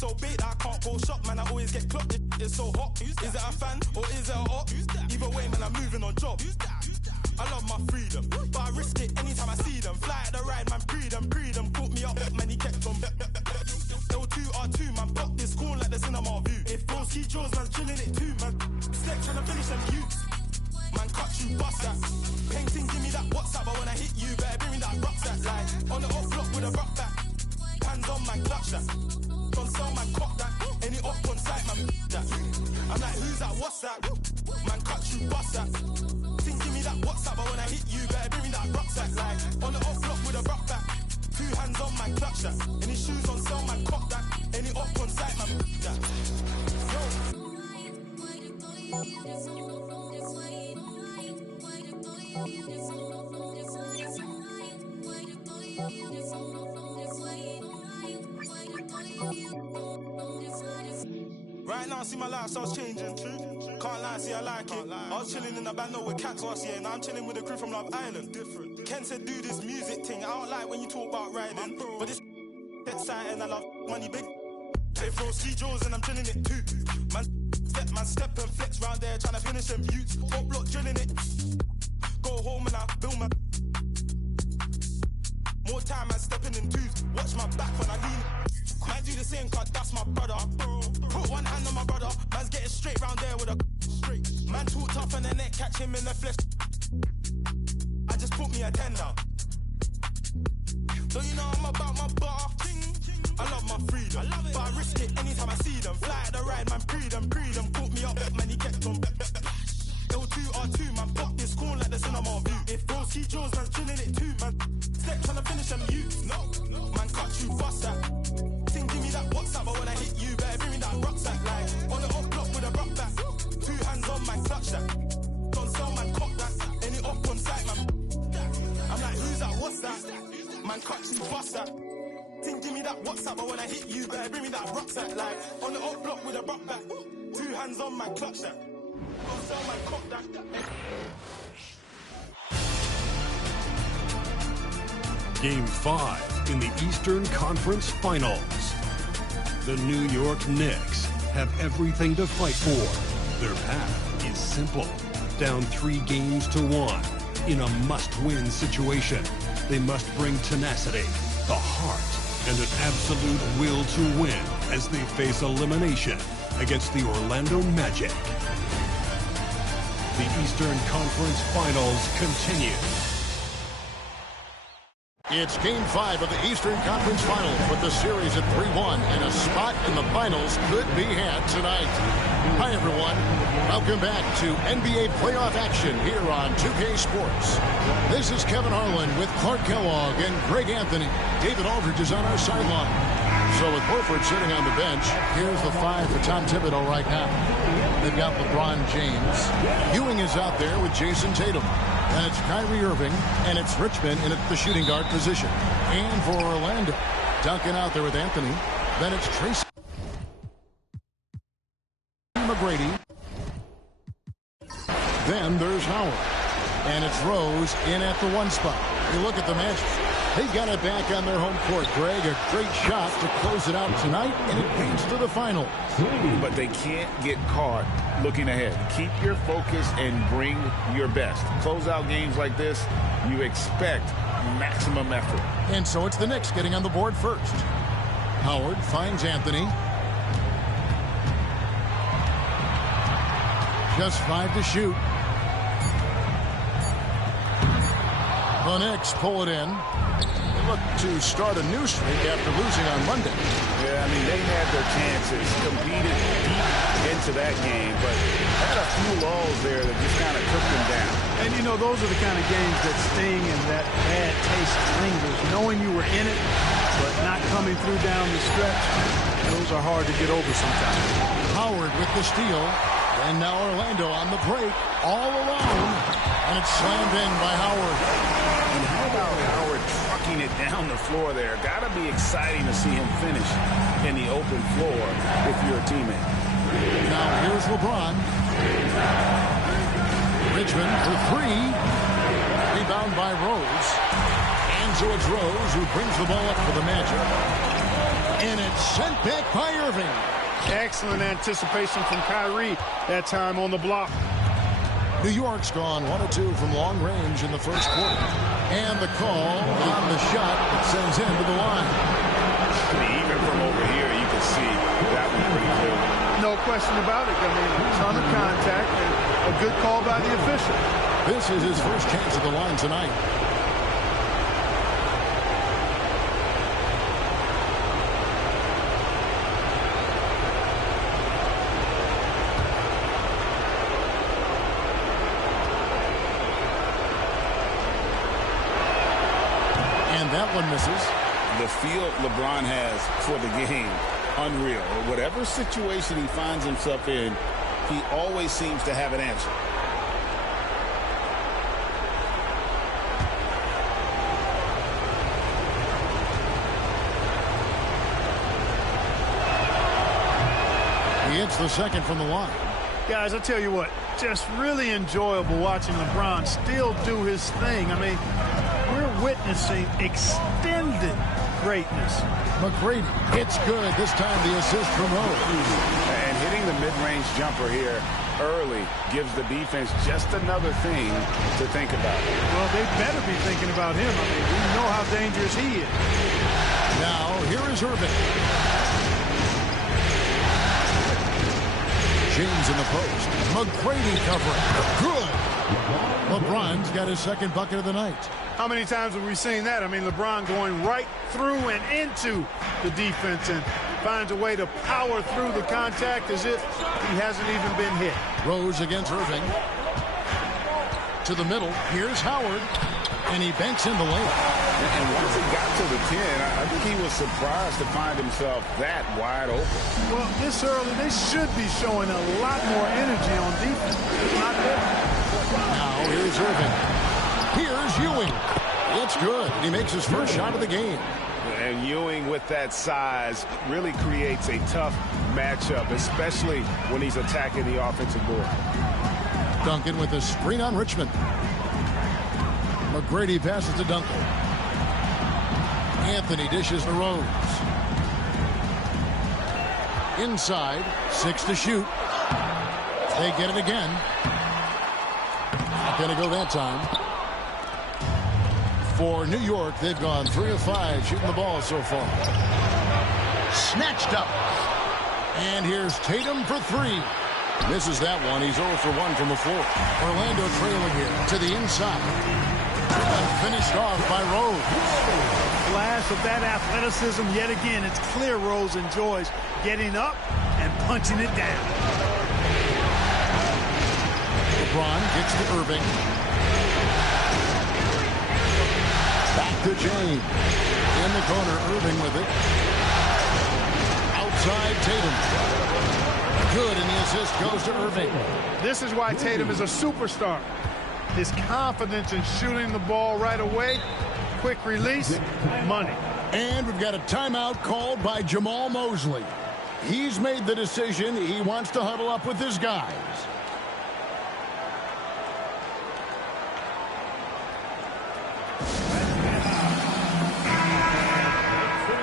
so big that I can't go shop, man. I always get clocked. It's so hot. Is it a fan or is it a op? Either way, man, I'm moving on job. I love my freedom, but I risk it anytime I see them. Fly at the ride, man, pre them. Caught me up, man, he kept on. L2R2, man, pop this corn like the cinema view. If Broski Jaws, man, chilling it too, man. Step trying to finish them youths. Man, cut you, bust that. Painting, give me that WhatsApp, but when I hit you, better bring me that rucksack. Like, on the off block with a rock back. Hands on, man, clutch that. Don't sell, man, cock that. Any off on site, man, that. I'm like, who's that, what's that? Man, cut you, bust that. Give me that WhatsApp, but when I hit you, better bring me that rucksack. Like, on the off block with a rock back. 2 hands on, man, clutch that. Any shoes on sale, man, cock that. Any off on site, man, that. Right now, see my lifestyle's changing. Can't lie, see I like it. I was chilling in the bando with cats last year. Now I'm chilling with the crew from Love Island. Different. Ken said do this music thing. I don't like when you talk about riding, but this exciting. I love money big. Take throw ski jaws and I'm drilling it too. Man step and flex round there trying to finish them youths. Top block drilling it. Go home and I build my. More time man stepping in twos. Watch my back when I lean. Man do the same cause that's my brother. Put one hand on my brother. Man's getting straight round there with a straight. Man too tough on the neck, catch him in the flesh. I just put me a 10 down. Don't you know I'm about my bar? I love my freedom, but I risk it anytime I see them. Fly at the ride, man, pre them. Caught me up, man, he kept on. L2R2, man, pop this corn like the cinema view. If Broski Jaws, man's chilling it too, man. Step trying to finish them youths. No, man, cut you, bust that. Give me that WhatsApp, but when I hit you, better bring me that rucksack. Like, on the off block with a rock back. 2 hands on, man, clutch that. Don't sell, man, cock that. Any off on site, man. I'm like, who's that, what's that? Man, cut you, bust that. Give me that WhatsApp, but when I hit you, better bring me that rucksack. Like, on the off block with a rock back. 2 hands on, man, clutch that. Don't sell, man, cock that. Game 5 in the Eastern Conference Finals. The New York Knicks have everything to fight for. Their path is simple. Down 3 games to 1 in a must-win situation. They must bring tenacity, the heart, and an absolute will to win as they face elimination against the Orlando Magic. The Eastern Conference Finals continue. It's Game 5 of the Eastern Conference Finals with the series at 3-1, and a spot in the finals could be had tonight. Hi, everyone. Welcome back to NBA playoff action here on 2K Sports. This is Kevin Harlan with Clark Kellogg and Greg Anthony. David Aldridge is on our sideline. So with Horford sitting on the bench, here's the 5 for Tom Thibodeau right now. They've got LeBron James. Ewing is out there with Jason Tatum. And it's Kyrie Irving, and it's Richmond in at the shooting guard position. And for Orlando, Duncan out there with Anthony. Then it's Tracy McGrady. Then there's Howard. And it's Rose in at the 1 spot. You look at the Magic. They've got it back on their home court, Greg. A great shot to close it out tonight, and it leads to the final. But they can't get caught looking ahead. Keep your focus and bring your best. Close out games like this, you expect maximum effort. And so it's the Knicks getting on the board first. Howard finds Anthony. Just 5 to shoot. The Knicks pull it in. They look to start a new streak after losing on Monday. Yeah, I mean, they had their chances, competed deep into that game, but had a few lulls there that just kind of took them down. And, you know, those are the kind of games that sting and that bad taste lingers. Knowing you were in it, but not coming through down the stretch, those are hard to get over sometimes. Howard with the steal. And now Orlando on the break, all alone. And it's slammed in by Howard. And how about Howard trucking it down the floor there? Got to be exciting to see him finish in the open floor if you're a teammate. Now here's LeBron. Richmond for 3. Rebound by Rose. And so it's Rose who brings the ball up for the Magic. And it's sent back by Irving. Excellent anticipation from Kyrie that time on the block. New York's gone 1 of 2 from long range in the first quarter. And the call on the shot that sends him to the line. Even from over here, you can see that one pretty clearly. No question about it. I mean, a ton of contact and a good call by the official. This is his first chance at the line tonight. That one misses. The feel LeBron has for the game, unreal. Whatever situation he finds himself in, he always seems to have an answer. He hits the second from the line. Guys, I tell you what, just really enjoyable watching LeBron still do his thing. I mean, we're witnessing extended greatness. McGrady hits good. This time the assist from Rose. And hitting the mid-range jumper here early gives the defense just another thing to think about. Well, they better be thinking about him. I mean, we know how dangerous he is. Now, here is Irving. James in the post. McGrady covering. Good. LeBron's got his second bucket of the night. How many times have we seen that? I mean, LeBron going right through and into the defense and finds a way to power through the contact as if he hasn't even been hit. Rose against Irving. To the middle. Here's Howard. And he banks in the lane. And once he got to the 10, I think he was surprised to find himself that wide open. Well, this early, they should be showing a lot more energy on defense. It's not there. Now here's Irving. Here's Ewing. It's good. He makes his first shot of the game. And Ewing with that size really creates a tough matchup, especially when he's attacking the offensive board. Duncan with a screen on Richmond. McGrady passes to Duncan. Anthony dishes to Rose. Inside, 6 to shoot. They get it again. Not going to go that time. For New York, they've gone 3 of 5 shooting the ball so far. Snatched up. And here's Tatum for 3. Misses that one. He's 0 for 1 from the floor. Orlando trailing here to the inside. And finished off by Rose. Flash of that athleticism yet again. It's clear Rose enjoys getting up and punching it down. LeBron gets to Irving. Back to James. In the corner, Irving with it. Outside Tatum. Good, and the assist goes to Irving. This is why Tatum is a superstar. His confidence in shooting the ball right away, quick release, money. And we've got a timeout called by Jamal Mosley. He's made the decision. He wants to huddle up with his guys.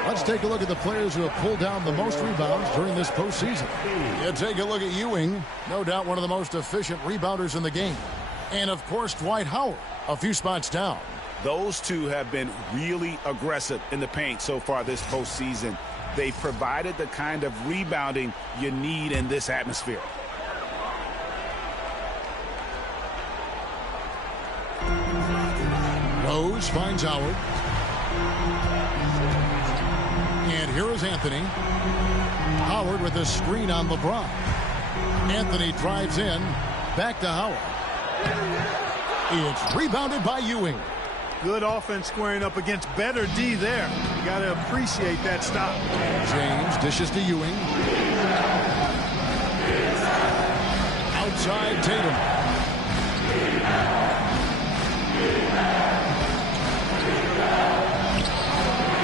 Let's take a look at the players who have pulled down the most rebounds during this postseason. You take a look at Ewing, no doubt one of the most efficient rebounders in the game. And, of course, Dwight Howard, a few spots down. Those two have been really aggressive in the paint so far this postseason. They provided the kind of rebounding you need in this atmosphere. Rose finds Howard. And here is Anthony. Howard with a screen on LeBron. Anthony drives in. Back to Howard. It's rebounded by Ewing. Good offense squaring up against better D there. You got to appreciate that stop. James dishes to Ewing. Outside Tatum.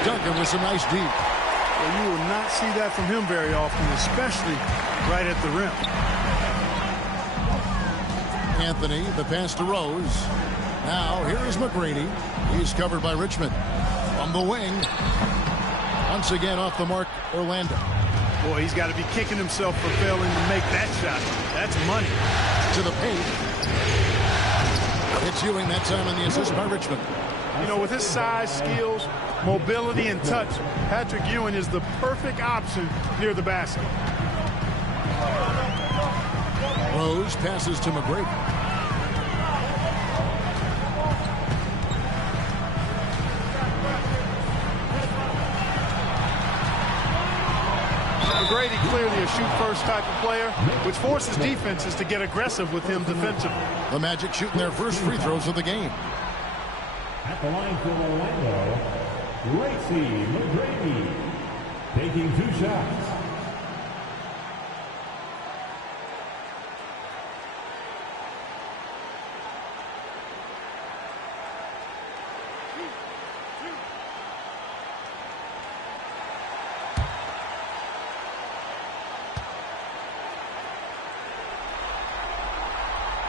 Duncan with some nice deep. Well, you will not see that from him very often, especially right at the rim. Anthony, the pass to Rose. Now, here is McGrady. He's covered by Richmond. From the wing. Once again off the mark, Orlando. Boy, he's got to be kicking himself for failing to make that shot. That's money. To the paint. It's Ewing that time on the assist by Richmond. You know, with his size, skills, mobility, and touch, Patrick Ewing is the perfect option near the basket. Rose passes to McGrady. McGrady clearly a shoot-first type of player, which forces defenses to get aggressive with him defensively. The Magic shooting their first free throws of the game. At the line for Orlando, Tracy McGrady, taking 2 shots.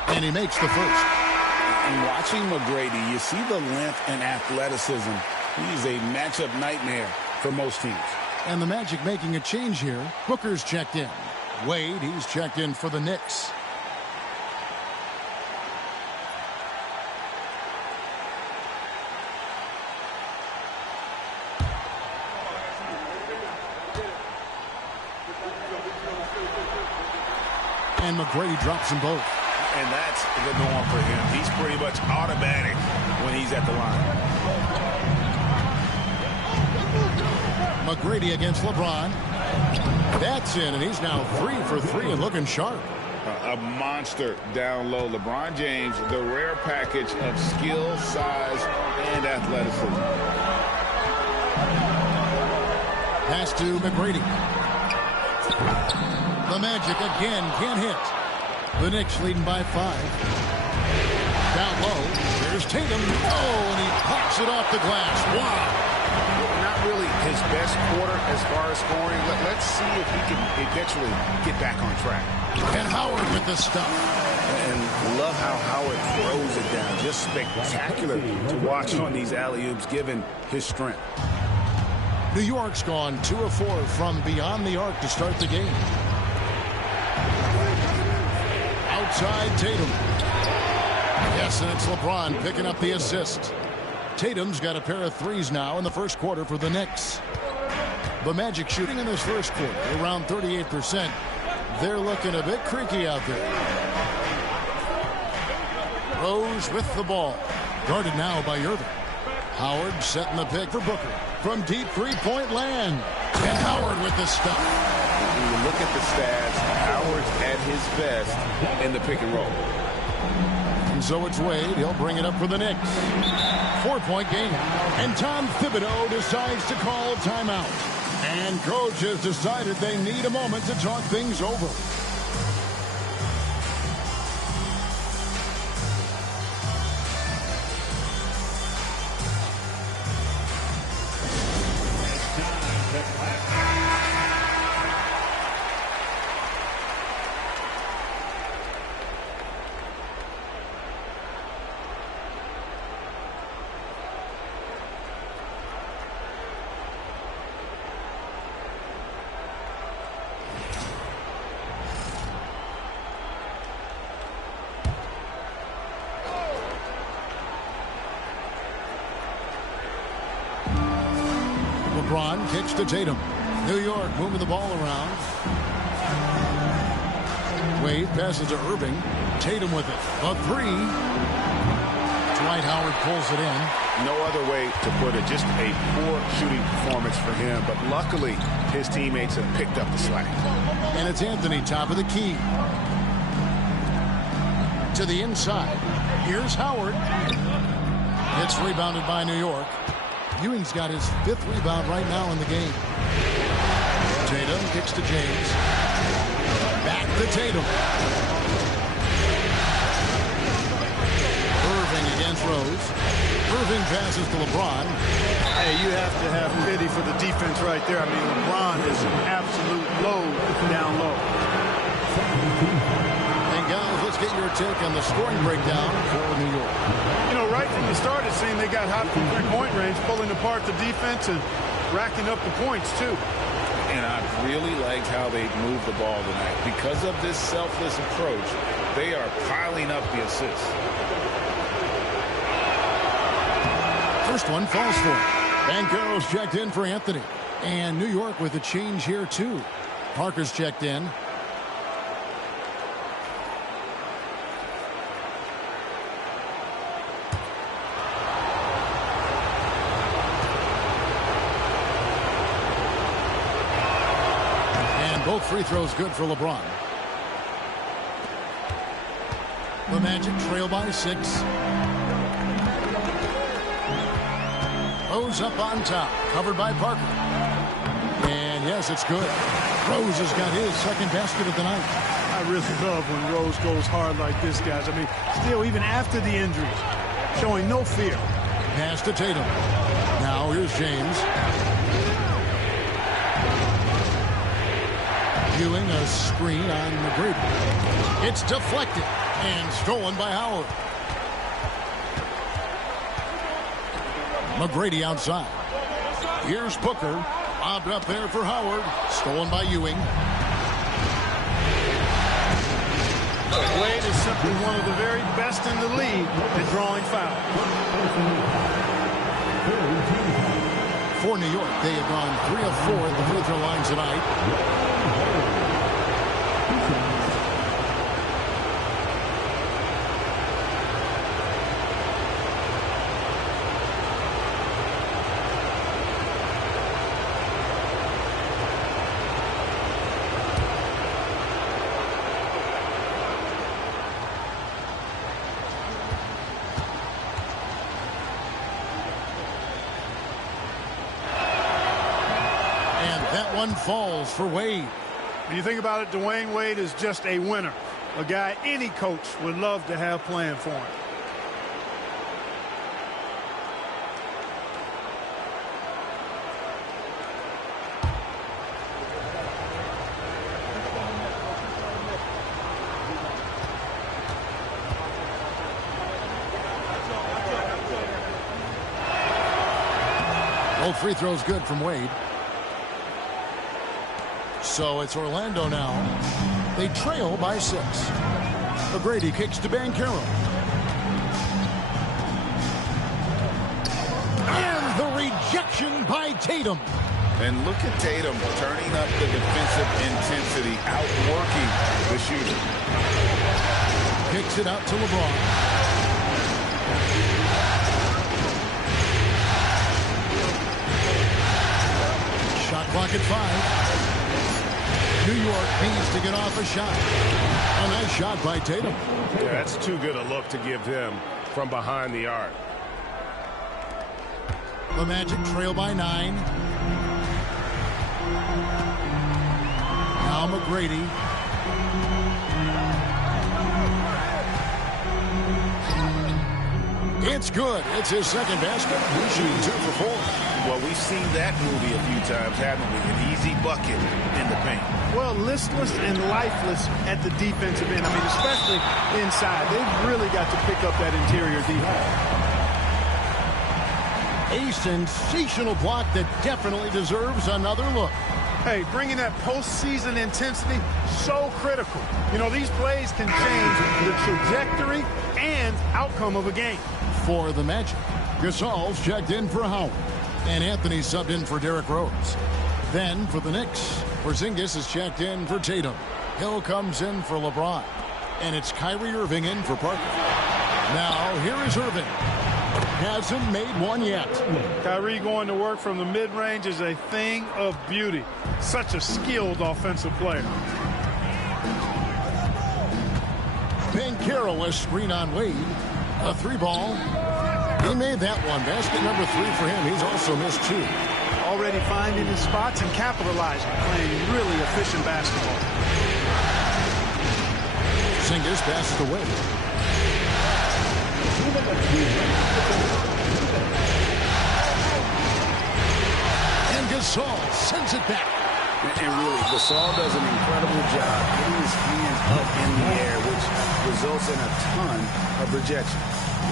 And he makes the first. And watching McGrady, you see the length and athleticism. He's a matchup nightmare for most teams. And the Magic making a change here. Booker's checked in. Wade, he's checked in for the Knicks. And McGrady drops them both. And that's the norm for him. He's pretty much automatic when he's at the line. McGrady against LeBron. That's in, and he's now 3 for 3 and looking sharp. A monster down low. LeBron James, the rare package of skill, size, and athleticism. Pass to McGrady. The Magic again can't hit. The Knicks leading by 5. Down low. There's Tatum. Oh, and he pops it off the glass. Wow. Not really his best quarter as far as scoring. Let's see if he can eventually get back on track. And Howard with the stuff. And love how Howard throws it down. Just spectacular to watch on these alley-oops given his strength. New York's gone 2 of 4 from beyond the arc to start the game. Outside Tatum. Yes, and it's LeBron picking up the assist. Tatum's got a pair of threes now in the first quarter for the Knicks. The Magic shooting in this first quarter around 38%. They're looking a bit creaky out there. Rose with the ball. Guarded now by Irving. Howard setting the pick for Booker. From deep three-point land. And Howard with the stuff. When you look at the stats, Howard's at his best in the pick and roll. And so it's Wade. He'll bring it up for the Knicks. 4-point game. And Tom Thibodeau decides to call timeout. And coach has decided they need a moment to talk things over. LeBron kicks to Tatum. New York moving the ball around. Wade passes to Irving. Tatum with it. A 3. Dwight Howard pulls it in. No other way to put it. Just a poor shooting performance for him. But luckily, his teammates have picked up the slack. And it's Anthony, top of the key. To the inside. Here's Howard. It's rebounded by New York. Ewing's got his 5th rebound right now in the game. Tatum kicks to James. Back to Tatum. Irving against Rose. Irving passes to LeBron. Hey, you have to have pity for the defense right there. I mean, LeBron is an absolute load down low. And guys, let's get your take on the scoring breakdown for New York. You know, right from the start, it seemed they got hot from three-point range, pulling apart the defense, and racking up the points, too. And I really liked how they moved the ball tonight. Because of this selfless approach, they are piling up the assists. First one falls for him. Banchero's checked in for Anthony. And New York with a change here, too. Parker's checked in. And both free throws good for LeBron. The Magic trail by 6. Rose up on top, covered by Parker. And yes, it's good. Rose has got his second basket of the night. I really love when Rose goes hard like this, guys. I mean, still, even after the injuries, showing no fear. Pass to Tatum. Now here's James. Ewing a screen on McGrady. It's deflected and stolen by Howard. McGrady outside. Here's Booker. Lobbed up there for Howard. Stolen by Ewing. Wade is simply one of the very best in the league at drawing fouls. For New York, they have gone 3 of 4 at the free throw line tonight. One falls for Wade. When you think about it, Dwayne Wade is just a winner. A guy any coach would love to have playing for him. Both free throws good from Wade. So it's Orlando now. They trail by 6. McGrady kicks to Banchero. And the rejection by Tatum. And look at Tatum turning up the defensive intensity, outworking the shooter. Kicks it out to LeBron. Shot clock at 5. New York needs to get off a shot. A nice shot by Tatum. Yeah, that's too good a look to give him from behind the arc. The Magic trail by 9. Now McGrady. It's good. It's his second basket. He's shooting 2 for 4. Well, we've seen that movie a few times, haven't we? An easy bucket in the paint. Well, listless and lifeless at the defensive end. I mean, especially inside. They've really got to pick up that interior defense. A sensational block that definitely deserves another look. Hey, bringing that postseason intensity, so critical. You know, these plays can change the trajectory and outcome of a game. For the Magic, Gasol's checked in for Howard. And Anthony subbed in for Derrick Rose. Then for the Knicks, Porzingis is checked in for Tatum. Hill comes in for LeBron. And it's Kyrie Irving in for Parker. Now here is Irving. Hasn't made one yet. Kyrie going to work from the mid-range is a thing of beauty. Such a skilled offensive player. Banchero, a screen on Wade. A 3-ball. He made that one. Basket number 3 for him. He's also missed 2. Already finding his spots and capitalizing. Playing really efficient basketball. Porzingis passes away. And Gasol sends it back. And really, Gasol does an incredible job getting his hands up in the air, which results in a ton of rejection.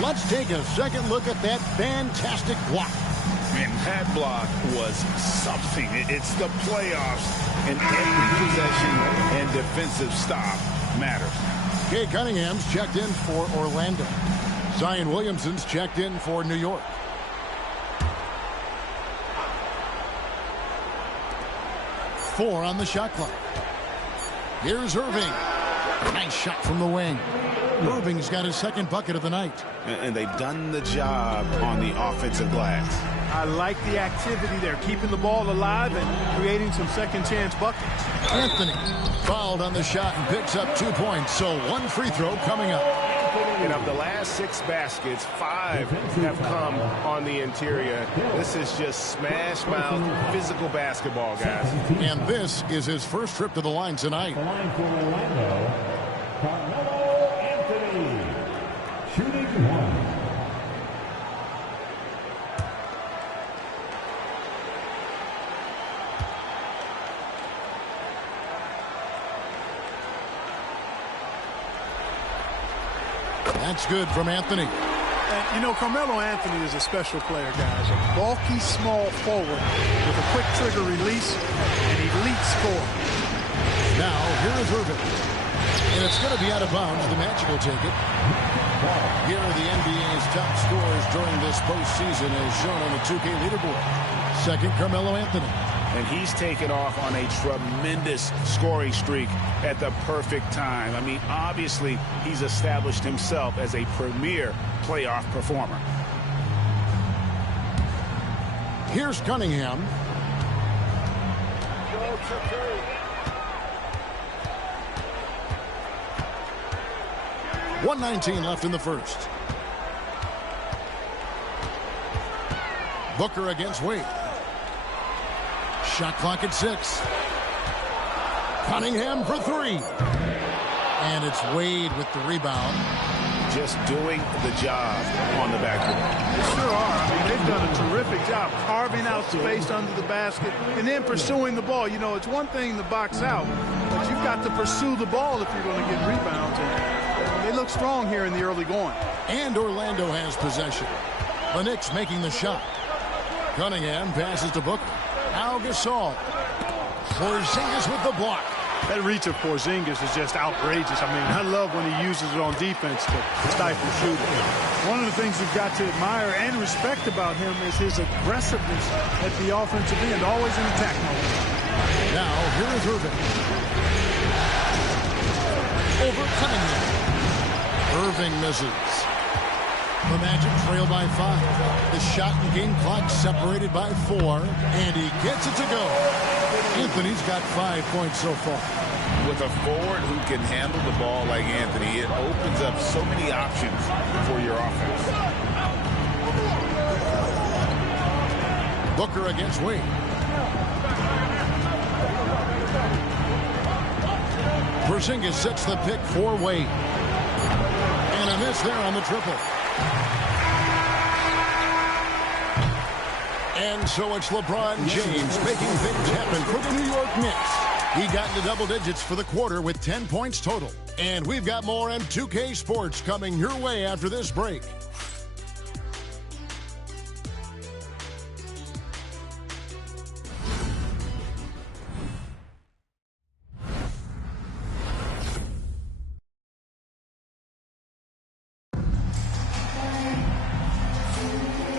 Let's take a second look at that fantastic block. Man, that block was something. It's the playoffs, and every possession and defensive stop matters. Cade Cunningham's checked in for Orlando. Zion Williamson's checked in for New York. Four on the shot clock. Here's Irving. Nice shot from the wing. Irving's got his second bucket of the night. And they've done the job on the offensive glass. I like the activity there, keeping the ball alive and creating some second chance buckets. Anthony fouled on the shot and picks up 2 points. So one free throw coming up. And of the last 6 baskets, 5 have come on the interior. This is just smash mouth physical basketball, guys. And this is his first trip to the line tonight. The line for Orlando, Carmelo Anthony, shooting 1. That's good from Anthony. And, you know, Carmelo Anthony is a special player, guys. A bulky, small forward with a quick trigger release and elite score. Now, here is Irving. And it's going to be out of bounds. The Magic will take it. Here are the NBA's top scorers during this postseason as shown on the 2K leaderboard. Second, Carmelo Anthony. And he's taken off on a tremendous scoring streak at the perfect time. I mean, obviously, he's established himself as a premier playoff performer. Here's Cunningham. 1:19 left in the first. Booker against Wade. Shot clock at 6. Cunningham for 3. And it's Wade with the rebound. Just doing the job on the backcourt. They sure are. I mean, they've done a terrific job carving out space under the basket and then pursuing the ball. You know, it's one thing to box out, but you've got to pursue the ball if you're going to get rebounds. And they look strong here in the early going. And Orlando has possession. The Knicks making the shot. Cunningham passes to Booker. Now Gasol. Porzingis with the block. That reach of Porzingis is just outrageous. I mean, I love when he uses it on defense to stifle shooting. One of the things you've got to admire and respect about him is his aggressiveness at the offensive end, always in attack mode. Now, here is Irving. Over Cunningham. Irving misses. The Magic trail by 5. The shot and game clock separated by 4. And he gets it to go. Anthony's got 5 points so far. With a forward who can handle the ball like Anthony, it opens up so many options for your offense. Booker against Wade. Porzingis sets the pick for Wade. And a miss there on the triple. And so it's LeBron James making things happen for the New York Knicks. He got into double digits for the quarter with 10 points total. And we've got more on 2K Sports coming your way after this break.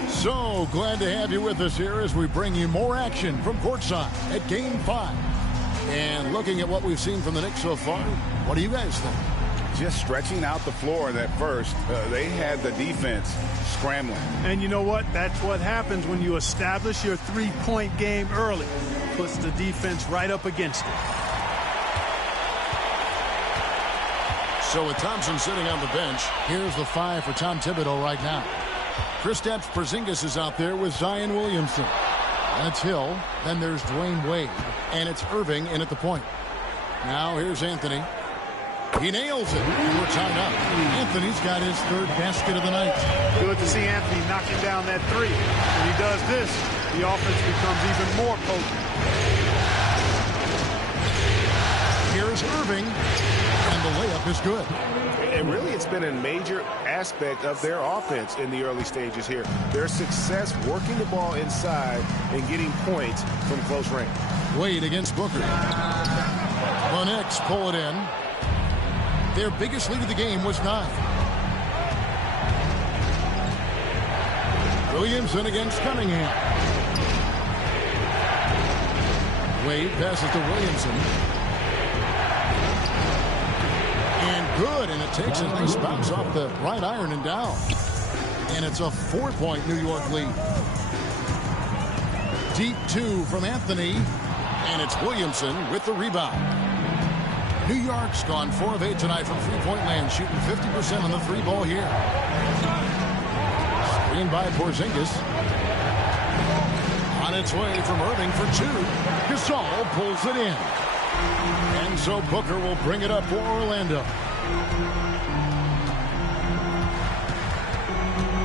So glad to have you with us here as we bring you more action from courtside at Game 5. And looking at what we've seen from the Knicks so far, what do you guys think? Just stretching out the floor at first. They had the defense scrambling. And you know what? That's what happens when you establish your three-point game early. Puts the defense right up against it. So with Thompson sitting on the bench, here's the 5 for Tom Thibodeau right now. Kristaps Porzingis is out there with Zion Williamson. That's Hill. Then there's Dwayne Wade. And it's Irving in at the point. Now here's Anthony. He nails it. And we're tied up. Anthony's got his third basket of the night. Good to see Anthony knocking down that 3. When he does this, the offense becomes even more potent. Here's Irving. And the layup is good. And really, it's been a major aspect of their offense in the early stages here. Their success working the ball inside and getting points from close range. Wade against Booker. The Knicks pull it in. Their biggest lead of the game was 9. Williamson against Cunningham. Wade passes to Williamson. And good, and it takes a nice bounce off the right iron and down. And it's a 4-point New York lead. Deep 2 from Anthony. And it's Williamson with the rebound. New York's gone 4 of 8 tonight from three-point land, shooting 50% on the 3-ball here. Screen by Porzingis. On its way from Irving for 2. Gasol pulls it in. And so Booker will bring it up for Orlando.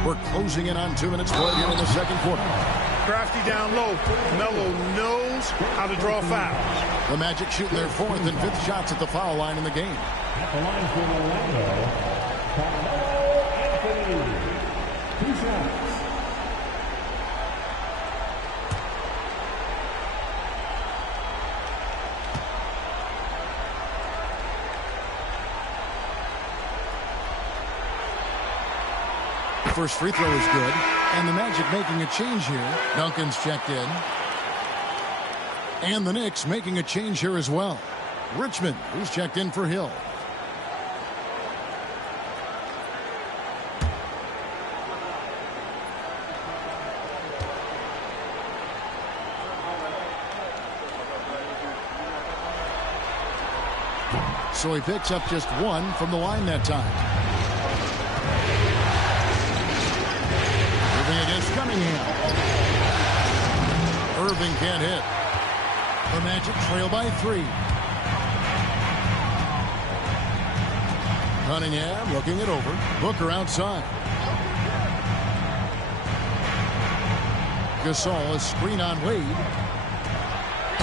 We're closing in on 2 minutes played here in the second quarter. Crafty down low. Melo knows how to draw fouls. The Magic shooting their 4th and 5th shots at the foul line in the game. At the line for Orlando, Carmelo Anthony. 2 shots. First free throw is good, and the Magic making a change here. Duncan's checked in. And the Knicks making a change here as well. Richmond, who's checked in for Hill. So he picks up just 1 from the line that time. Against Cunningham. Irving can't hit. The Magic trail by 3. Cunningham looking it over. Booker outside. Gasol is screen on Wade.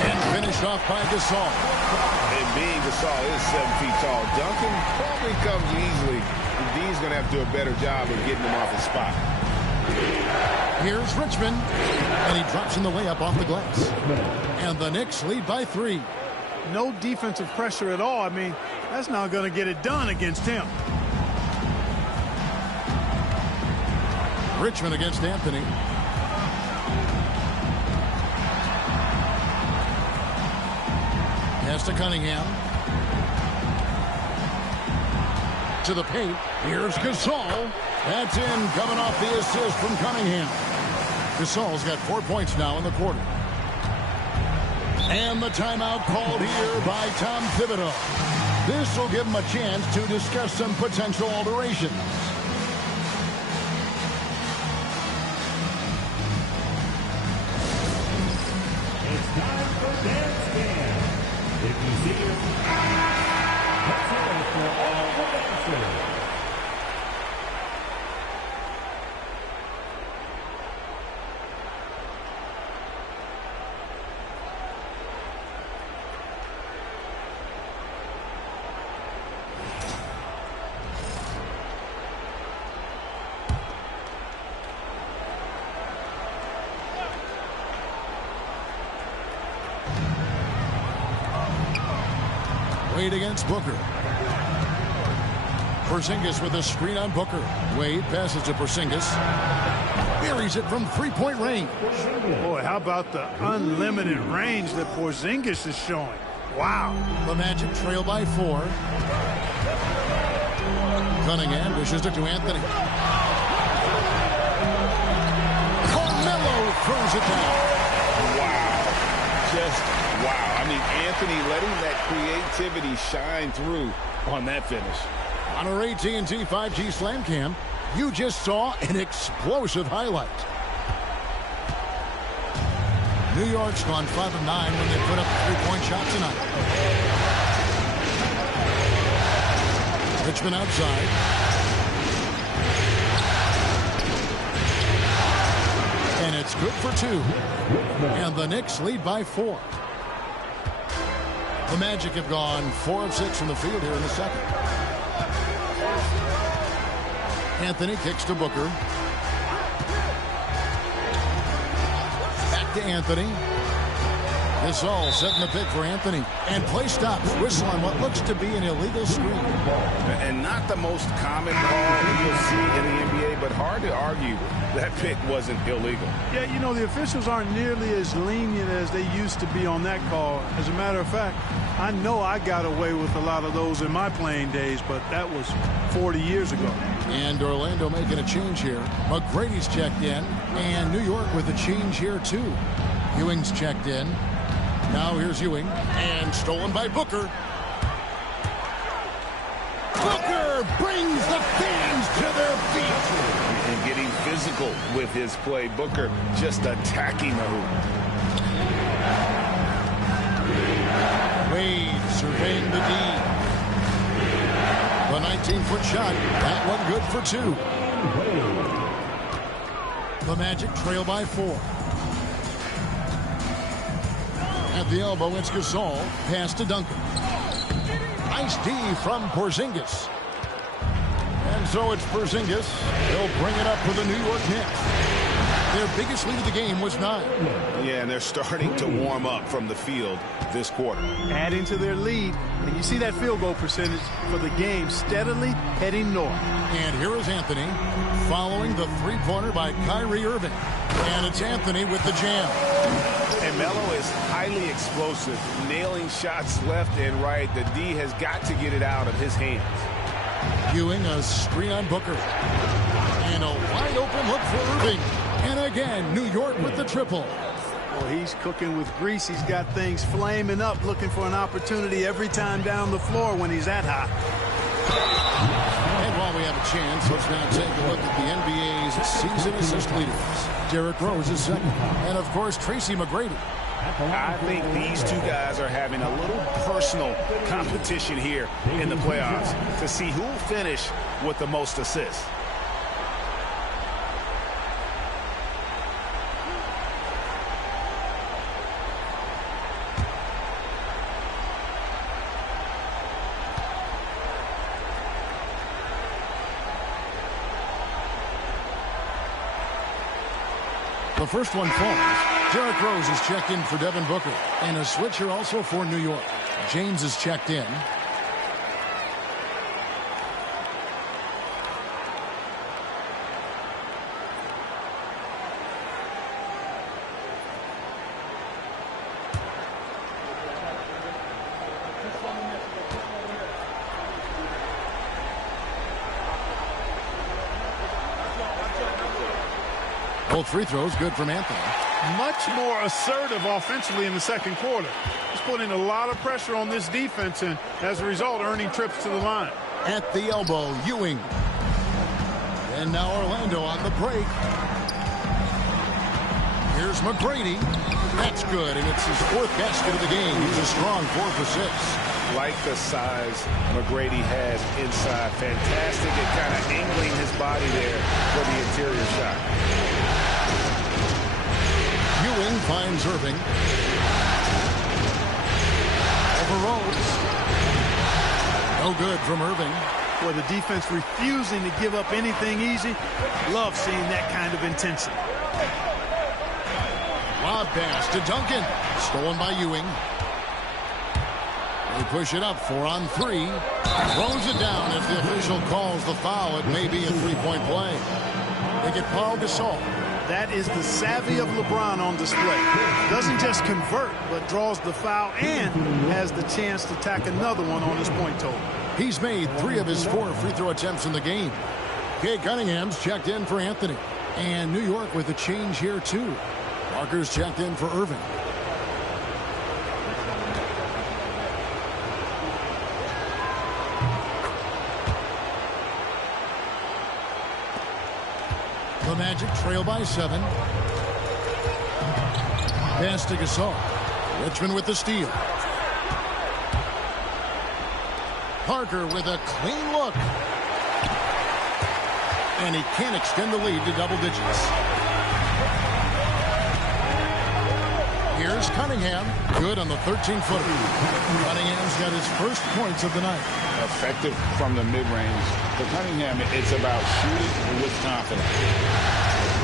And finished off by Gasol. And being Gasol is 7 feet tall. Duncan probably comes easily. D's going to have to do a better job of getting him off his spot. Here's Richmond, and he drops in the layup off the glass. And the Knicks lead by 3. No defensive pressure at all. I mean, that's not going to get it done against him. Richmond against Anthony. Pass to Cunningham. To the paint. Here's Gasol. That's in, coming off the assist from Cunningham. Gasol's got 4 points now in the quarter. And the timeout called here by Tom Thibodeau. This will give him a chance to discuss some potential alterations. It's time for Dance Scan. If you see him, let's hear it for all the dancers. Wade against Booker. Porzingis with a screen on Booker. Wade passes to Porzingis. Buries it from 3-point range. Boy, how about the unlimited range that Porzingis is showing? Wow. The Magic trail by 4. Cunningham dishes it to Anthony. Carmelo throws it down. Wow. Just wow. I mean, Anthony letting that creativity shine through on that finish. On our AT&T 5G Slam Cam, you just saw an explosive highlight. New York's gone 5 of 9 when they put up a 3-point shot tonight. Richmond outside. And it's good for 2. And the Knicks lead by 4. The Magic have gone 4 of 6 from the field here in the second. Anthony kicks to Booker. Back to Anthony. Gasol setting the pick for Anthony. And play stops. Whistle on what looks to be an illegal screen. And not the most common call you'll see in the NBA, but hard to argue that pick wasn't illegal. Yeah, you know, the officials aren't nearly as lenient as they used to be on that call. As a matter of fact, I know I got away with a lot of those in my playing days, but that was 40 years ago. And Orlando making a change here. McGrady's checked in. And New York with a change here, too. Ewing's checked in. Now here's Ewing. And stolen by Booker. Booker brings the fans to their feet. And getting physical with his play. Booker just attacking the hoop. Wade surveying the D. The 19-foot shot. That one good for 2. The Magic trail by 4. At the elbow, it's Gasol. Pass to Duncan. Nice D from Porzingis. And so it's Porzingis. He'll bring it up for the New York Knicks. Their biggest lead of the game was 9. Yeah, and they're starting to warm up from the field this quarter. Adding to their lead, and you see that field goal percentage for the game steadily heading north. And here is Anthony following the three-pointer by Kyrie Irving. And it's Anthony with the jam. And Melo is highly explosive, nailing shots left and right. The D has got to get it out of his hands. Ewing, a screen on Booker. And a wide open look for Irving. And again, New York with the triple. Well, he's cooking with grease. He's got things flaming up, looking for an opportunity every time down the floor when he's that hot. And while we have a chance, let's now take a look at the NBA's season assist leaders. Derrick Rose is second. And, of course, Tracy McGrady. I think these two guys are having a little personal competition here in the playoffs to see who will finish with the most assists. The first one falls. Derrick Rose is checked in for Devin Booker. And a switcher also for New York. James is checked in. Both free throws good from Anthony. Much more assertive offensively in the second quarter. He's putting a lot of pressure on this defense and, as a result, earning trips to the line. At the elbow, Ewing. And now Orlando on the break. Here's McGrady. That's good, and it's his 4th basket of the game. He's a strong 4 for 6. Like the size McGrady has inside. Fantastic at kind of angling his body there for the interior shot. Ewing finds Irving. Over Rose. No good from Irving. Boy, the defense refusing to give up anything easy. Love seeing that kind of intensity. Lob pass to Duncan. Stolen by Ewing. They push it up 4 on 3. Throws it down as the official calls the foul. It may be a 3-point play. They get Paul Gasol. That is the savvy of LeBron on display. Doesn't just convert, but draws the foul and has the chance to tack another one on his point total. He's made 3 of his 4 free throw attempts in the game. Kay Cunningham's checked in for Anthony. And New York with a change here, too. Parker's checked in for Irving. The Magic trail by 7. Pass to Gasol. Richmond with the steal. Parker with a clean look. And he can't extend the lead to double digits. Here's Cunningham. Good on the 13-footer. Cunningham's got his first points of the night. Effective from the mid-range. For Cunningham, it's about shooting with confidence.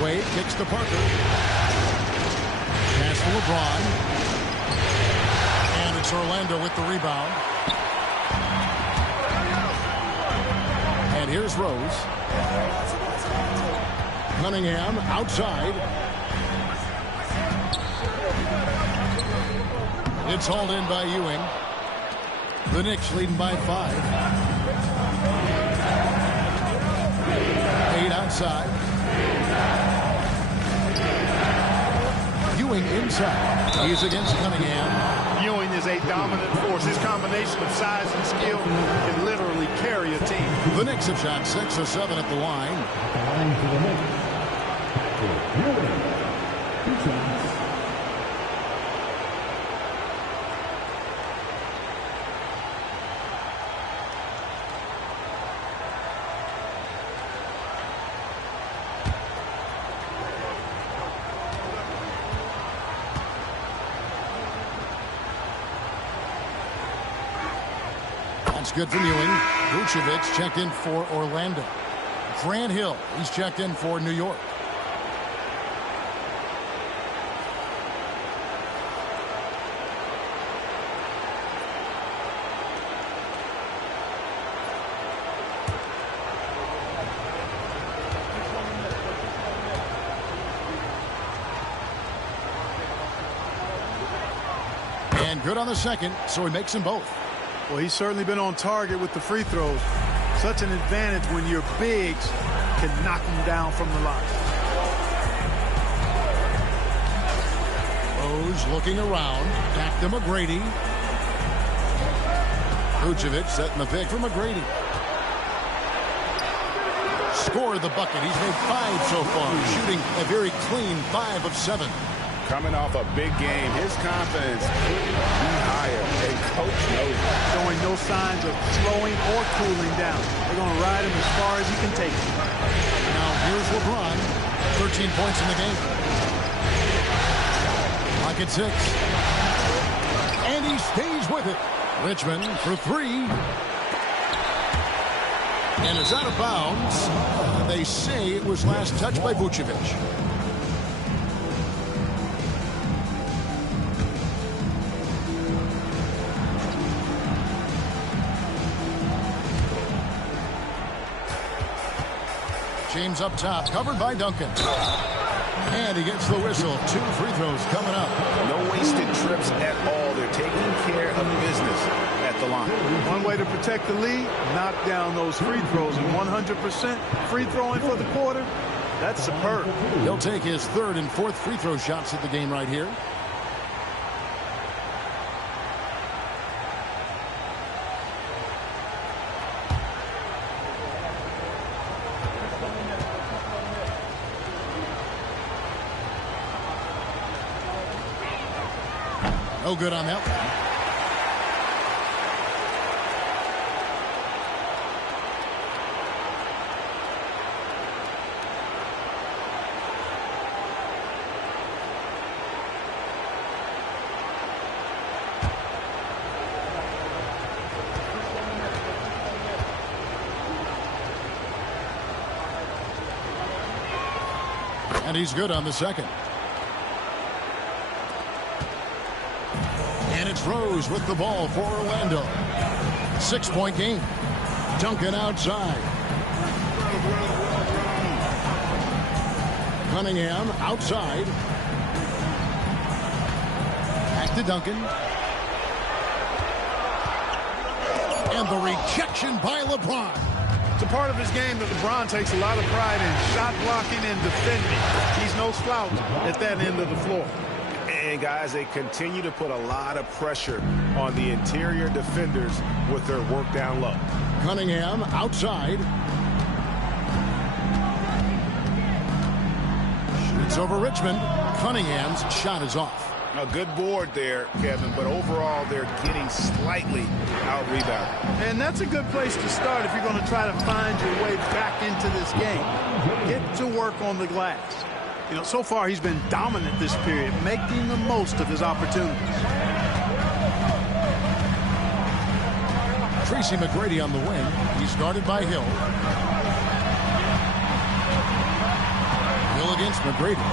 Wade kicks to Parker. Pass to LeBron. And it's Orlando with the rebound. And here's Rose. Cunningham outside. It's hauled in by Ewing. The Knicks leading by 5. 8 outside. Ewing inside. He's against Cunningham. Ewing is a dominant force. His combination of size and skill can literally carry a team. The Knicks have shot 6 of 7 at the line. That's good from Ewing. Vucevic checked in for Orlando. Grant Hill, he's checked in for New York. And good on the second, so he makes them both. Well, he's certainly been on target with the free throws. Such an advantage when your bigs can knock him down from the line. Rose looking around. Back to McGrady. Vucevic setting the pick for McGrady. Scored the bucket. He's made 5 so far. Shooting a very clean 5 of 7. Coming off a big game, his confidence couldn't be higher. And coach knows it. Showing no signs of slowing or cooling down. They're going to ride him as far as he can take him. Now here's LeBron. 13 points in the game. Clock at 6. And he stays with it. Richmond for 3. And it's out of bounds. They say it was last touched by Vucevic. James up top, covered by Duncan. And he gets the whistle. 2 free throws coming up. No wasted trips at all. They're taking care of business at the line. One way to protect the lead, knock down those free throws. And 100% free throwing for the quarter, that's superb. He'll take his 3rd and 4th free throw shots at the game right here. No good on that one. And he's good on the second. And it's Rose with the ball for Orlando. 6-point game. Duncan outside. Cunningham outside. Back to Duncan. And the rejection by LeBron. It's a part of his game that LeBron takes a lot of pride in. Shot blocking and defending. He's no slouch at that end of the floor. And guys, they continue to put a lot of pressure on the interior defenders with their work down low. Cunningham outside. Shoots over Richmond. Cunningham's shot is off. A good board there, Kevin, but overall they're getting slightly out-rebounded. And that's a good place to start if you're going to try to find your way back into this game. Get to work on the glass. You know, so far he's been dominant this period, making the most of his opportunities. Tracy McGrady on the wing. He's guarded by Hill. Hill against McGrady.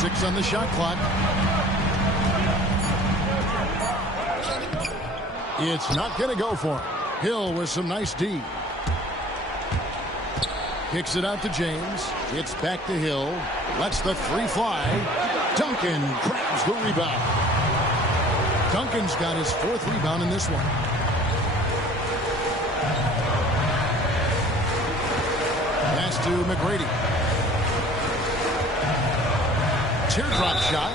6 on the shot clock. It's not going to go for him. Hill with some nice D. Kicks it out to James. It's back to Hill. Lets the 3 fly. Duncan grabs the rebound. Duncan's got his 4th rebound in this one. Pass to McGrady. Teardrop shot.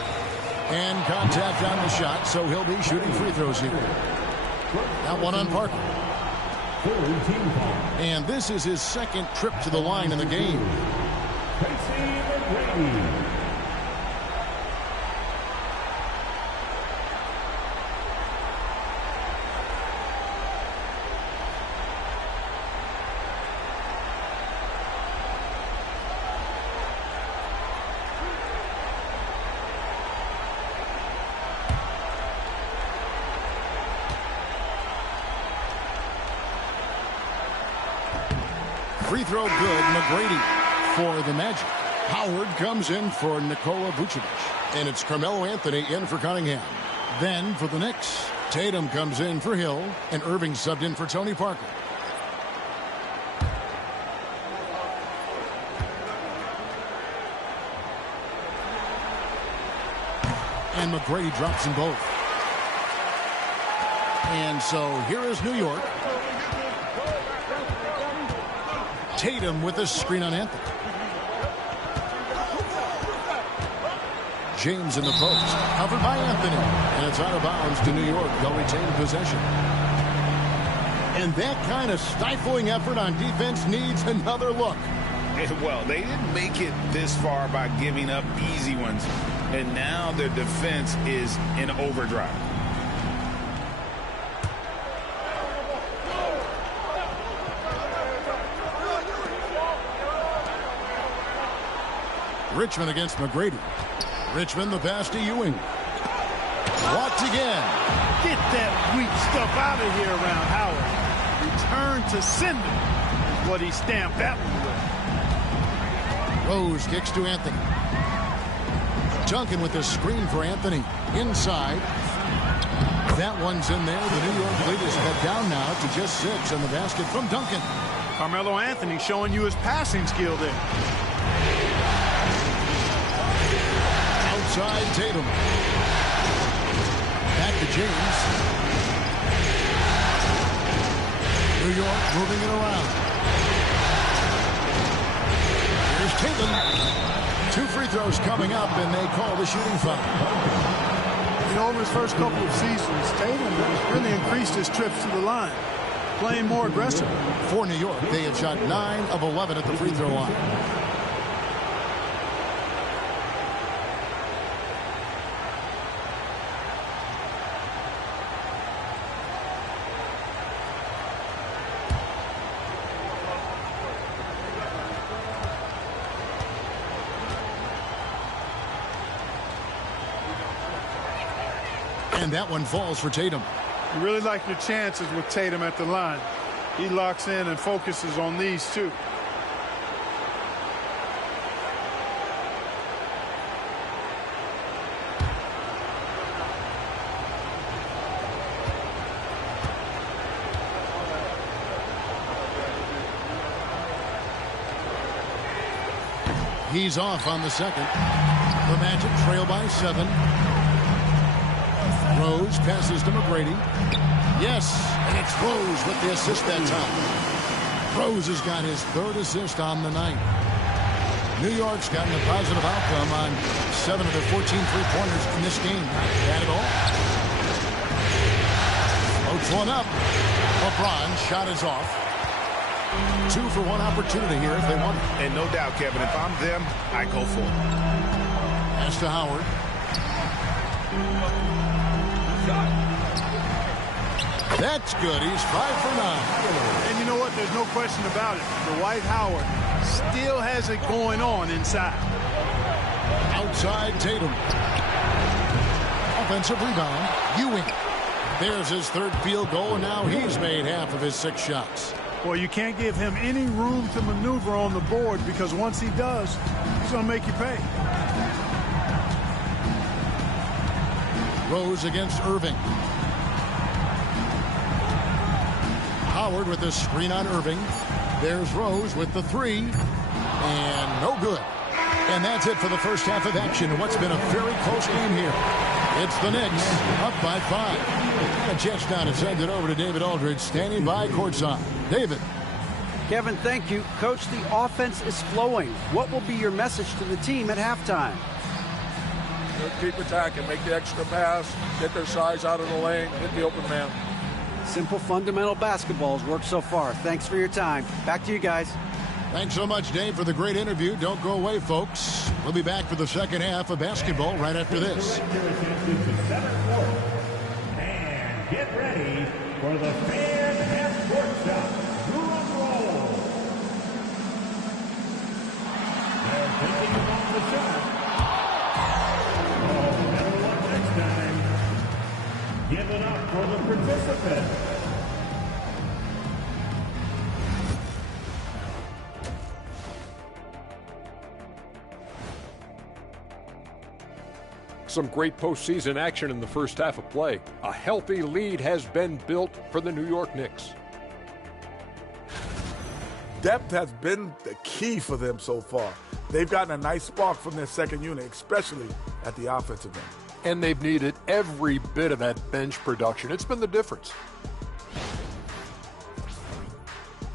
And contact on the shot, so he'll be shooting free throws here. That one on Parker. And this is his 2nd trip to the line in the game. Free throw good, McGrady for the Magic. Howard comes in for Nikola Vucevic. And it's Carmelo Anthony in for Cunningham. Then for the Knicks, Tatum comes in for Hill, and Irving subbed in for Tony Parker. And McGrady drops them both. And so here is New York. Tatum with a screen on Anthony. James in the post. Covered by Anthony. And it's out of bounds to New York. They'll retain possession. And that kind of stifling effort on defense needs another look. Well, they didn't make it this far by giving up easy ones. And now their defense is in overdrive. Richmond against McGrady. Richmond the pass to Ewing. Walked again. Get that weak stuff out of here around Howard. Return to sender is what he stamped that one with. Rose kicks to Anthony. Duncan with the screen for Anthony. Inside. That one's in there. The New York lead is cut down now to just 6 on the basket from Duncan. Carmelo Anthony showing you his passing skill there. Outside Tatum. Back to James. New York moving it around. Here's Tatum. 2 free throws coming up, and they call the shooting foul. You know, over his first couple of seasons, Tatum has really increased his trips to the line, playing more aggressive. For New York, they have shot 9 of 11 at the free throw line. And that one falls for Tatum. You really like your chances with Tatum at the line. He locks in and focuses on these two. He's off on the second. The Magic trail by 7. Rose passes to McGrady. Yes, and it's Rose with the assist that time. Rose has got his 3rd assist on the night. New York's gotten a positive outcome on 7 of their 14 three-pointers in this game. Not bad at all. Floats one up. LeBron's shot is off. 2 for 1 opportunity here if they want it. And no doubt, Kevin, if I'm them, I go for it. Pass to Howard. That's good. He's 5 for 9. And you know what? There's no question about it. Dwight Howard still has it going on inside. Outside Tatum. Offensive rebound, Ewing. There's his third field goal, and now he's made half of his 6 shots. Well, you can't give him any room to maneuver on the board, because once he does, he's going to make you pay. Rose against Irving. Howard with the screen on Irving. There's Rose with the 3. And no good. And that's it for the first half of action. What's been a very close game here. It's the Knicks up by 5. A chance now to send it over to David Aldridge, standing by courtside. David. Kevin, thank you. Coach, the offense is flowing. What will be your message to the team at halftime? Keep attacking, make the extra pass, get their size out of the lane, hit the open man. Simple fundamental basketball has worked so far. Thanks for your time. Back to you guys. Thanks so much, Dave, for the great interview. Don't go away, folks. We'll be back for the second half of basketball right after this. And get ready for the fan and court shot. Drum roll. They're thinking about the shot. Oh, better luck next time. Give it up for the participants. Some great postseason action in the first half of play. A healthy lead has been built for the New York Knicks. Depth has been the key for them so far. They've gotten a nice spark from their second unit, especially at the offensive end. And they've needed every bit of that bench production. It's been the difference.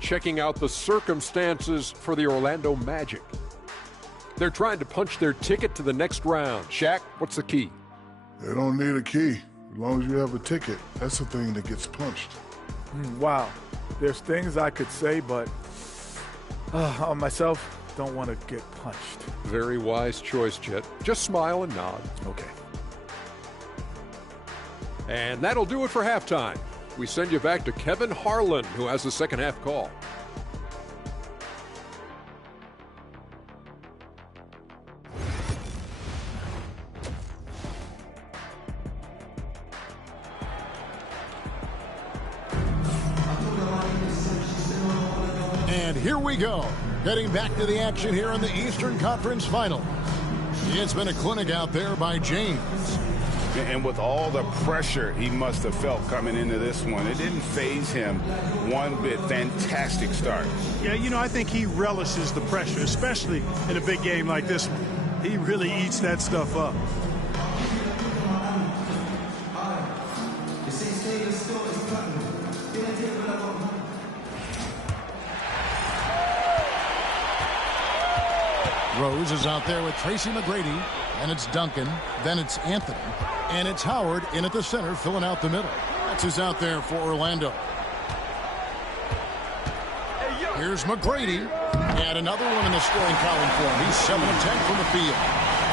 Checking out the circumstances for the Orlando Magic. They're trying to punch their ticket to the next round. Shaq, what's the key? They don't need a key. As long as you have a ticket, that's the thing that gets punched. Wow. There's things I could say, but on myself, don't want to get punched. Very wise choice, Chet. Just smile and nod. Okay. And that'll do it for halftime. We send you back to Kevin Harlan, who has the second half call. And here we go. Getting back to the action here in the Eastern Conference Final. It's been a clinic out there by James. And with all the pressure he must have felt coming into this one, it didn't faze him one bit. Fantastic start. Yeah, you know, I think he relishes the pressure, especially in a big game like this one. He really eats that stuff up. Rose is out there with Tracy McGrady, and it's Duncan, then it's Anthony, and it's Howard in at the center, filling out the middle. That's who's out there for Orlando. Here's McGrady, and another one in the scoring column for him. He's 7 of 10 from the field.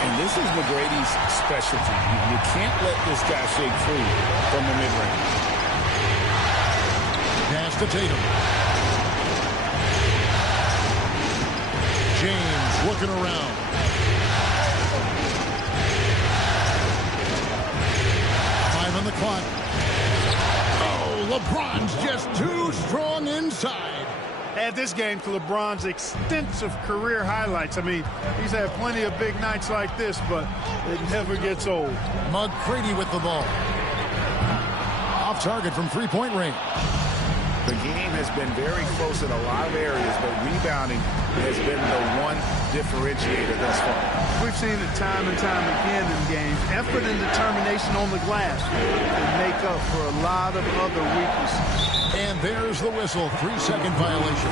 And this is McGrady's specialty. You can't let this guy shake free from the mid-range. Pass to Tatum. James looking around. Five on the clock. Oh, LeBron's just too strong inside. Add this game to LeBron's extensive career highlights. I mean, he's had plenty of big nights like this, but it never gets old. McGrady with the ball. Off target from three-point range. The game has been very close in a lot of areas, but rebounding has been the one differentiator thus far. We've seen it time and time again in games. Effort and determination on the glass can make up for a lot of other weaknesses. And there's the whistle, 3-second violation.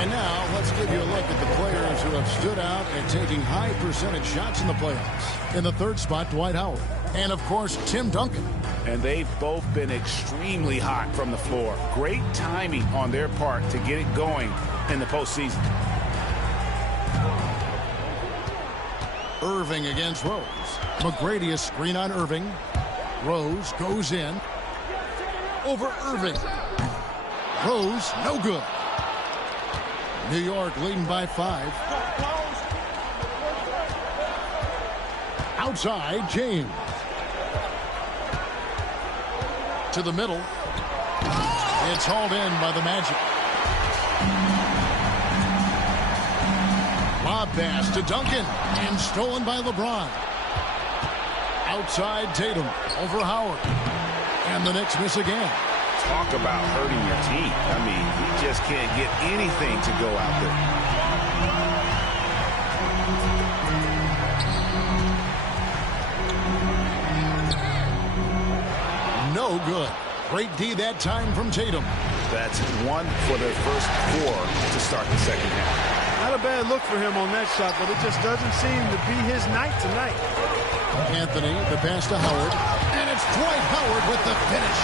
And now let's give you a look at the players who have stood out and taking high percentage shots in the playoffs. In the third spot, Dwight Howard. And, of course, Tim Duncan. And they've both been extremely hot from the floor. Great timing on their part to get it going in the postseason. Irving against Rose. McGrady a screen on Irving. Rose goes in. Over Irving. Rose, no good. New York leading by 5. Outside, James. To the middle. It's hauled in by the Magic. Lob pass to Duncan. And stolen by LeBron. Outside Tatum. Over Howard. And the Knicks miss again. Talk about hurting your team. I mean, you just can't get anything to go out there. No good. Great D that time from Tatum. That's 1 for their first 4 to start the second half. Not a bad look for him on that shot, but it just doesn't seem to be his night tonight. Anthony, the pass to Howard. And it's Dwight Howard with the finish.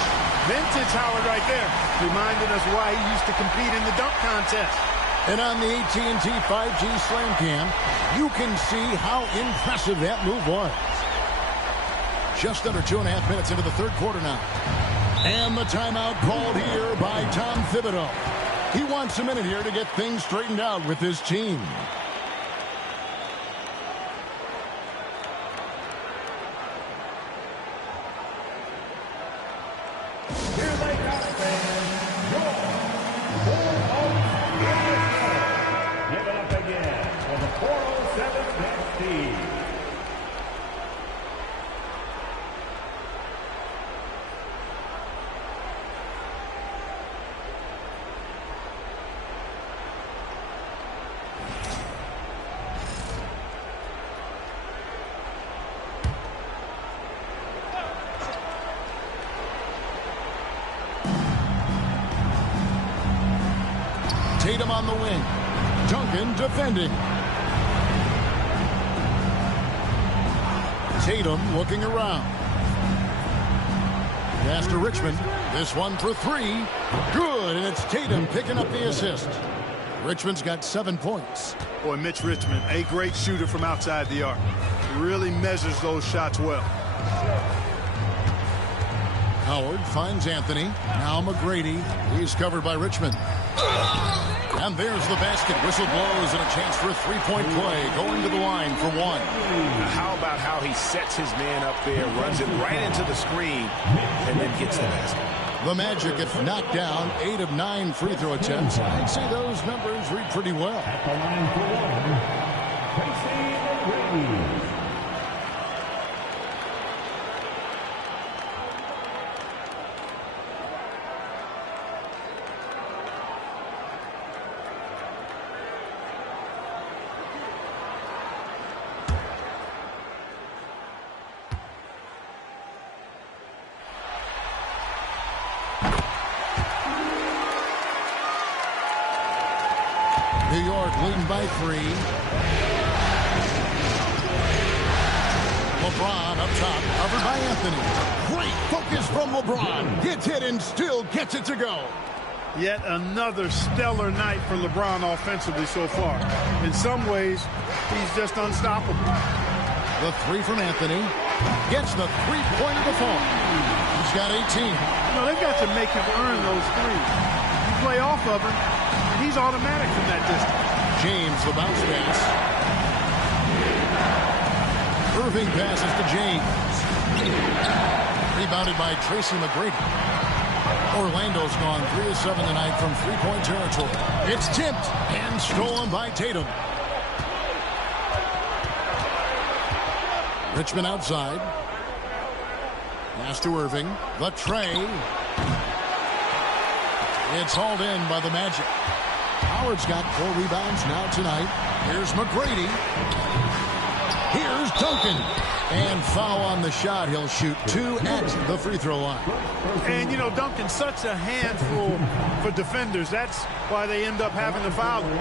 Vintage Howard right there, reminding us why he used to compete in the dunk contest. And on the AT&T 5G Slam Cam, you can see how impressive that move was. Just under 2.5 minutes into the third quarter now. And the timeout called here by Tom Thibodeau. He wants a minute here to get things straightened out with his team. Tatum on the wing. Duncan defending. Tatum looking around. Pass to Richmond. This one for 3. Good, and it's Tatum picking up the assist. Richmond's got 7 points. Boy, Mitch Richmond, a great shooter from outside the arc. Really measures those shots well. Howard finds Anthony. Now McGrady. He's covered by Richmond. And there's the basket. Whistle blows and a chance for a three-point play. Going to the line for 1. How about how he sets his man up there, runs it right into the screen, and then gets the basket. The Magic have knocked down 8 of 9 free throw attempts. I'd say those numbers read pretty well. At the line for 1, Tracy McGrady. New York leading by 3. LeBron up top, covered by Anthony. Great focus from LeBron. Hits it and still gets it to go. Yet another stellar night for LeBron offensively so far. In some ways, he's just unstoppable. The 3 from Anthony. Gets the three-pointer to fall. He's got 18. They've got to make him earn those threes. You play off of him, he's automatic from that distance. James, the bounce pass. Irving passes to James. Rebounded by Tracy McGrady. Orlando's gone 3 of 7 tonight from three-point territory. It's tipped and stolen by Tatum. Richmond outside. Pass to Irving. The tray. It's hauled in by the Magic. Howard's got 4 rebounds now tonight. Here's McGrady. Here's Duncan. And foul on the shot. He'll shoot 2 at the free throw line. And, Duncan's such a handful for defenders. That's why they end up having to foul him.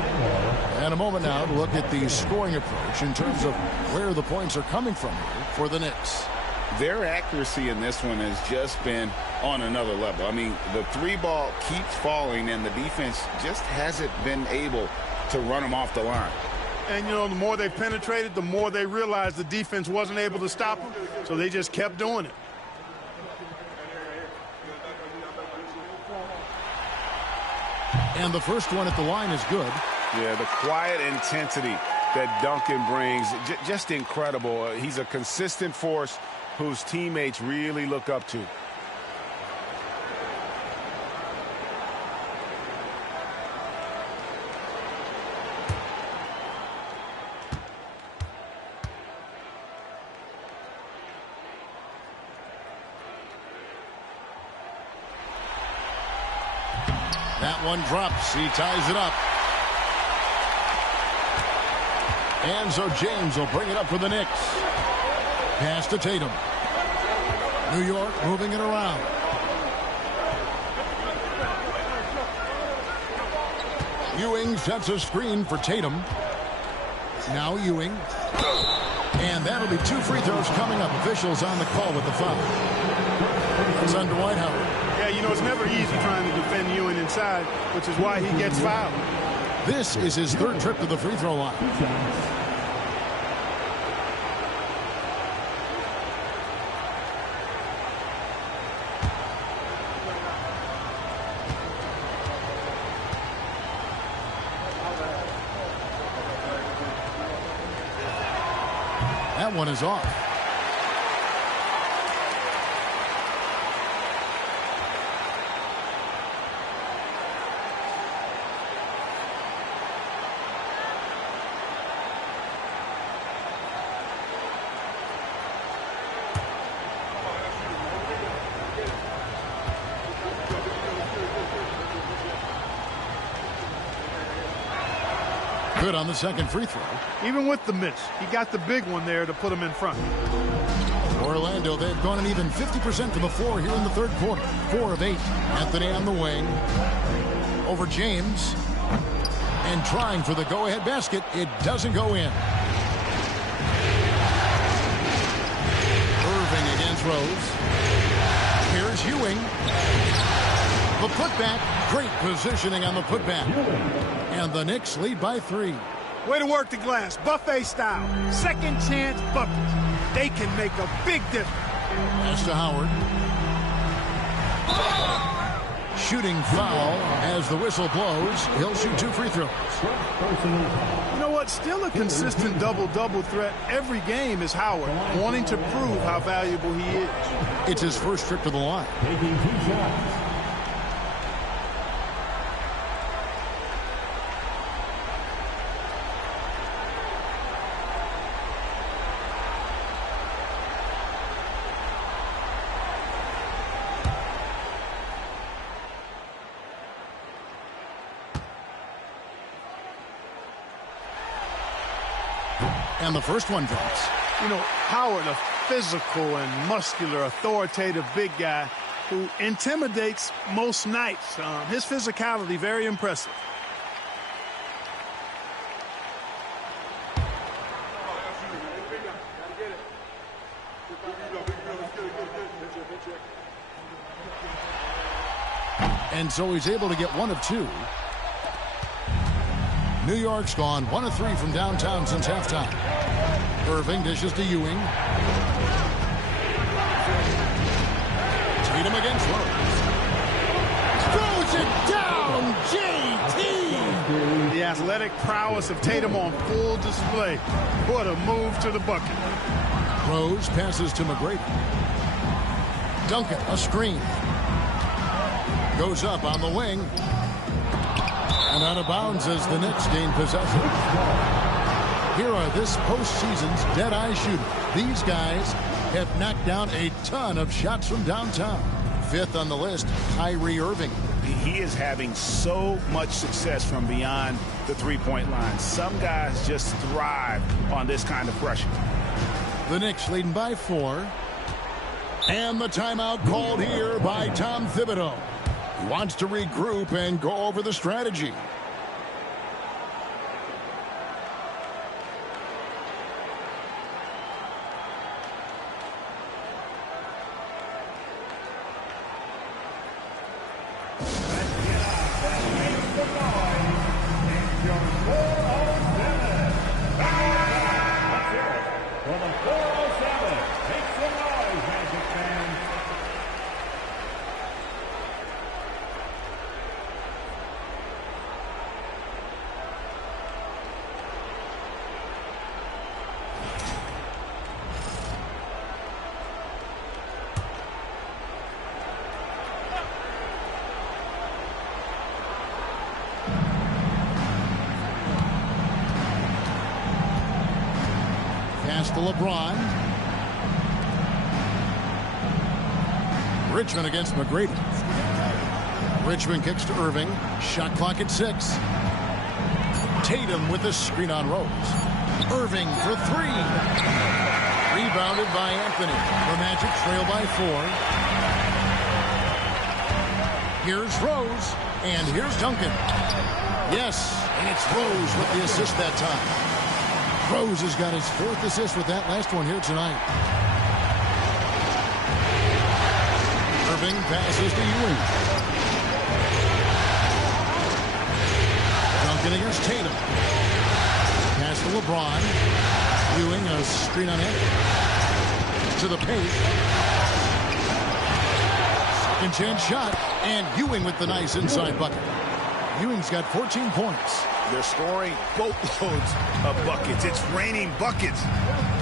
And a moment now to look at the scoring approach in terms of where the points are coming from for the Knicks. Their accuracy in this one has just been on another level. I mean, the 3 ball keeps falling, and the defense just hasn't been able to run them off the line. And, the more they penetrated, the more they realized the defense wasn't able to stop them, so they just kept doing it. And the first one at the line is good. Yeah, the quiet intensity that Duncan brings, just incredible. He's a consistent force whose teammates really look up to. That one drops. He ties it up. And so James will bring it up for the Knicks. Pass to Tatum. New York moving it around. Ewing sets a screen for Tatum. Now Ewing. And that'll be 2 free throws coming up. Officials on the call with the foul. It's on Dwight Howard. Yeah, you know, it's never easy trying to defend Ewing inside, which is why he gets fouled. This is his 3rd trip to the free throw line. That one is off. Good on the 2nd free throw. Even with the miss, he got the big one there to put him in front. Orlando, they've gone an even 50% from the floor here in the 3rd quarter. 4 of 8. Anthony on the wing. Over James. And trying for the go-ahead basket. It doesn't go in. Irving against Rose. Here's Ewing. The putback. Great positioning on the putback. And the Knicks lead by 3. Way to work the glass, buffet style. Second chance buckets. They can make a big difference. Pass to Howard. Shooting foul as the whistle blows. He'll shoot 2 free throws. You know what? Still a consistent double-double threat every game is Howard, wanting to prove how valuable he is. It's his 1st trip to the line. Taking 2 shots. And the first one drops. You know, Howard, a physical and muscular, authoritative big guy who intimidates most nights. His physicality, very impressive. And so he's able to get 1 of 2. New York's gone 1 of 3 from downtown since halftime. Irving dishes to Ewing. Tatum against Rose. Throws it down, JT! The athletic prowess of Tatum on full display. What a move to the bucket. Rose passes to McGrady. Duncan, a screen. Goes up on the wing. And out of bounds as the Knicks gain possession. Here are this postseason's dead-eye shooters. These guys have knocked down a ton of shots from downtown. 5th on the list, Kyrie Irving. He is having so much success from beyond the three-point line. Some guys just thrive on this kind of pressure. The Knicks leading by 4. And the timeout called here by Tom Thibodeau. He wants to regroup and go over the strategy. to LeBron. Richmond against McGrady. Richmond kicks to Irving. Shot clock at 6. Tatum with the screen on Rose. Irving for 3. Rebounded by Anthony. The Magic trail by 4. Here's Rose. And here's Duncan. Yes, and it's Rose with the assist that time. Rose has got his 4th assist with that last one here tonight. Irving passes to Ewing. Duncan against Tatum. Pass to LeBron. Ewing a screen on it. To the paint. Second chance shot. And Ewing with the nice inside bucket. Ewing's got 14 points. They're scoring boatloads of buckets. It's raining buckets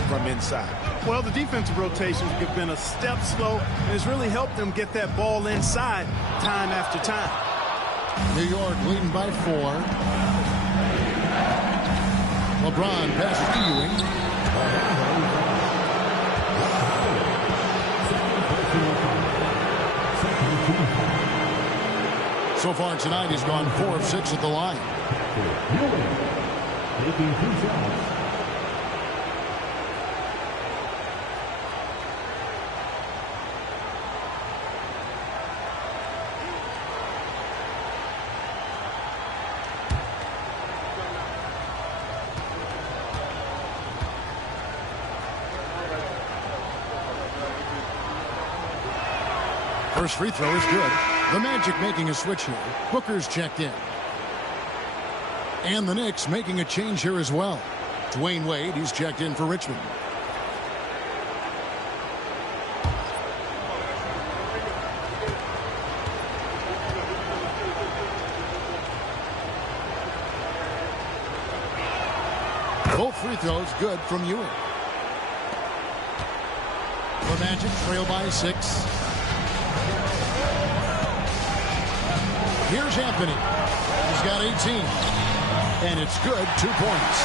from inside. Well, the defensive rotations have been a step slow, and it's really helped them get that ball inside time after time. New York leading by 4. LeBron passes to Ewing. So far tonight, he's gone 4 of 6 at the line. Taking 2 shots. First free throw is good. The Magic making a switch here. Booker's checked in. And the Knicks making a change here as well. Dwayne Wade, he's checked in for Richmond. Both free throws good from Ewing. The Magic trail by 6. Here's Anthony. He's got 18. And it's good, 2 points.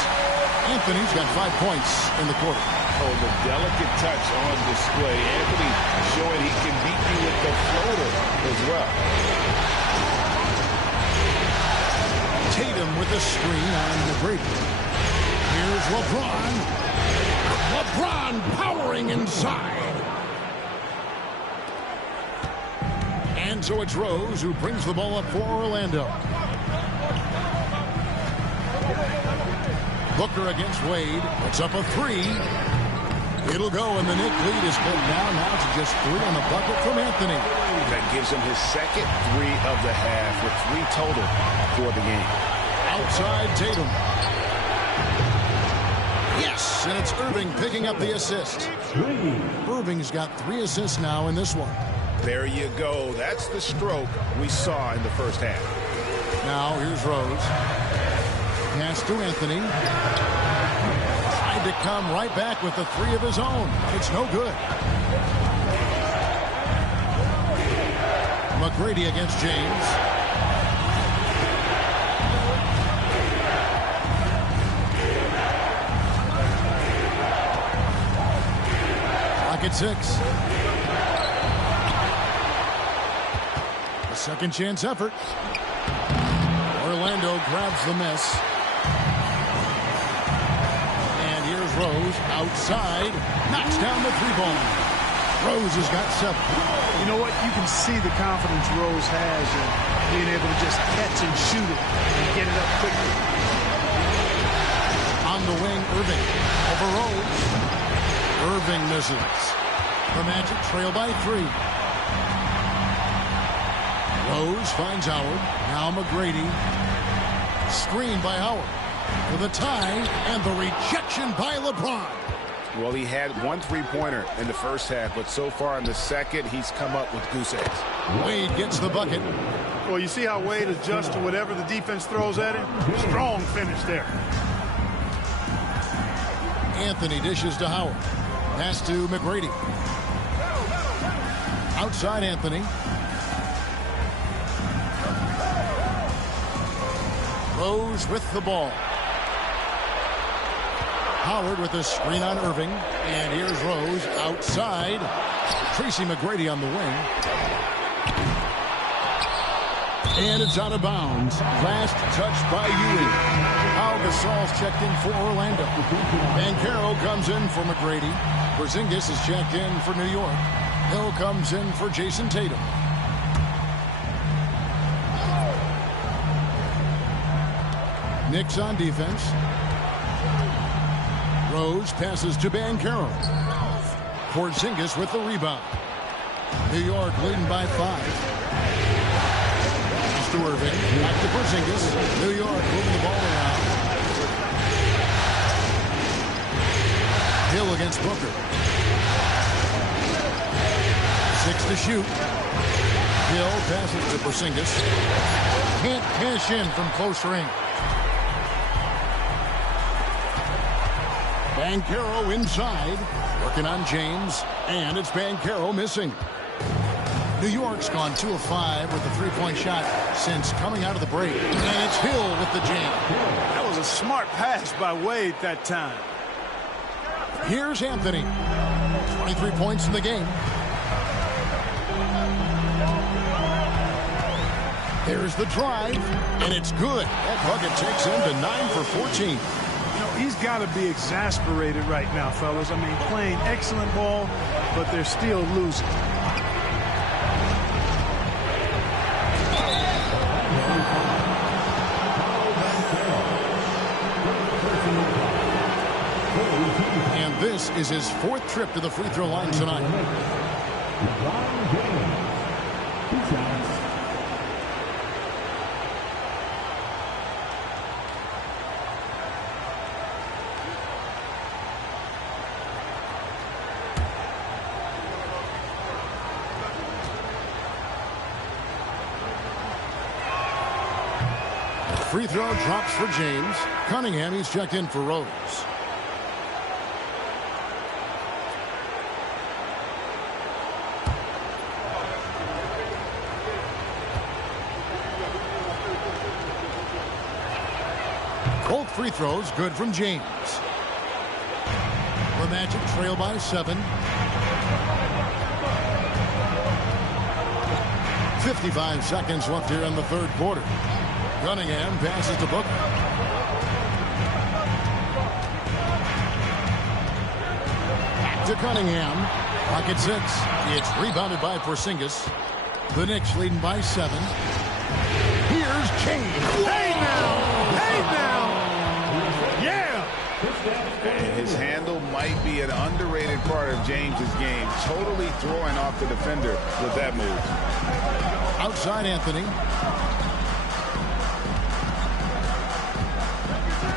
Anthony's got 5 points in the quarter. Oh, the delicate touch on display. Anthony showing he can beat you with the floater as well. Tatum with the screen on McGrady. Here's LeBron. LeBron powering inside. And so it's Rose who brings the ball up for Orlando. Booker against Wade. It's up a 3. It'll go, and the Knick lead is cut down now to just 3 on the bucket from Anthony. That gives him his second 3 of the half with 3 total for the game. Outside Tatum. Yes, and it's Irving picking up the assist. Irving's got 3 assists now in this one. There you go. That's the stroke we saw in the first half. Now here's Rose. Pass to Anthony. Tried to come right back with the 3 of his own. It's no good. McGrady against James. Clock at 6. A second chance effort. Orlando grabs the miss. And here's Rose outside. Knocks down the 3-ball. Rose has got 7. You know what? You can see the confidence Rose has in being able to just catch and shoot it and get it up quickly. On the wing, Irving. Over Rose. Irving misses. The Magic trail by 3. Rose finds Howard. Now McGrady. Screen by Howard. For the tie and the rejection by LeBron. Well, he had 1 3-pointer in the first half, but so far in the second, he's come up with goose eggs. Wade gets the bucket. Well, you see how Wade adjusts to whatever the defense throws at him? Strong finish there. Anthony dishes to Howard. Pass to McGrady. Outside Anthony. Rose with the ball. Howard with a screen on Irving. And here's Rose outside. Tracy McGrady on the wing. And it's out of bounds. Last touch by Ewing. Pau Gasol's checked in for Orlando. Banchero comes in for McGrady. Porzingis is checked in for New York. Hill comes in for Jason Tatum. Knicks on defense. Rose passes to Banchero. Porzingis with the rebound. New York leading by 5. To Irving, back to Porzingis. New York moving the ball around. Hill against Booker. 6 to shoot. Hill passes to Porzingis. Can't cash in from close range. Banchero inside, working on James, and it's Banchero missing. New York's gone 2 of 5 with a three-point shot since coming out of the break. And it's Hill with the jam. That was a smart pass by Wade that time. Here's Anthony. 23 points in the game. There's the drive, and it's good. That bucket takes him to 9 for 14. You know, he's got to be exasperated right now, fellas. I mean, playing excellent ball, but they're still losing. And this is his 4th trip to the free throw line tonight. Free throw drops for James. Cunningham, he's checked in for Rose. Both free throws good from James. The Magic trail by 7. 55 seconds left here in the 3rd quarter. Cunningham passes to Booker. Back to Cunningham. Pocket 6. It's rebounded by Porzingis. The Knicks leading by 7. Here's James. Hey now! Hey now! Yeah! And his handle might be an underrated part of James's game. Totally throwing off the defender with that move. Outside Anthony.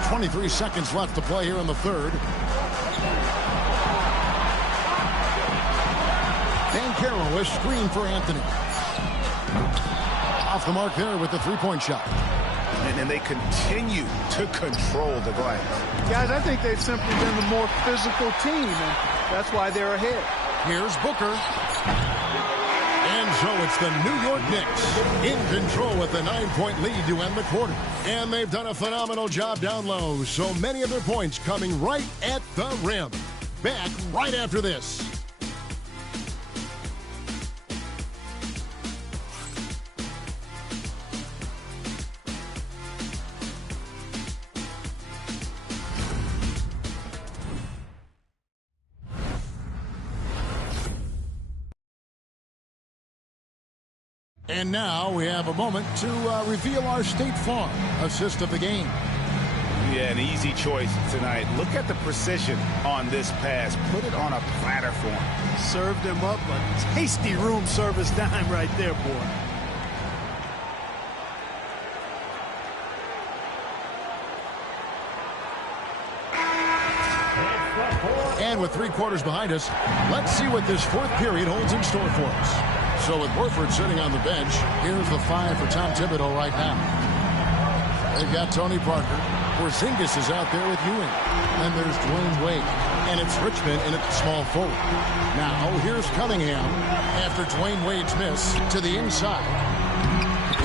23 seconds left to play here in the 3rd. Banchero, a screen for Anthony. Off the mark there with the three-point shot. And they continue to control the glass. Guys, I think they've simply been the more physical team, and that's why they're ahead. Here's Booker. And so it's the New York Knicks in control with the 9-point lead to end the quarter. And they've done a phenomenal job down low. So many of their points coming right at the rim. Back right after this. And now we have a moment to reveal our State Farm assist of the game. Yeah, an easy choice tonight. Look at the precision on this pass. Put it on a platter for him. Served him up a tasty room service dime right there, boy. And with 3 quarters behind us, let's see what this 4th period holds in store for us. So with Horford sitting on the bench, here's the 5 for Tom Thibodeau right now. They've got Tony Parker. Porzingis is out there with Ewing. And there's Dwayne Wade. And it's Richmond in at small forward. Now here's Cunningham after Dwayne Wade's miss to the inside.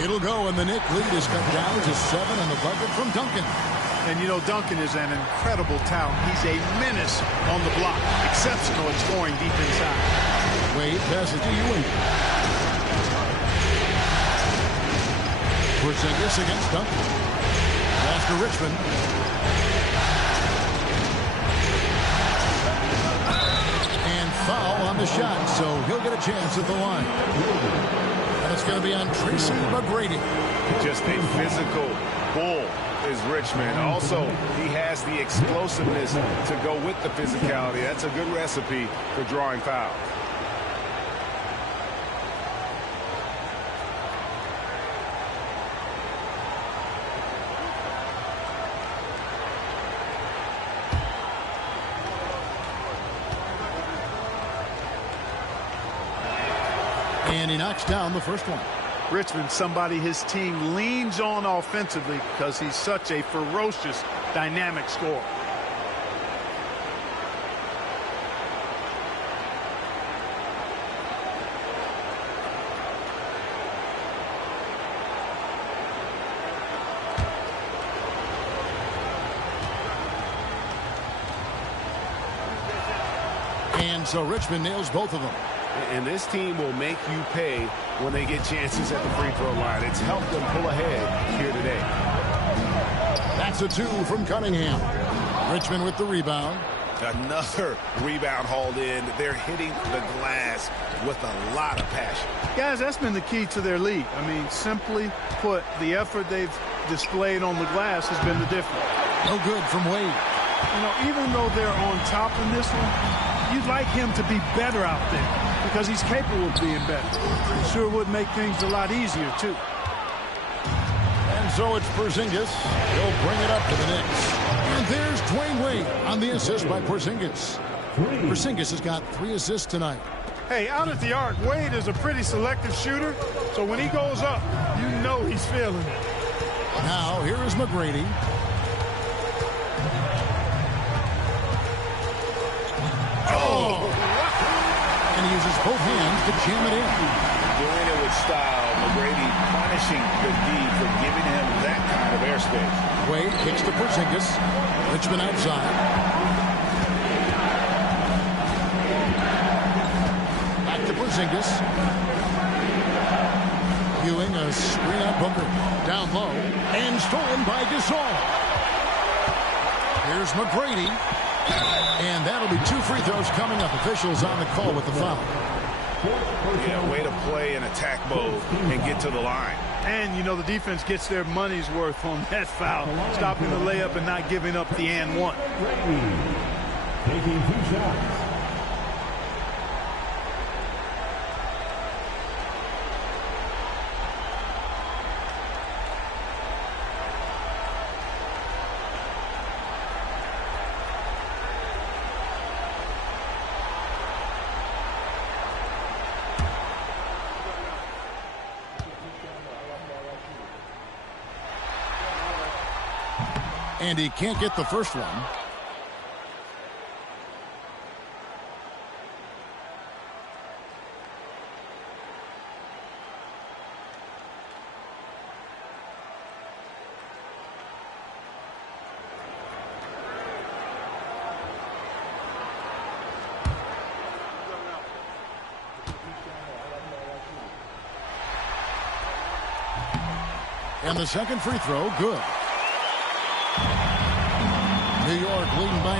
It'll go, and the Knick lead is cut down to 7 on the bucket from Duncan. And, you know, Duncan is an incredible talent. He's a menace on the block. Exceptional at scoring deep inside. Wade passes to Ewing. Porzingis against Duncan. Pass to Richmond. And foul on the shot, so he'll get a chance at the line. And it's going to be on Tracy McGrady. Just a physical bull is Richmond. Also, he has the explosiveness to go with the physicality. That's a good recipe for drawing fouls. And he knocks down the first one. Richmond, somebody his team leans on offensively because he's such a ferocious, dynamic scorer. And so Richmond nails both of them. And this team will make you pay when they get chances at the free throw line. It's helped them pull ahead here today. That's a 2 from Cunningham. Richmond with the rebound. Another rebound hauled in. They're hitting the glass with a lot of passion. Guys, that's been the key to their lead. I mean, simply put, the effort they've displayed on the glass has been the difference. No good from Wade. You know, even though they're on top in this one, you'd like him to be better out there because he's capable of being better. Sure would make things a lot easier, too. And so it's Porzingis. He'll bring it up to the Knicks. And there's Dwayne Wade on the assist by Porzingis. Porzingis has got 3 assists tonight. Hey, out at the arc, Wade is a pretty selective shooter, so when he goes up, you know he's feeling it. Now, here is McGrady. Oh! And he uses both hands to jam it in. Doing it with style. McGrady punishing the D for giving him that kind of airspace. Wade kicks to Porzingis. Richmond outside. Back to Porzingis. Ewing, a screen on Booker. Down low. And stolen by Gasol. Here's McGrady. And that'll be 2 free throws coming up. Officials on the call with the foul. Yeah, way to play in attack mode and get to the line. And, you know, the defense gets their money's worth on that foul. Stopping the layup and not giving up the and one. Taking 2 shots. And he can't get the first one. And the second free throw, good. New York leading by 9.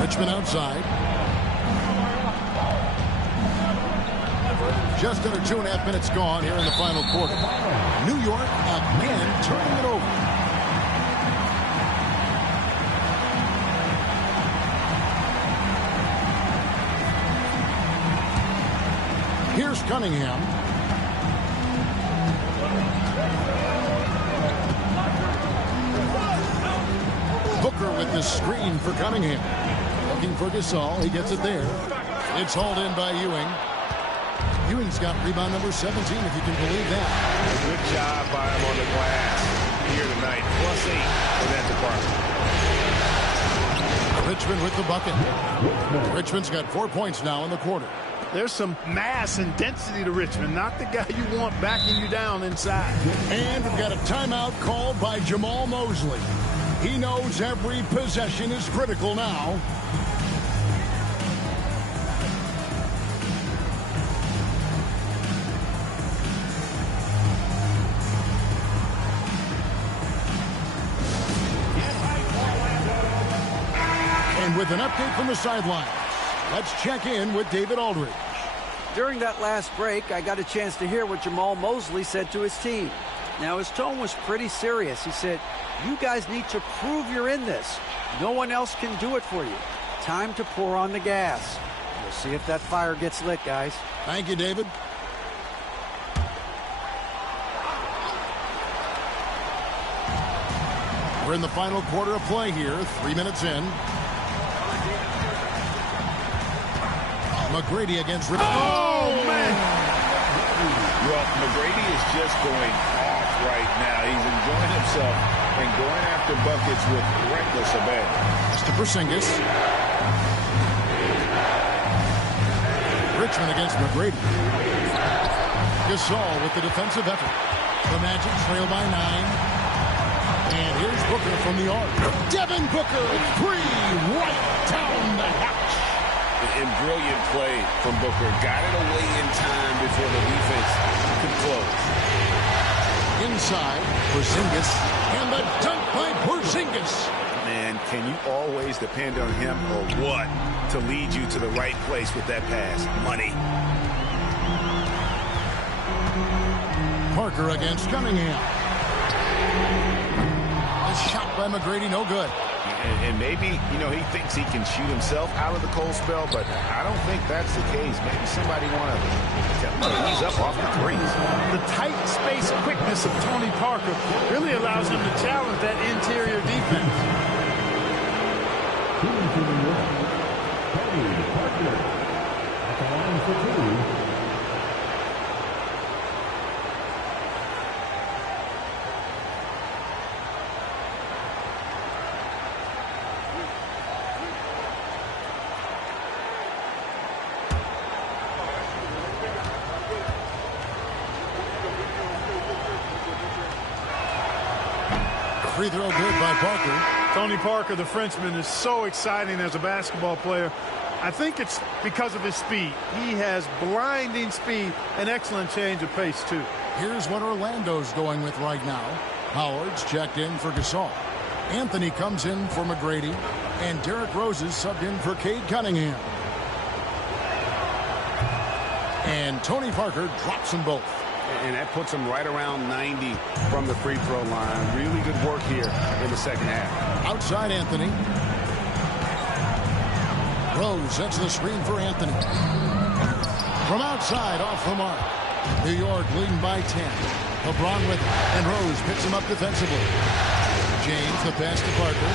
Richmond outside. Just under 2.5 minutes gone here in the final quarter. New York again turning it over. Here's Cunningham. Booker with the screen for Cunningham. Looking for Gasol. He gets it there. It's hauled in by Ewing. Ewing's got rebound number 17, if you can believe that. Good job by him on the glass here tonight. +8 for that department. Richmond with the bucket. Richmond's got 4 points now in the quarter. There's some mass and density to Richmond, not the guy you want backing you down inside. And we've got a timeout called by Jamal Mosley. He knows every possession is critical now. And with an update from the sidelines, let's check in with David Aldridge. During that last break, I got a chance to hear what Jamal Mosley said to his team. Now, his tone was pretty serious. He said, you guys need to prove you're in this. No one else can do it for you. Time to pour on the gas. We'll see if that fire gets lit, guys. Thank you, David. We're in the final quarter of play here, 3 minutes in. McGrady against Richmond. Oh, man! Well, McGrady is just going off right now. He's enjoying himself and going after buckets with reckless abandon. To Porzingis. Richmond against McGrady. Gasol with the defensive effort. The Magic trail by 9. And here's Booker from the arc. Devin Booker, 3 right down the hatch. And brilliant play from Booker. Got it away in time before the defense could close. Inside, Porzingis. And the dunk by Porzingis. Man, can you always depend on him or what to lead you to the right place with that pass? Money. Parker against Cunningham. A shot by McGrady, no good. And maybe, you know, he thinks he can shoot himself out of the cold spell, but I don't think that's the case. Maybe somebody want to ease up off the threes. The tight space quickness of Tony Parker really allows him to challenge that interior defense. Tony Parker at the line for 2. Free throw good by Parker. Tony Parker, the Frenchman, is so exciting as a basketball player. I think it's because of his speed. He has blinding speed and excellent change of pace, too. Here's what Orlando's going with right now. Howard's checked in for Gasol. Anthony comes in for McGrady. And Derrick Rose is subbed in for Cade Cunningham. And Tony Parker drops them both. And that puts him right around 90 from the free throw line. Really good work here in the second half. Outside Anthony. Rose sets the screen for Anthony. From outside, off the mark. New York leading by 10. LeBron with it. And Rose picks him up defensively. James, the pass to Parker.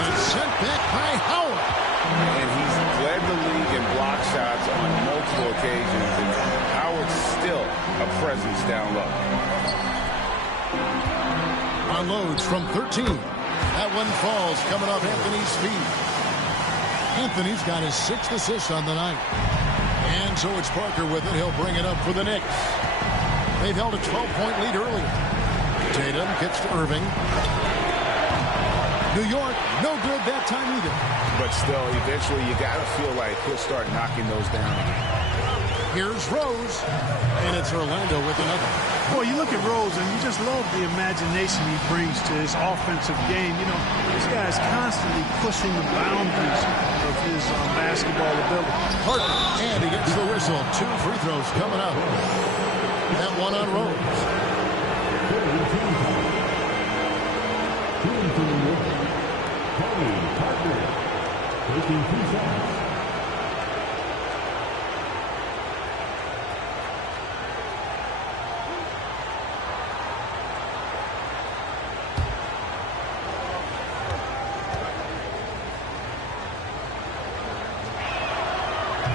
And sent back by Howard. And he's led the league in block shots on multiple occasions, and Howard's still a presence down low. Unloads from 13. That one falls coming off Anthony's feet. Anthony's got his 6th assist on the night. And so it's Parker with it. He'll bring it up for the Knicks. They've held a 12-point lead earlier. Tatum gets to Irving. New York, no good that time either. But still, eventually, you got to feel like he'll start knocking those down again. Here's Rose, and it's Orlando with another. Boy, you look at Rose, and you just love the imagination he brings to his offensive game. You know, this guy's constantly pushing the boundaries of his basketball ability. Parker, and he gets the whistle. 2 free throws coming up. That one on Rose. Tony Parker taking 2 shots.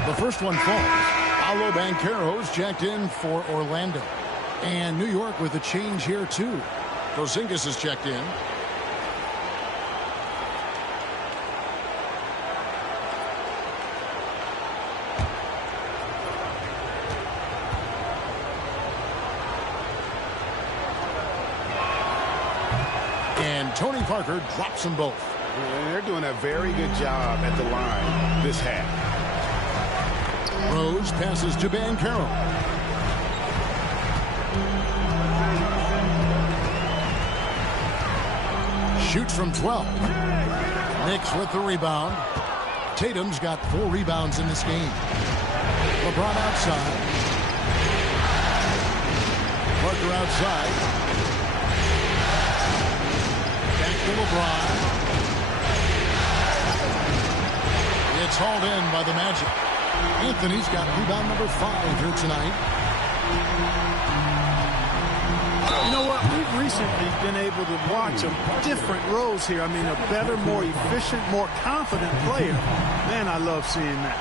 The first one falls. Paolo Banchero's checked in for Orlando. And New York with a change here, too. Porzingis is checked in. and Tony Parker drops them both. They're doing a very good job at the line this half. Rose passes to Banchero. Shoots from 12. Knicks with the rebound. Tatum's got 4 rebounds in this game. LeBron outside. Parker outside. Back to LeBron. It's hauled in by the Magic. Anthony's got rebound number 5 here tonight. You know what? We've recently been able to watch a different Rose here. I mean, a better, more efficient, more confident player. Man, I love seeing that.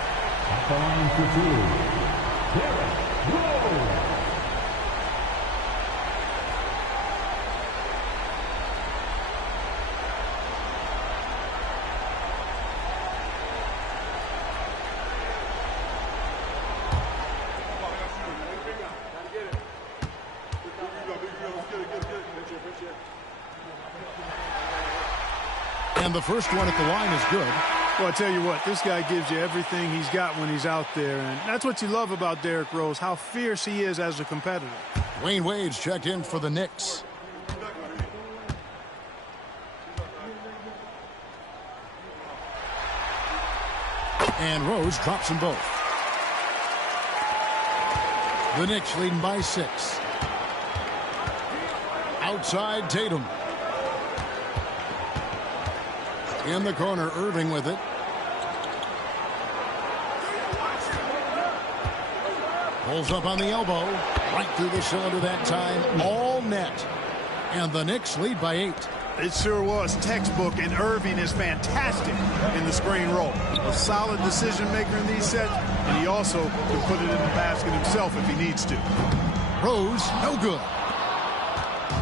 And the first one at the line is good. Well, I tell you what, this guy gives you everything he's got when he's out there. And that's what you love about Derrick Rose, how fierce he is as a competitor. Dwayne Wade's checked in for the Knicks. And Rose drops them both. The Knicks leading by 6. Outside Tatum. In the corner, Irving with it. Pulls up on the elbow. Right through the cylinder that time. All net. And the Knicks lead by 8. It sure was textbook, and Irving is fantastic in the screen roll. A solid decision maker in these sets, and he also can put it in the basket himself if he needs to. Rose, no good.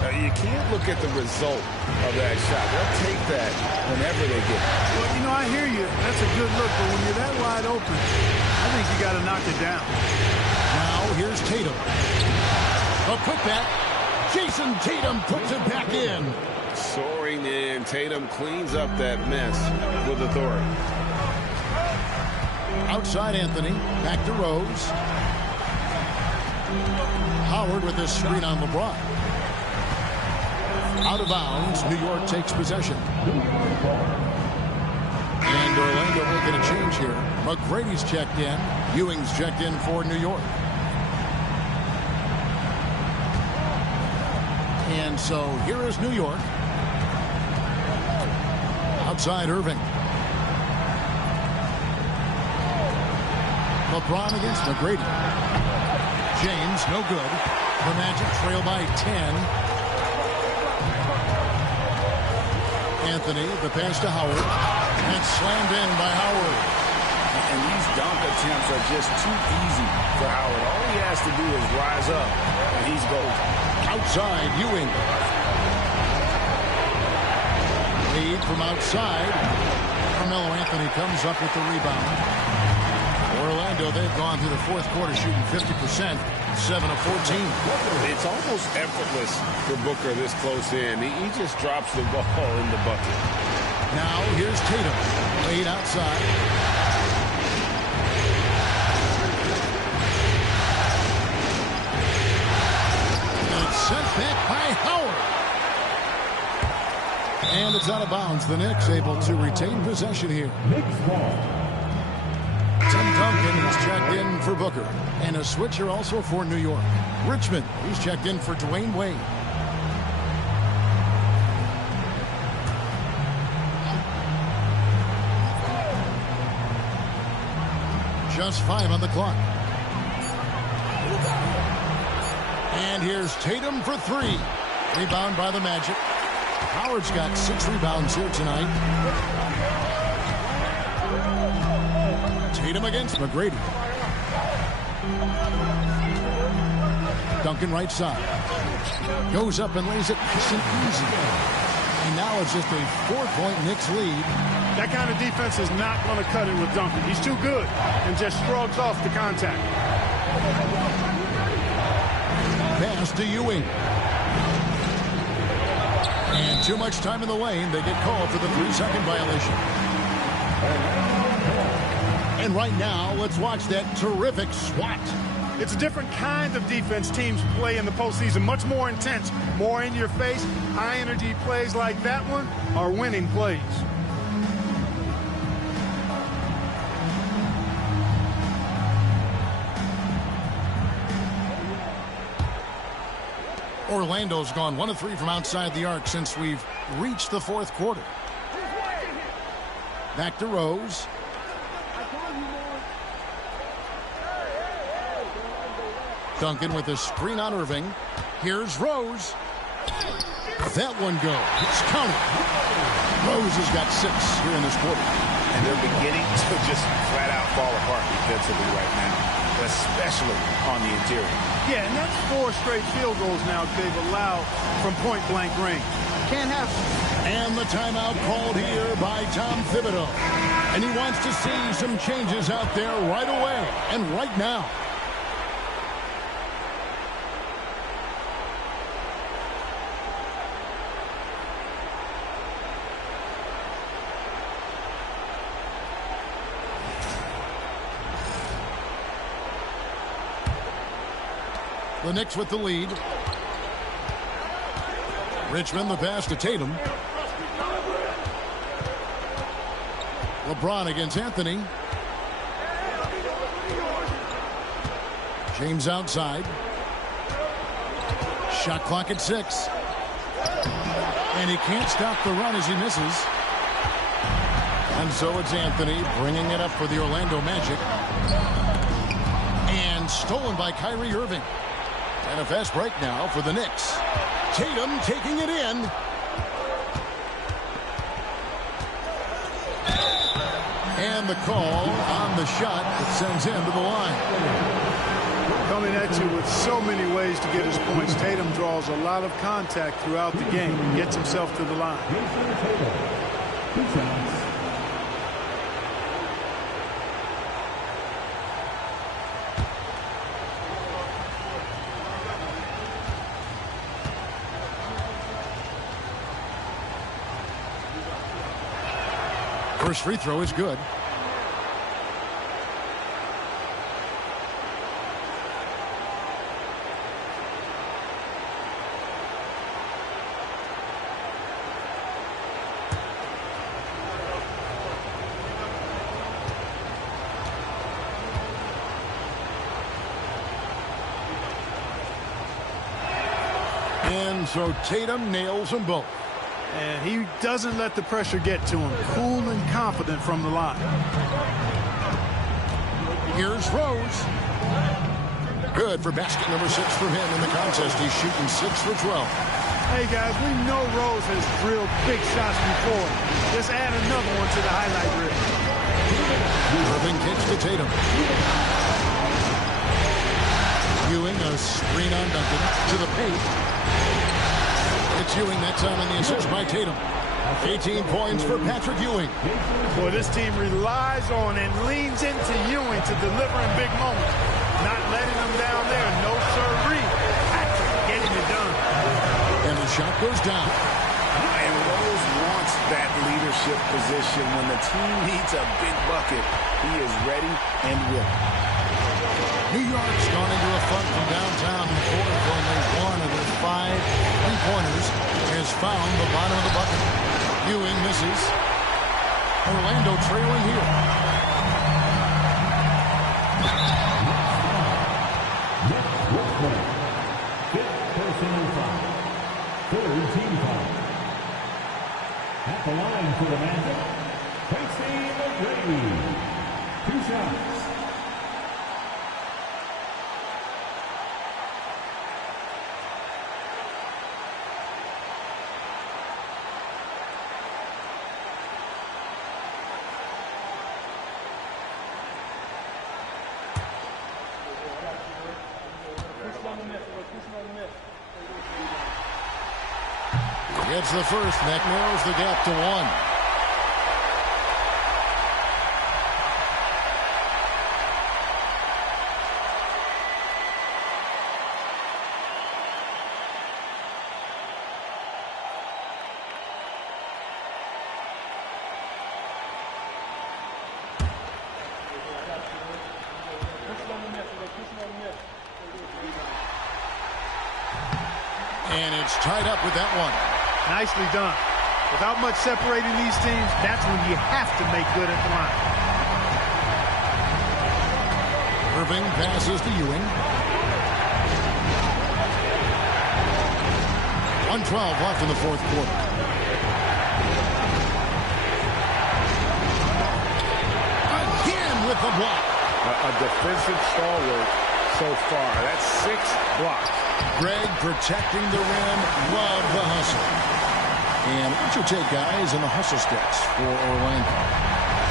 You can't look at the result of that shot. They'll take that whenever they get it. Well, you know, I hear you. That's a good look, but when you're that wide open, I think you got to knock it down. Now here's Tatum. A putback. Jason Tatum puts it back in. Soaring in. Tatum cleans up that mess with authority. Outside Anthony. Back to Rose. Howard with this screen on LeBron. Out of bounds. New York takes possession. And Orlando making a change here. McGrady's checked in. Ewing's checked in for New York. And so here is New York. Outside Irving. LeBron against McGrady. James, no good. The Magic trail by 10. Anthony, the pass to Howard. And slammed in by Howard. And these dunk attempts are just too easy for Howard. All he has to do is rise up, and he's golden. Outside, Ewing. Lead from outside. Carmelo Anthony comes up with the rebound. Orlando, they've gone through the fourth quarter shooting 50%, 7 of 14. It's almost effortless for Booker this close in. He just drops the ball in the bucket. Now here's Tatum. Laid outside. And sent back by Howard. And it's out of bounds. The Knicks able to retain possession here. Tim Duncan is checked in for Booker. And a switcher also for New York. Richmond, he's checked in for Dwayne Wade. Just 5 on the clock. And here's Tatum for 3. Rebound by the Magic. Howard's got 6 rebounds here tonight. Tatum against McGrady. Duncan right side. Goes up and lays it nice and easy. And now it's just a 4-point Knicks lead. That kind of defense is not going to cut it with Duncan. He's too good and just shrugs off the contact. Pass to Ewing. And too much time in the lane. They get called for the 3-second violation. And right now, let's watch that terrific swat. It's a different kind of defense teams play in the postseason. Much more intense, more in your face. High energy plays like that one are winning plays. Orlando's gone 1 of 3 from outside the arc since we've reached the fourth quarter. Back to Rose. Duncan with a screen on Irving. Here's Rose. That one goes. It's counted. Rose has got 6 here in this quarter. And they're beginning to just flat out fall apart defensively right now, especially on the interior. Yeah, and that's 4 straight field goals now they've allowed from point-blank range. Can't happen. And the timeout called here by Tom Thibodeau. And he wants to see some changes out there right away and right now. The Knicks with the lead. Richmond the pass to Tatum. LeBron against Anthony. James outside. Shot clock at 6. And he can't stop the run as he misses. And so it's Anthony bringing it up for the Orlando Magic. And stolen by Kyrie Irving. And a fast break now for the Knicks. Tatum taking it in. And the call on the shot that sends him to the line. Coming at you with so many ways to get his points. Tatum draws a lot of contact throughout the game and gets himself to the line. First free throw is good. And so Tatum nails them both. And he doesn't let the pressure get to him. Cool and confident from the line. Here's Rose. Good for basket number 6 for him in the contest. He's shooting 6 for 12. Hey, guys, we know Rose has drilled big shots before. Just add another one to the highlight reel. Irving kicks to Tatum. Ewing, a screen on Duncan to the paint. It's Ewing that time on the assist by Tatum. 18 points for Patrick Ewing. Boy, this team relies on and leans into Ewing to deliver in big moments. Not letting them down there. No sirree. Patrick getting it done. And the shot goes down. And Rose wants that leadership position. When the team needs a big bucket, he is ready and willing. New York's gone into a front from downtown in the fourth. Only one of their 5 three-pointers has found the bottom of the bucket. Ewing misses. Orlando trailing here. Fifth personal foul. Third team foul. At the line for the Magic, Tracy McGrady. 2 shots. Gets the first. That narrows the gap to 1. And it's tied up with that one. Nicely done. Without much separating these teams, that's when you have to make good at the line. Irving passes to Ewing. 1:12 left in the fourth quarter. Again with the block. A defensive stalwart so far. That's 6 blocks. Greg protecting the rim. Love the hustle. And what's your take, guys, on the hustle sticks for Orlando?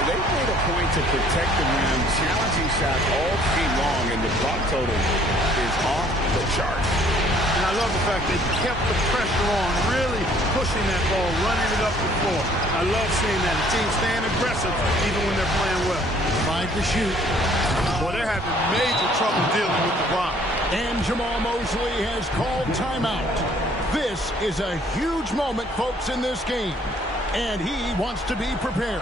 They've made a point to protect the rim, challenging shots all game long, and the block total is off the chart. And I love the fact they kept the pressure on, really pushing that ball, running it up the floor. I love seeing that. The team staying aggressive even when they're playing well. 5 to shoot. Boy, they're having major trouble dealing with the block. And Jamal Mosley has called timeout. This is a huge moment, folks, in this game. And he wants to be prepared.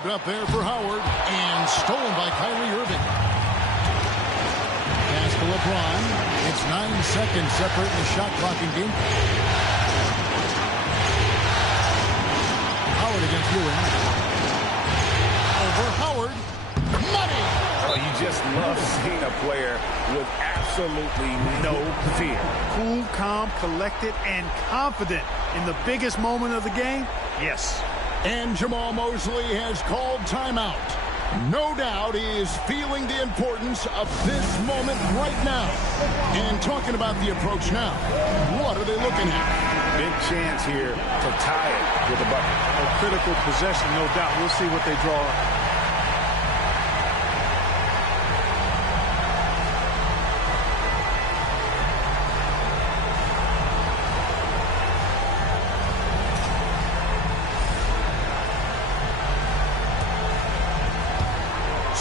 Up there for Howard, and stolen by Kyrie Irving. Pass to LeBron. It's 9 seconds separating the shot clock in game. Howard against Ewing. Over Howard. Money! Oh, you just love seeing a player with absolutely no fear. Cool, calm, collected, and confident in the biggest moment of the game. Yes. And Jamal Mosley has called timeout. No doubt he is feeling the importance of this moment right now. And talking about the approach now, what are they looking at? Big chance here to tie it with a bucket. A critical possession, no doubt. We'll see what they draw.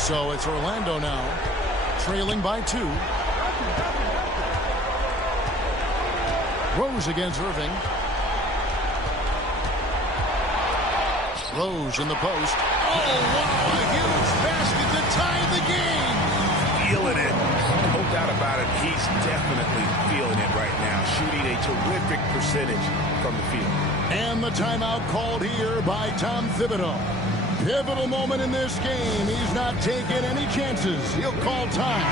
So it's Orlando now, trailing by 2. Rose against Irving. Rose in the post. Oh, wow, a huge basket to tie the game. Feeling it. No doubt about it. He's definitely feeling it right now, shooting a terrific percentage from the field. And the timeout called here by Tom Thibodeau. Pivotal moment in this game. He's not taking any chances. He'll call time.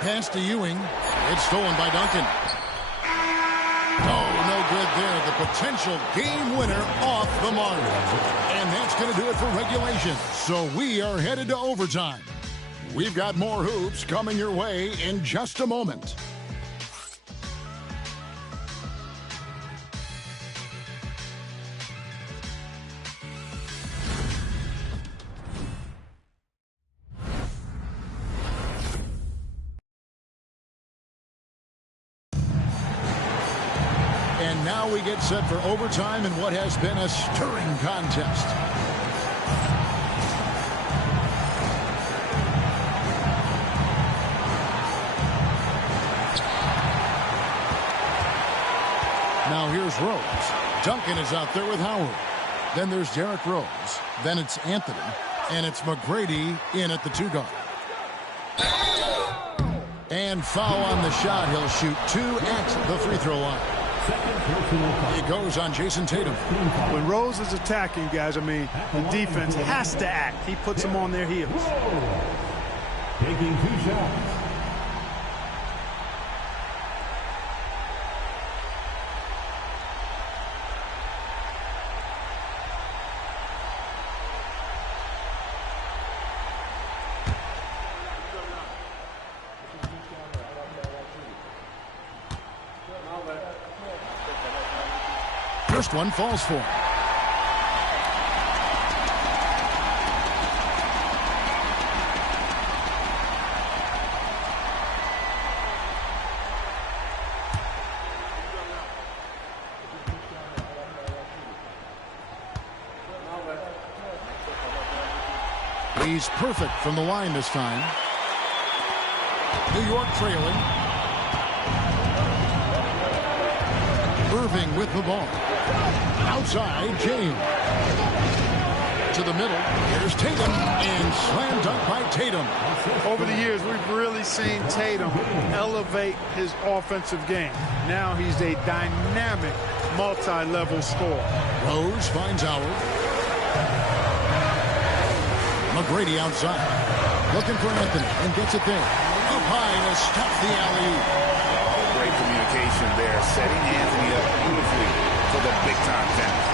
Pass to Ewing. It's stolen by Duncan. Oh, no good there. The potential game winner off the mark. And that's going to do it for regulation. So we are headed to overtime. We've got more hoops coming your way in just a moment. Now we get set for overtime in what has been a stirring contest. Now here's Rose. Duncan is out there with Howard. Then there's Derrick Rose. Then it's Anthony. And it's McGrady in at the 2-guard. And foul on the shot. He'll shoot 2 at the free throw line. It goes on Jason Tatum. When Rose is attacking, guys, I mean, the defense has to act. He puts them on their heels. Taking 2 shots. First one falls for him. He's perfect from the line this time. New York trailing. Irving with the ball. Outside, James. To the middle. Here's Tatum. And slam dunk by Tatum. Over the years, we've really seen Tatum elevate his offensive game. Now he's a dynamic, multi-level scorer. Rose finds Howard. McGrady outside. Looking for Anthony and gets it there. Up high to stop the alley-oop. Great communication there, setting Anthony up beautifully for the big-time finish.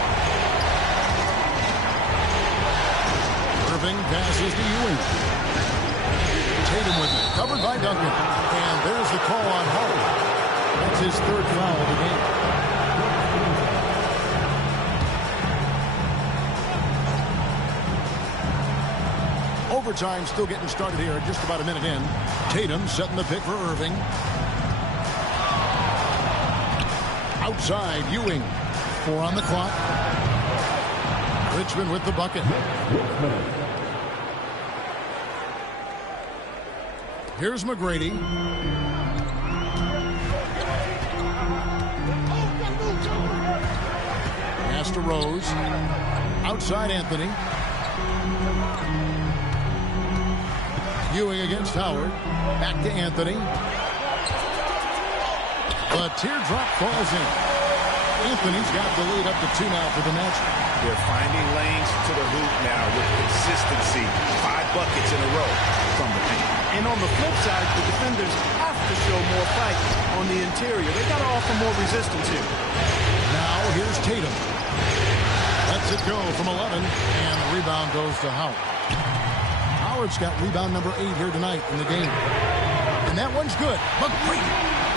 Irving passes to Ewing. Tatum with it, covered by Duncan. And there's the call on Howard. That's his 3rd foul of the game. Overtime still getting started here, just about a minute in. Tatum setting the pick for Irving. Outside, Ewing. 4 on the clock. Richmond with the bucket. Here's McGrady. Pass to Rose. Outside, Anthony. Ewing against Howard. Back to Anthony. The teardrop falls in. Anthony's got the lead up to 2 now for the Magic. They're finding lanes to the hoop now with consistency. 5 buckets in a row from the paint. And on the flip side, the defenders have to show more fight on the interior. They got to offer more resistance here. Now here's Tatum. Lets it go from 11, and the rebound goes to Howard. Howard's got rebound number 8 here tonight in the game. And that one's good. McGrady.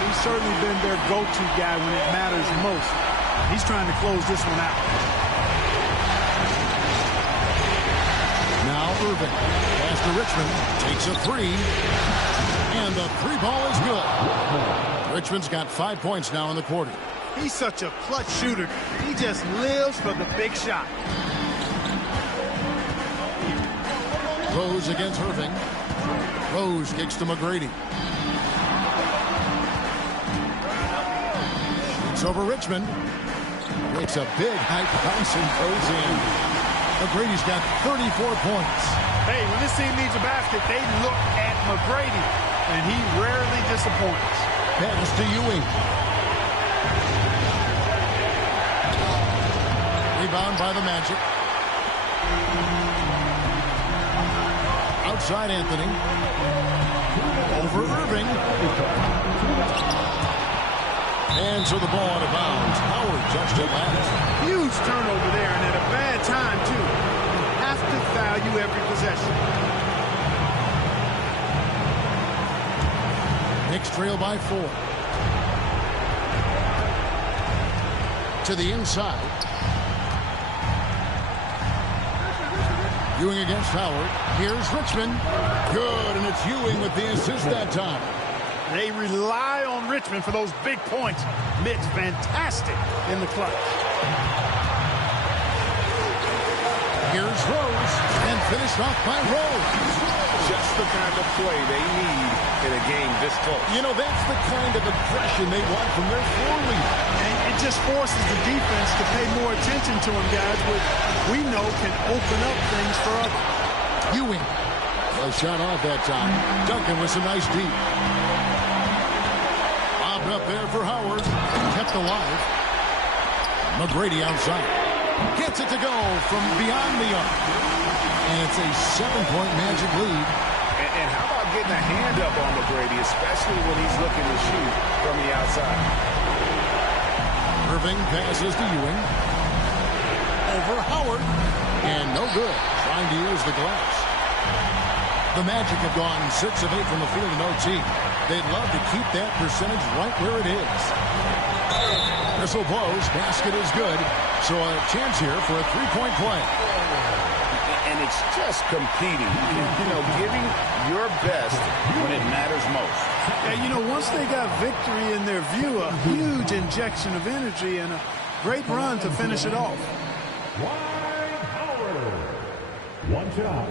He's certainly been their go-to guy when it matters most. He's trying to close this one out. Now Irving. Pass to Richmond. Takes a 3. And the 3 ball is good. Richmond's got 5 points now in the quarter. He's such a clutch shooter. He just lives for the big shot. Rose against Irving. Rose kicks to McGrady. It's over Richmond. Makes a big high bounce and goes in. McGrady's got 34 points. Hey, when this team needs a basket, they look at McGrady, and he rarely disappoints. Pass to Ewing. Rebound by the Magic. Outside Anthony. Over Irving. And so the ball out of bounds. Howard touched it last. Huge turnover there, and at a bad time, too. You have to value every possession. Knicks trail by 4. To the inside. Ewing against Howard. Here's Richmond. Good, and it's Ewing with the assist that time. They rely on Richmond for those big points. Mitch, fantastic in the clutch. Here's Rose, and finished off by Rose. Just the kind of play they need in a game this close. You know, that's the kind of aggression they want from their floor leader. And it just forces the defense to pay more attention to him, guys, which we know can open up things for others. Ewing. A shot off that time. Duncan with some nice deep. up there for Howard. Kept alive. McGrady outside. Gets it to go from beyond the arc. And it's a 7-point Magic lead. And how about getting a hand up on McGrady, especially when he's looking to shoot from the outside. Irving passes to Ewing. Over Howard. And no good. Trying to use the glass. The Magic have gone 6 of 8 from the field in OT. They'd love to keep that percentage right where it is. Whistle blows. Basket is good. So a chance here for a 3-point play. And it's just competing. You know, giving your best when it matters most. Yeah, you know, once they got victory in their view, a huge injection of energy and a great run to finish it off. Dwight Howard. One shot.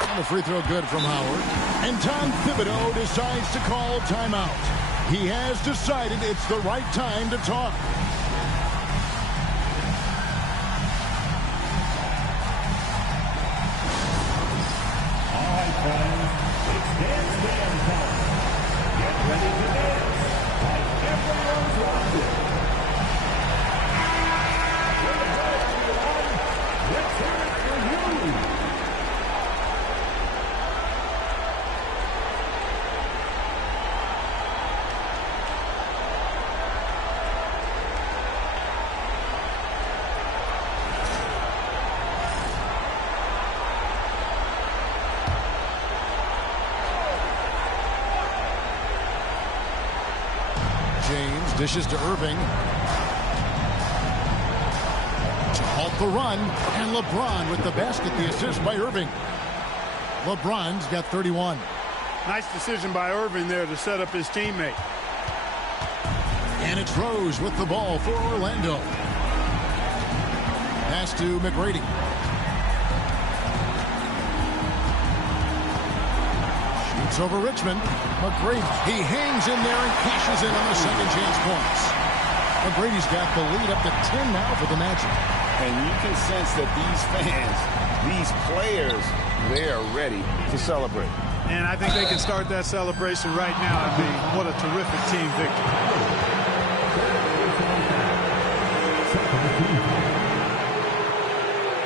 And the free throw good from Howard. And Tom Thibodeau decides to call timeout. He has decided it's the right time to talk. All right, friends. It's dance time. Get ready to dance like everyone's watching. Let's hear it for you. James dishes to Irving. To halt the run. And LeBron with the basket. The assist by Irving. LeBron's got 31. Nice decision by Irving there to set up his teammate. And it's Rose with the ball for Orlando. Pass to McGrady. Shoots over Richmond. McGrady, he hangs in there and cashes in on the second chance points. McGrady's got the lead up to 10 now for the Magic. And you can sense that these fans, these players, they are ready to celebrate. And I think they can start that celebration right now. I mean, what a terrific team victory.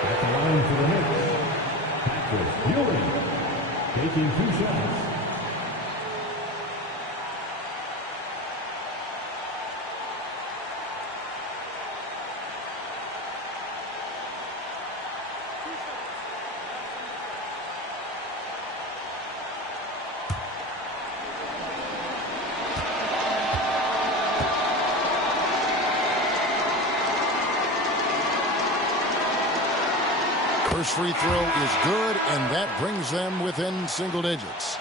At the line for the Knicks, Patrick Ewing taking 2 shots. First free throw is good, and that brings them within single digits.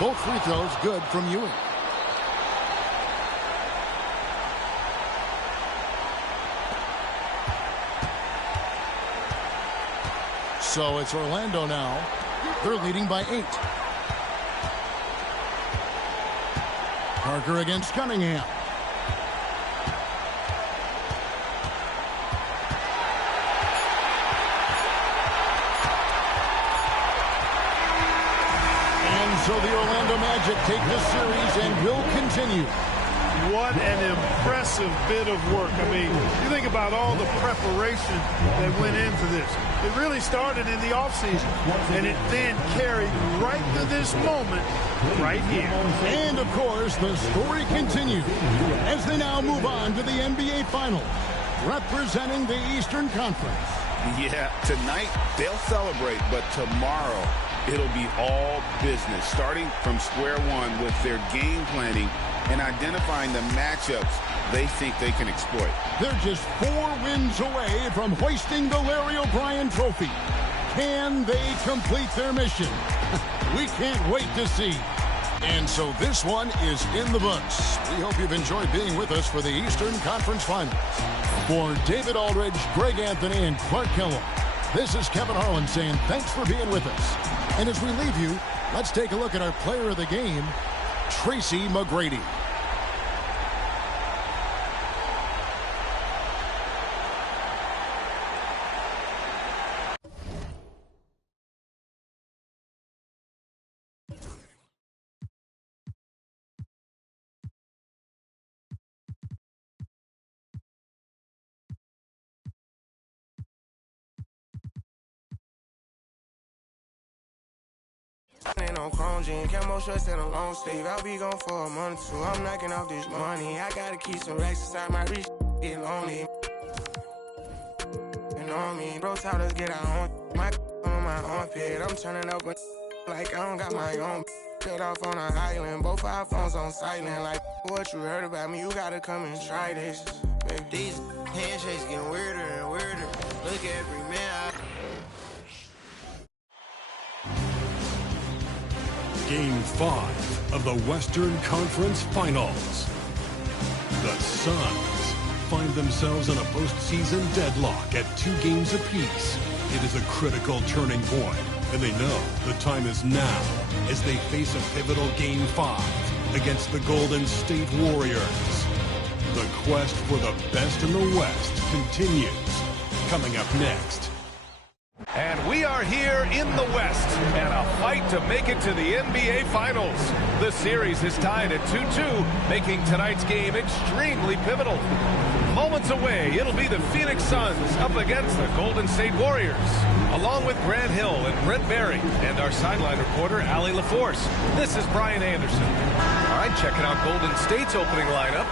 Both free throws good from Ewing. So it's Orlando now. They're leading by 8. Parker against Cunningham. And so the Orlando Magic take this series and will continue. What an impressive bit of work. I mean, you think about all the preparation that went into this. It really started in the offseason, and it then carried right to this moment right here. And, of course, the story continues as they now move on to the NBA Finals, representing the Eastern Conference. Yeah, tonight they'll celebrate, but tomorrow it'll be all business, starting from square one with their game planning and identifying the matchups they think they can exploit. They're just 4 wins away from hoisting the Larry O'Brien Trophy. Can they complete their mission? We can't wait to see. And so this one is in the books. We hope you've enjoyed being with us for the Eastern Conference Finals. For David Aldridge, Greg Anthony, and Clark Kellogg, this is Kevin Harlan saying thanks for being with us. And as we leave you, let's take a look at our player of the game, Tracy McGrady. Ain't no chrome jean, camo shirts and a long sleeve. I'll be gone for a month or two. I'm knocking off this money. I gotta keep some racks inside my reach. Get lonely. And on me, bro, tell us get our own. My on my armpit. I'm turning up like I don't got my own. Cut off on an island. Both our phones on silent. Like what you heard about me, you gotta come and try this. Baby, these handshakes getting weirder and weirder. Look at every man. Game 5 of the Western Conference Finals. The Suns find themselves in a postseason deadlock at 2 games apiece. It is a critical turning point, and they know the time is now as they face a pivotal Game 5 against the Golden State Warriors. The quest for the best in the West continues. Coming up next. And we are here in the West, and a fight to make it to the NBA Finals. The series is tied at 2-2, making tonight's game extremely pivotal. Moments away, it'll be the Phoenix Suns up against the Golden State Warriors. Along with Grant Hill and Brent Barry, and our sideline reporter, Allie LaForce, this is Brian Anderson. All right, checking out Golden State's opening lineup.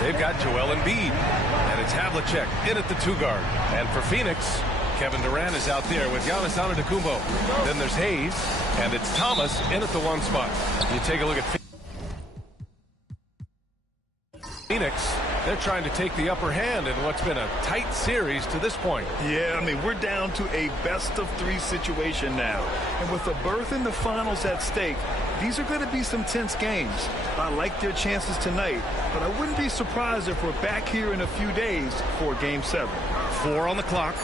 They've got Joel Embiid, and it's Havlicek in at the 2-guard. And for Phoenix, Kevin Durant is out there with Giannis Antetokounmpo. Then there's Hayes, and it's Thomas in at the 1 spot. You take a look at Phoenix. They're trying to take the upper hand in what's been a tight series to this point. Yeah, I mean, we're down to a best-of-3 situation now. And with a berth in the finals at stake, these are going to be some tense games. I like their chances tonight, but I wouldn't be surprised if we're back here in a few days for Game 7. 4 on the clock.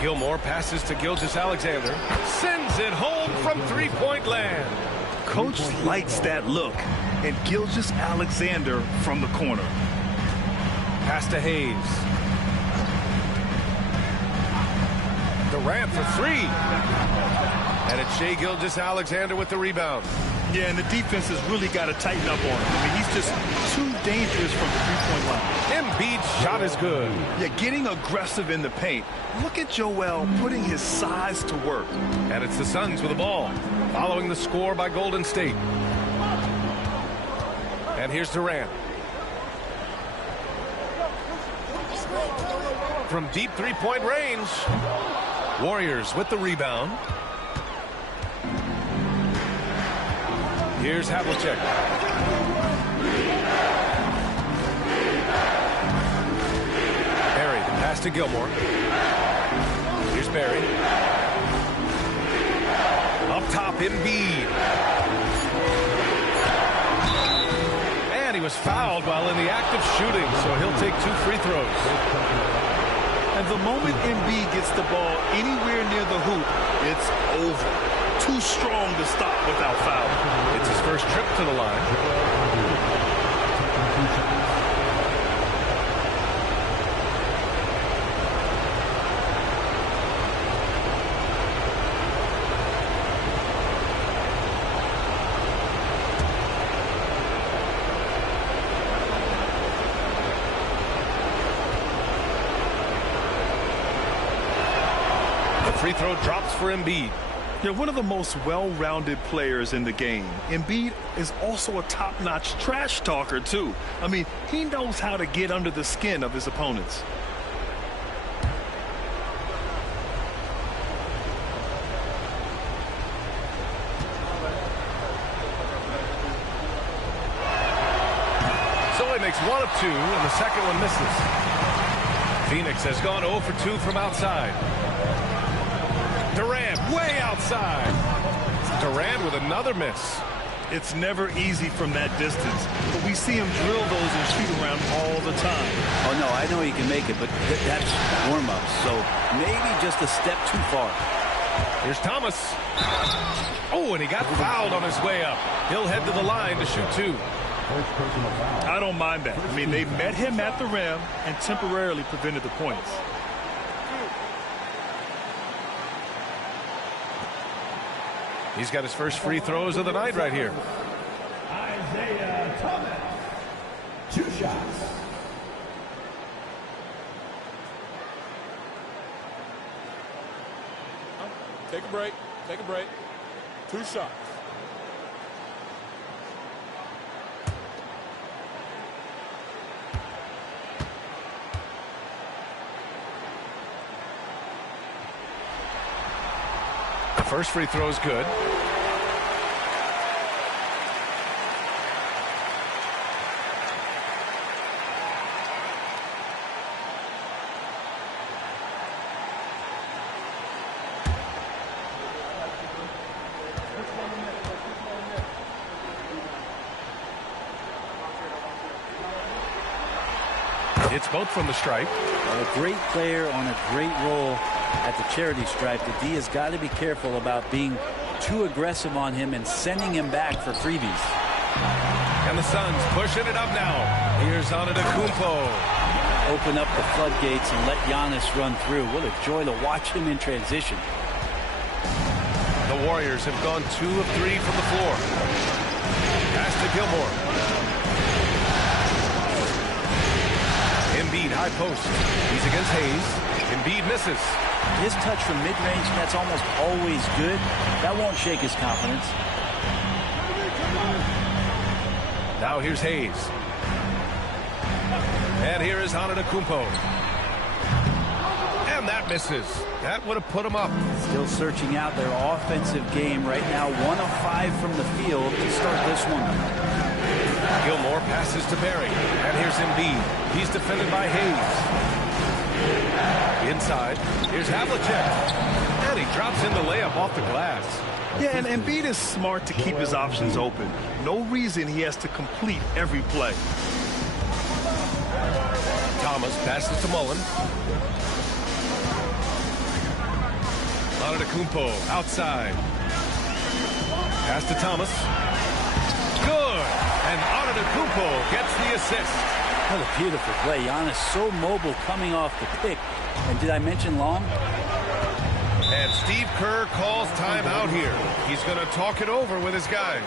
Gilmore passes to Gilgeous-Alexander. Sends it home from three-point land. Coach likes that look. And Gilgeous-Alexander from the corner. Pass to Hayes. Durant for 3. And it's Shai Gilgeous-Alexander with the rebound. Yeah, and the defense has really got to tighten up on him. I mean, he's just too dangerous from the three-point line. Embiid's shot is good. Yeah, getting aggressive in the paint. Look at Joel putting his size to work. And it's the Suns with the ball, following the score by Golden State. And here's Durant. From deep three-point range. Warriors with the rebound. Here's Havlicek. Barry, the pass to Gilmore. Here's Barry. Up top, Embiid. And he was fouled while in the act of shooting, so he'll take 2 free throws. And the moment Embiid gets the ball anywhere near the hoop, it's over. Too strong to stop without foul. It's his first trip to the line. The free throw drops for Embiid. They're one of the most well-rounded players in the game. Embiid is also a top-notch trash talker, too. I mean, he knows how to get under the skin of his opponents. So he makes 1 of 2, and the second one misses. Phoenix has gone 0 for 2 from outside. Durant way outside. Durant with another miss. It's never easy from that distance, but we see him drill those and shoot around all the time. Oh, no, I know he can make it, but that's warm-up, so maybe just a step too far. Here's Thomas. Oh, and he got fouled on his way up. He'll head to the line to shoot 2. I don't mind that. I mean, they met him at the rim and temporarily prevented the points. He's got his first free throws of the night right here. Isaiah Thomas. 2 shots. Take a break. Take a break. 2 shots. The first free throw is good. It's both from the stripe. A great player on a great role at the charity stripe. The D has got to be careful about being too aggressive on him and sending him back for freebies. And the Suns pushing it up now. Here's Antetokounmpo. Open up the floodgates and let Giannis run through. What a joy to watch him in transition. The Warriors have gone 2 of 3 from the floor. Pass to Gilmore. Embiid high post. He's against Hayes. Embiid misses. His touch from mid-range, that's almost always good. That won't shake his confidence. Now here's Hayes. And here is Antetokounmpo. And that misses. That would have put him up. Still searching out their offensive game right now. 1 of 5 from the field to start this one. Gilmore passes to Barry. And here's Embiid. He's defended by Hayes. Inside, here's Havlicek. And he drops in the layup off the glass. Yeah, and Embiid is smart to keep his options open. No reason he has to complete every play. Thomas passes to Mullen. Antetokounmpo outside. Pass to Thomas. Good. And Antetokounmpo gets the assist. What a beautiful play. Giannis so mobile coming off the pick. And did I mention long? And Steve Kerr calls timeout here. He's going to talk it over with his guys.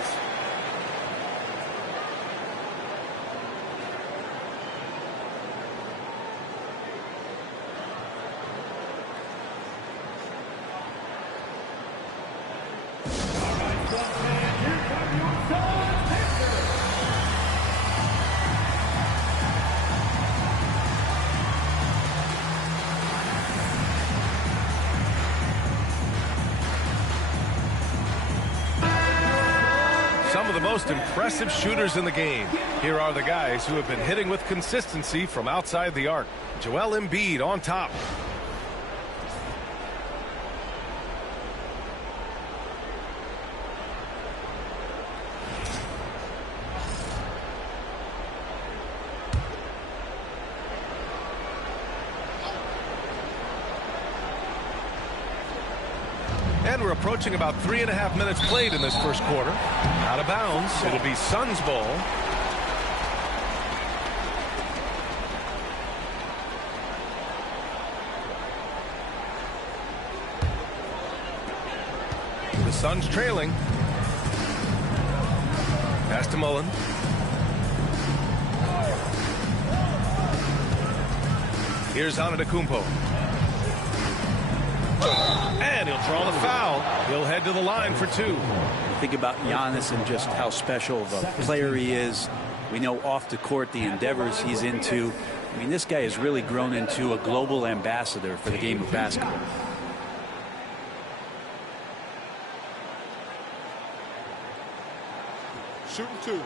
Some of the most impressive shooters in the game. Here are the guys who have been hitting with consistency from outside the arc. Joel Embiid on top. And we're approaching about 3.5 minutes played in this first quarter. Out of bounds. It'll be Suns ball. The Suns trailing. Pass to Mullen. Here's Antetokounmpo. And he'll draw the foul. He'll head to the line for 2. Think about Giannis and just how special of a player he is. We know off the court the endeavors he's into. I mean, this guy has really grown into a global ambassador for the game of basketball. Shooting 2.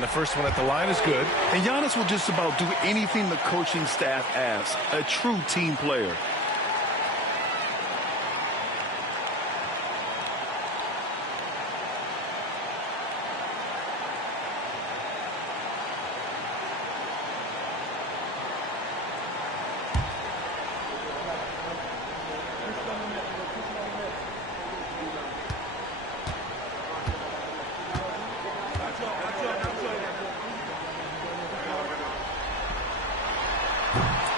And the first one at the line is good. And Giannis will just about do anything the coaching staff asks. A true team player.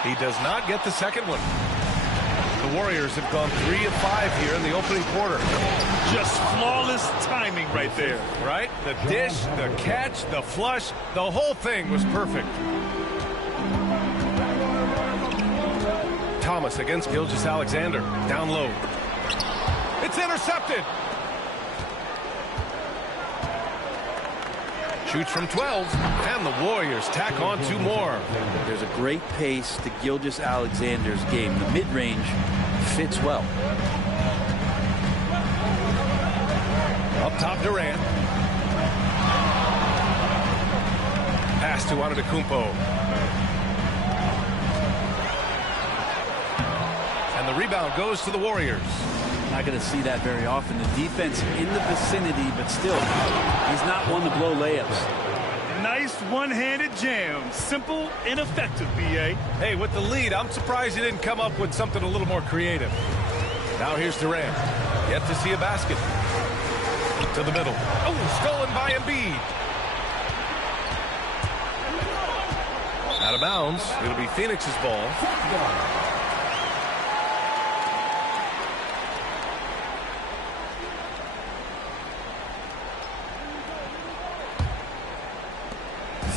He does not get the second one. The Warriors have gone 3 of 5 here in the opening quarter. Just flawless timing right there. Right? The dish, the catch, the flush, the whole thing was perfect. Thomas against Gilgeous-Alexander. Down low. It's intercepted. Shoots from 12, and the Warriors tack on 2 more. There's a great pace to Gilgeous-Alexander's game. The mid-range fits well. Up top, Durant. Pass to Antetokounmpo. And the rebound goes to the Warriors. Not going to see that very often. The defense in the vicinity, but still, he's not one to blow layups. Nice one-handed jam. Simple and effective, B.A. Hey, with the lead, I'm surprised he didn't come up with something a little more creative. Now here's Durant. Yet to see a basket. To the middle. Oh, stolen by Embiid. Out of bounds. It'll be Phoenix's ball.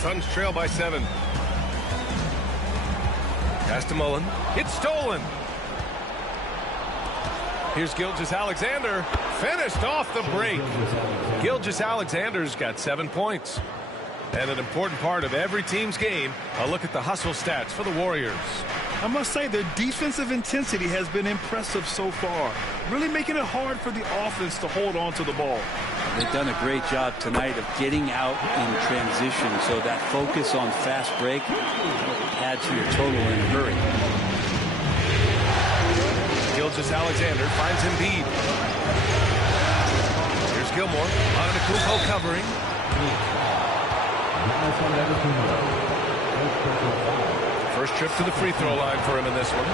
Suns trail by 7. Pass to Mullen. It's stolen. Here's Gilgeous-Alexander. Finished off the break. Gilgeous-Alexander's got 7 points. And an important part of every team's game, a look at the hustle stats for the Warriors. I must say their defensive intensity has been impressive so far. Really making it hard for the offense to hold on to the ball. They've done a great job tonight of getting out in transition, so that focus on fast break adds to your total in a hurry. Gilgeous-Alexander finds Embiid. Here's Gilmore. Antetokounmpo covering. First trip to the free throw line for him in this one.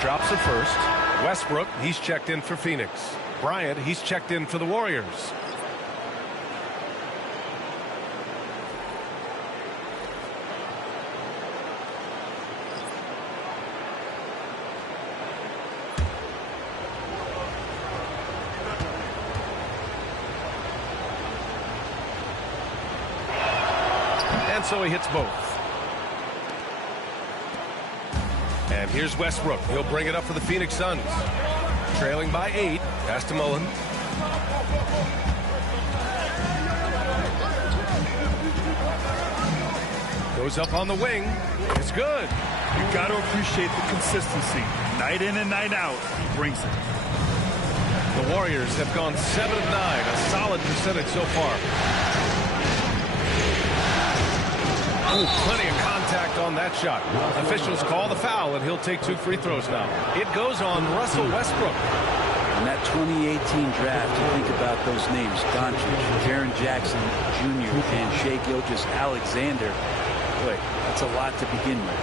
Drops it first. Westbrook, he's checked in for Phoenix. Bryant, he's checked in for the Warriors. And so he hits both. And here's Westbrook. He'll bring it up for the Phoenix Suns. Trailing by 8. Pass to Mullen. Goes up on the wing. It's good. You got to appreciate the consistency. Night in and night out, he brings it. The Warriors have gone 7 of 9. A solid percentage so far. Oh, plenty of contact on that shot. Officials call the foul, and he'll take 2 free throws now. It goes on Russell Westbrook. In that 2018 draft, you think about those names, Doncic, Jaren Jackson Jr., and Shai Gilgeous-Alexander. Boy, that's a lot to begin with.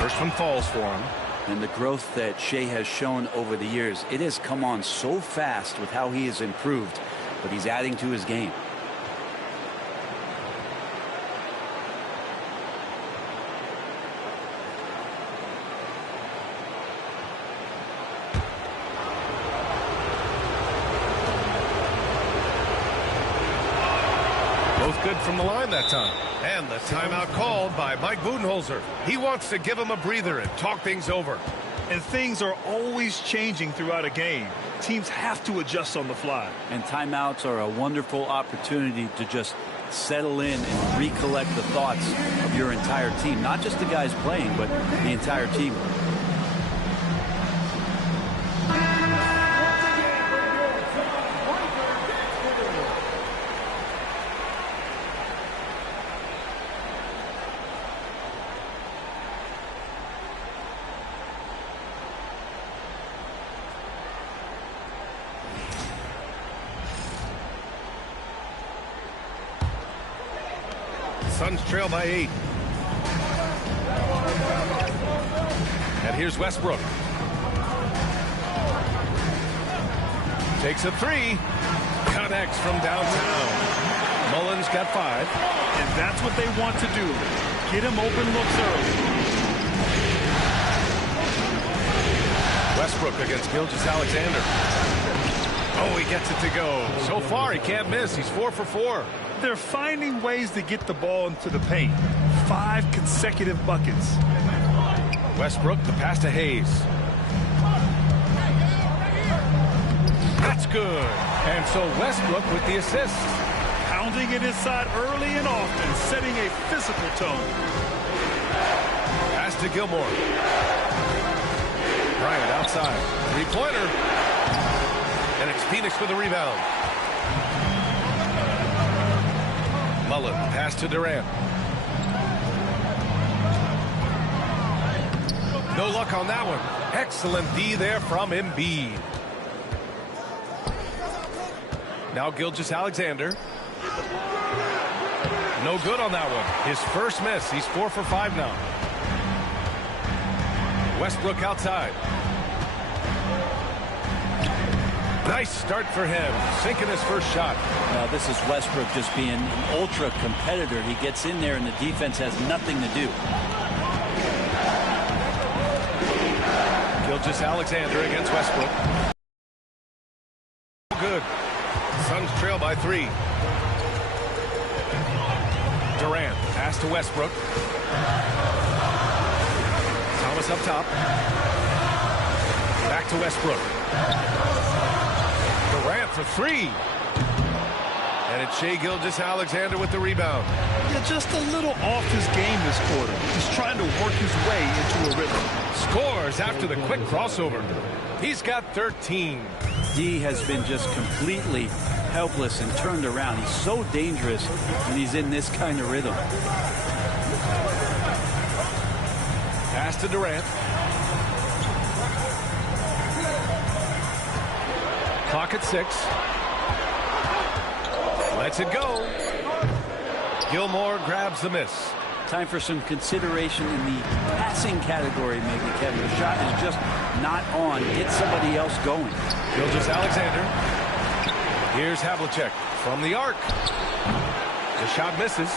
First one falls for him. And the growth that Shai has shown over the years, it has come on so fast with how he has improved, but he's adding to his game. from the line that time. And the timeout called by Mike Budenholzer. He wants to give him a breather and talk things over. And things are always changing throughout a game. Teams have to adjust on the fly. And timeouts are a wonderful opportunity to just settle in and recollect the thoughts of your entire team. Not just the guys playing, but the entire team. Suns trail by 8. And here's Westbrook. Takes a 3. Connects from downtown. Mullins got 5. And that's what they want to do. Get him open looks early. Westbrook against Gilgeous-Alexander. Oh, he gets it to go. So far, he can't miss. He's 4 for 4. They're finding ways to get the ball into the paint. 5 consecutive buckets. Westbrook, the pass to Hayes. That's good. And so Westbrook with the assist. Pounding it inside early and often, setting a physical tone. Pass to Gilmore. Bryant outside. Three-pointer. And it's Phoenix with the rebound. Mullen, pass to Durant. No luck on that one. Excellent D there from Embiid. Now Gilgeous-Alexander. No good on that one. His first miss. He's 4 for 5 now. Westbrook outside. Nice start for him, sinking his first shot. Now this is Westbrook just being an ultra competitor. He gets in there and the defense has nothing to do. Gilgeous-Alexander against Westbrook. Good. Suns trail by 3. Durant, pass to Westbrook. Thomas up top. Back to Westbrook. Durant for 3. And it's Shai Gilgeous-Alexander with the rebound. Yeah, just a little off his game this quarter. He's trying to work his way into a rhythm. Scores after the quick crossover. He's got 13. He has been just completely helpless and turned around. He's so dangerous when he's in this kind of rhythm. Pass to Durant. Clock at 6. Lets it go. Gilmore grabs the miss. Time for some consideration in the passing category, maybe, Kevin. The shot is just not on. Get somebody else going. Gilgeous-Alexander. Here's Havlicek from the arc. The shot misses.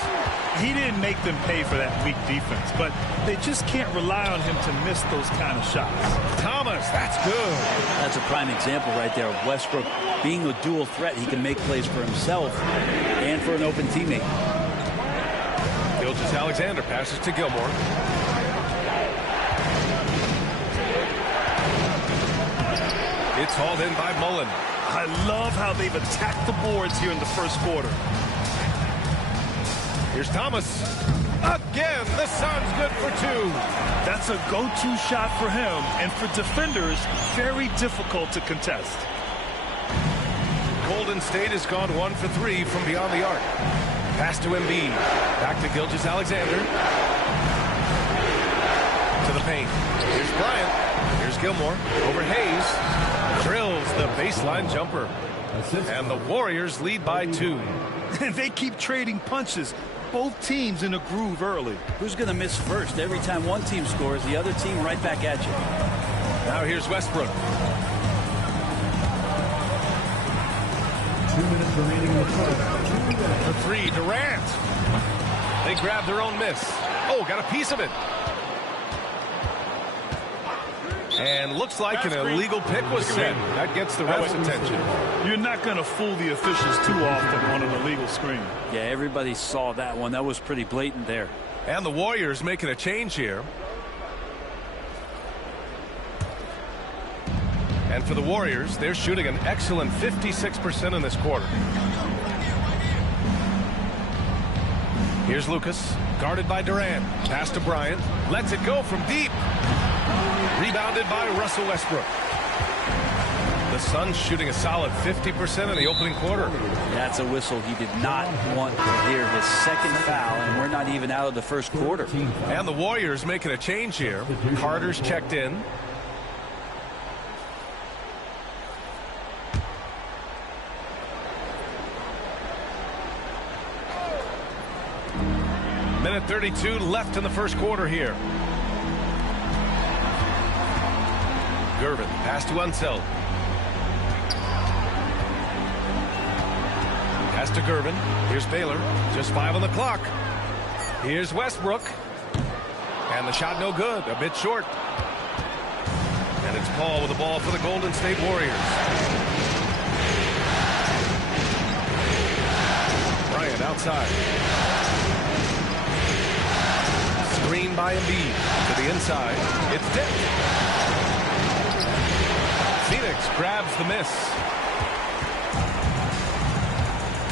He didn't make them pay for that weak defense, but they just can't rely on him to miss those kind of shots. Thomas, that's good. That's a prime example right there of Westbrook being a dual threat. He can make plays for himself and for an open teammate. Gilgeous-Alexander passes to Gilmore. It's hauled in by Mullen. I love how they've attacked the boards here in the first quarter. Here's Thomas. Again, the Suns good for 2. That's a go-to shot for him, and for defenders, very difficult to contest. Golden State has gone 1 for 3 from beyond the arc. Pass to Embiid. Back to Gilgeous-Alexander. To the paint. Here's Bryant. Here's Gilmore. Over Hayes. Drills the baseline jumper. And the Warriors lead by 2. And they keep trading punches. Both teams in a groove early. Who's going to miss first? Every time one team scores, the other team right back at you. Now here's Westbrook. 2 minutes remaining in the quarter. The 3, Durant. They grab their own miss. Oh, got a piece of it. And looks like an illegal pick was set. That gets the ref's attention. You're not going to fool the officials too often on an illegal screen. Yeah, everybody saw that one. That was pretty blatant there. And the Warriors making a change here. And for the Warriors, they're shooting an excellent 56% in this quarter. Here's Lucas, guarded by Durant. Pass to Bryant. Lets it go from deep. Rebounded by Russell Westbrook. The Suns shooting a solid 50% in the opening quarter. That's a whistle. He did not want to hear his second foul, and we're not even out of the first quarter. And the Warriors making a change here. Carter's checked in. Minute 32 left in the first quarter here. Gervin, pass to Unseld. Pass to Gervin. Here's Baylor. Just 5 on the clock. Here's Westbrook. And the shot no good. A bit short. And it's Paul with the ball for the Golden State Warriors. Bryant outside. Screen by Embiid to the inside. It's tipped. Phoenix grabs the miss.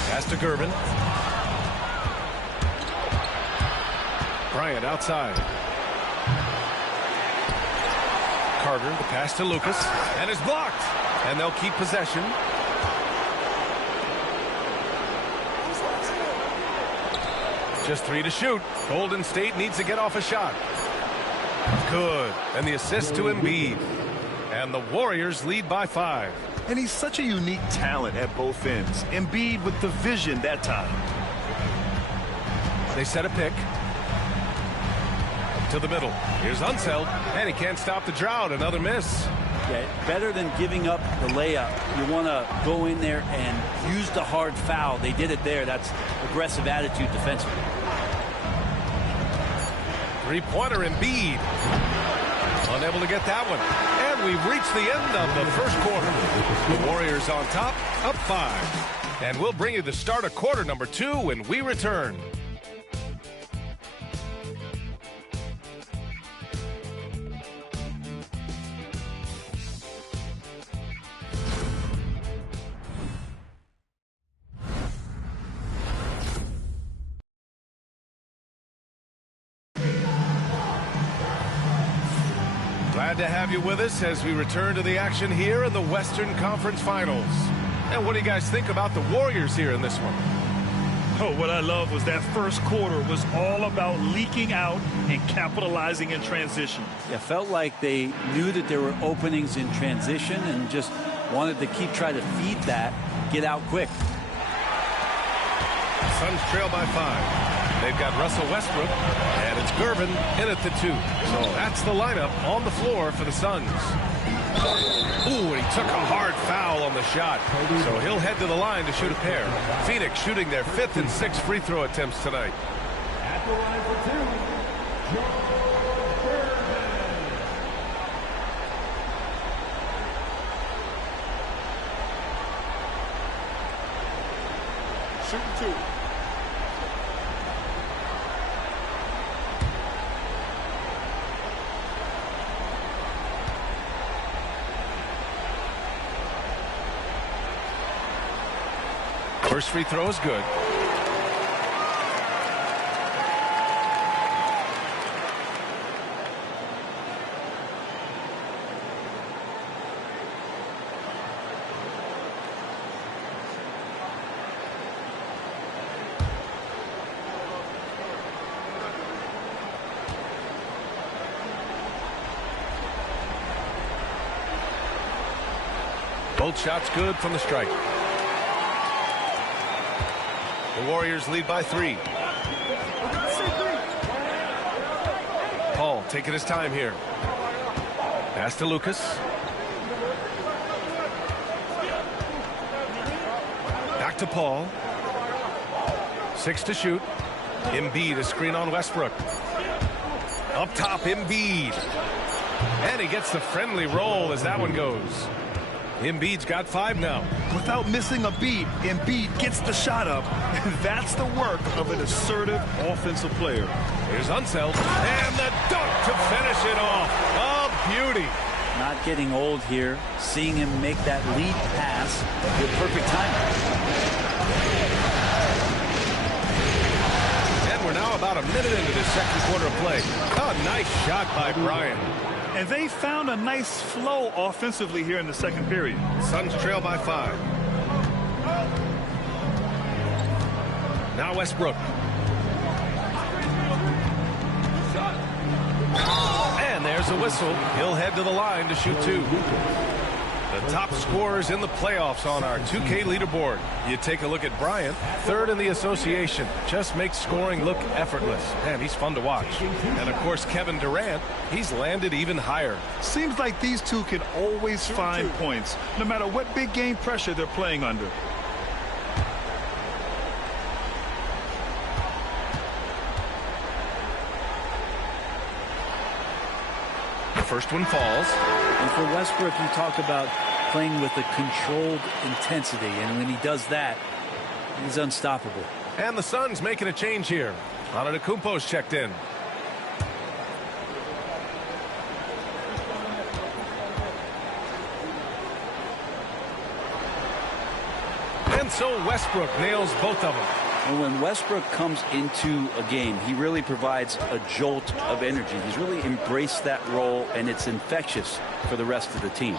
Pass to Gervin. Bryant outside. Carter, the pass to Lucas, and is blocked. And they'll keep possession. Just 3 to shoot. Golden State needs to get off a shot. Good. And the assist to Embiid. And the Warriors lead by 5. And he's such a unique talent at both ends. Embiid with the vision that time. They set a pick. To the middle. Here's Unseld. And he can't stop the drought. Another miss. Yeah, better than giving up the layup. You want to go in there and use the hard foul. They did it there. That's aggressive attitude defensively. Three-pointer Embiid. Unable to get that one. And we've reached the end of the first quarter. The Warriors on top, up 5. And we'll bring you the start of quarter number 2 when we return. Glad to have you with us as we return to the action here in the Western Conference Finals. And what do you guys think about the Warriors here in this one? Oh, what I love was that first quarter was all about leaking out and capitalizing in transition. Yeah, felt like they knew that there were openings in transition and just wanted to keep trying to feed that, get out quick. Suns trail by 5. They've got Russell Westbrook, and it's Gervin in at the 2. So that's the lineup on the floor for the Suns. Ooh, and he took a hard foul on the shot. So he'll head to the line to shoot a pair. Phoenix shooting their 5th and 6th free throw attempts tonight. At the line for 2, Gervin. Shooting 2. First free throw is good. Both shots good from the stripe. The Warriors lead by 3. Paul taking his time here. Pass to Lucas. Back to Paul. 6 to shoot. Embiid, a screen on Westbrook. Up top, Embiid. And he gets the friendly roll as that one goes. Embiid's got 5 now. Without missing a beat, Embiid gets the shot up. That's the work of an assertive offensive player. Here's Unseld, and the dunk to finish it off. A beauty. Not getting old here. Seeing him make that lead pass with perfect timing. And we're now about a minute into the second quarter of play. A nice shot by Bryant. And they found a nice flow offensively here in the second period. Suns trail by 5. Now Westbrook. And there's a whistle. He'll head to the line to shoot 2. The top scorers in the playoffs on our 2K leaderboard. You take a look at Bryant, 3rd in the association. Just makes scoring look effortless. And he's fun to watch. And, of course, Kevin Durant, he's landed even higher. Seems like these two can always find points, no matter what big game pressure they're playing under. The first one falls. And for Westbrook, you talk about playing with a controlled intensity, and when he does that, he's unstoppable. And the Suns making a change here. Antetokounmpo's checked in. And so Westbrook nails both of them. And when Westbrook comes into a game, he really provides a jolt of energy. He's really embraced that role, and it's infectious for the rest of the team.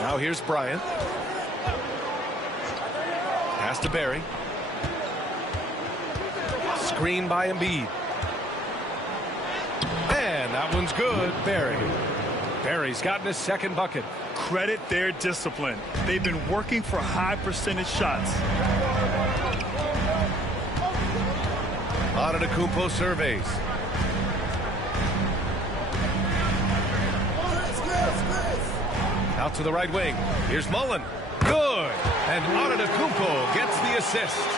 Now here's Bryant. Pass to Barry. Screen by Embiid. And that one's good. Barry. Barry's gotten his second bucket. Credit their discipline. They've been working for high percentage shots. Antetokounmpo surveys. Out to the right wing. Here's Mullen. Good. And Antetokounmpo gets the assist.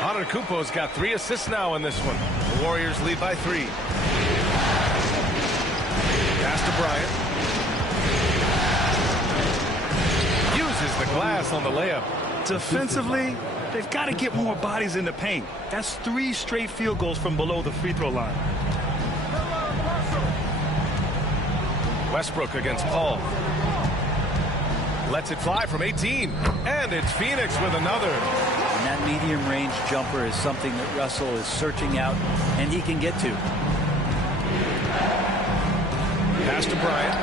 Antetokounmpo's got 3 assists now in this one. The Warriors lead by 3. Pass to Bryant. Uses the glass on the layup. Defensively, they've got to get more bodies in the paint. That's 3 straight field goals from below the free throw line. Westbrook against Paul. Lets it fly from 18. And it's Phoenix with another. And that medium range jumper is something that Russell is searching out, and he can get to. Pass to Bryant.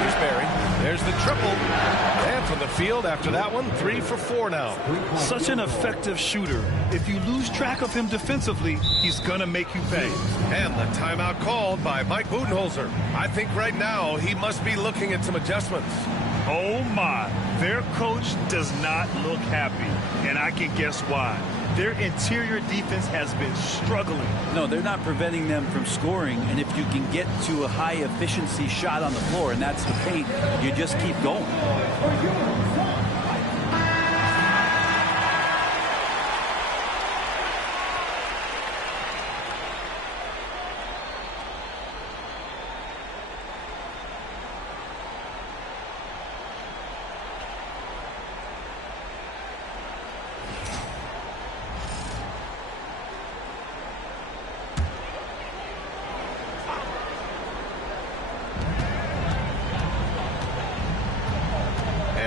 Here's Barry. There's the triple. And from the field after that one, 3 for 4 now. Such an effective shooter. If you lose track of him defensively, he's going to make you pay. And the timeout called by Mike Budenholzer. I think right now he must be looking at some adjustments. Oh, my. Their coach does not look happy, and I can guess why. Their interior defense has been struggling. No, they're not preventing them from scoring, and if you can get to a high-efficiency shot on the floor, and that's the paint, you just keep going.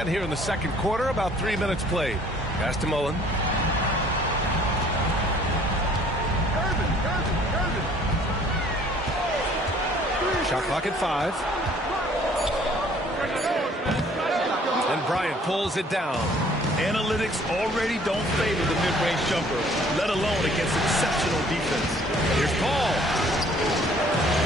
Here in the second quarter, about 3 minutes played. Pass to Mullen. Shot clock at 5. And Bryant pulls it down. Analytics already don't favor the mid-range jumper, let alone against exceptional defense. Here's Paul.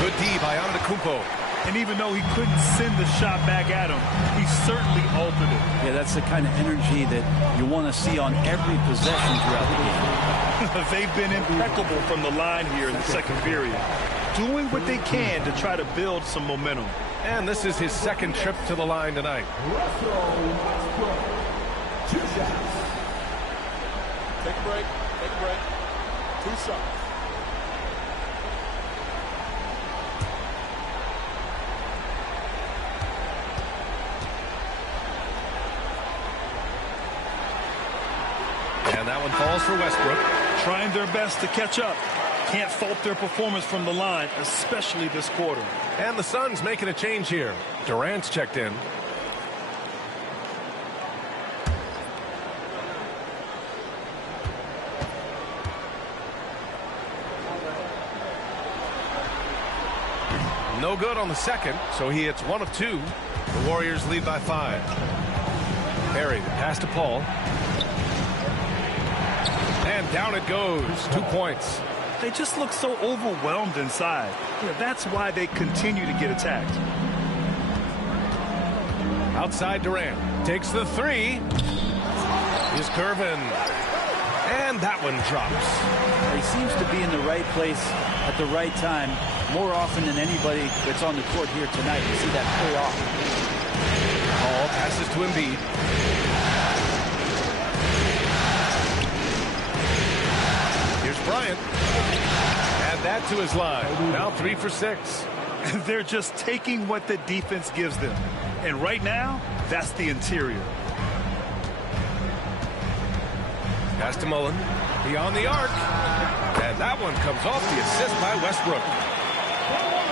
Good D by Antetokounmpo. And even though he couldn't send the shot back at him, he certainly altered it. Yeah, that's the kind of energy that you want to see on every possession throughout the game. They've been impeccable from the line here in the second period, doing what they can to try to build some momentum. And this is his second trip to the line tonight. Two shots. Take a break. Take a break. 2 shots. calls for Westbrook. Trying their best to catch up. Can't fault their performance from the line, especially this quarter. And the Suns making a change here. Durant's checked in. No good on the second, so he hits 1 of 2. The Warriors lead by 5. Perry, the pass to Paul. And down it goes. 2 points. They just look so overwhelmed inside. That's why they continue to get attacked. Outside Durant. Takes the 3. He's curving. And that one drops. He seems to be in the right place at the right time more often than anybody that's on the court here tonight. You see that pay off. Paul passes to Embiid. Here's Bryant. Add that to his line. Now 3 for 6. They're just taking what the defense gives them. And right now, that's the interior. Pass to Mullen. Beyond the arc. And that one comes off the assist by Westbrook.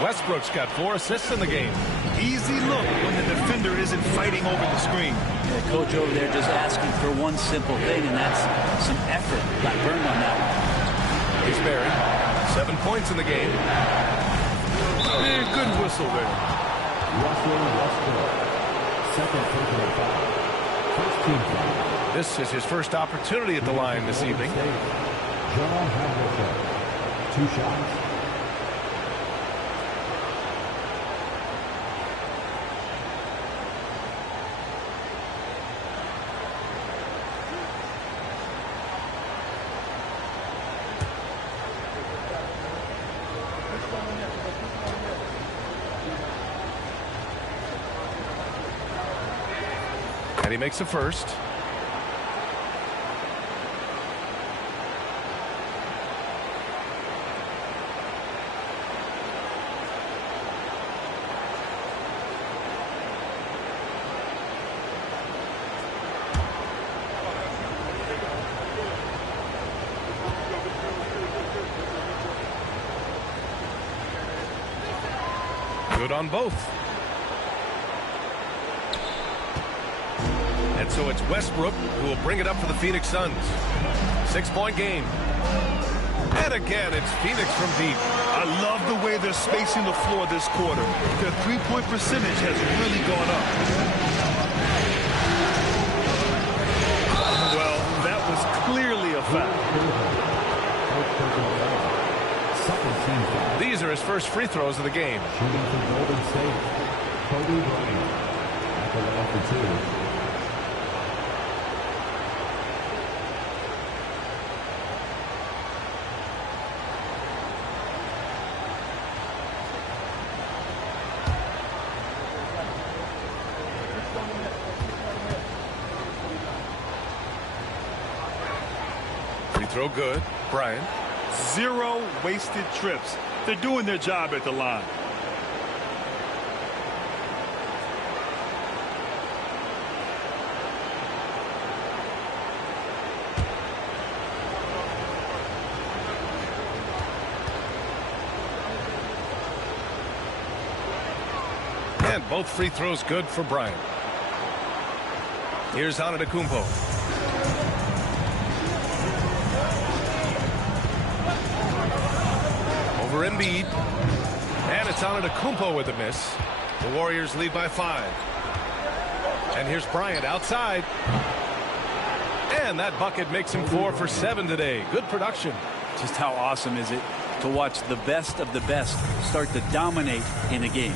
Westbrook's got 4 assists in the game. Easy look when the defender isn't fighting over the screen. The coach over there just asking for one simple thing, and that's some effort. Got burned on that one. Here's Barry. 7 points in the game. Good whistle there. Second personal foul. First team foul. This is his first opportunity at the line this evening. John Havlicek. 2 shots. And he makes the first. Good on both. And so it's Westbrook who will bring it up for the Phoenix Suns. 6-point game. And again, it's Phoenix from deep. I love the way they're spacing the floor this quarter. Their three-point percentage has really gone up. Well, that was clearly a foul. These are his first free throws of the game. Shooting for Golden State, Kobe Bryant. At the line for 2. Free throw good. Bryant. 0 wasted trips. They're doing their job at the line. And both free throws good for Bryant. Here's Antetokounmpo. Over Embiid. And it's Antetokounmpo with a miss. The Warriors lead by 5. And here's Bryant outside. And that bucket makes him 4 for 7 today. Good production. Just how awesome is it to watch the best of the best start to dominate in a game.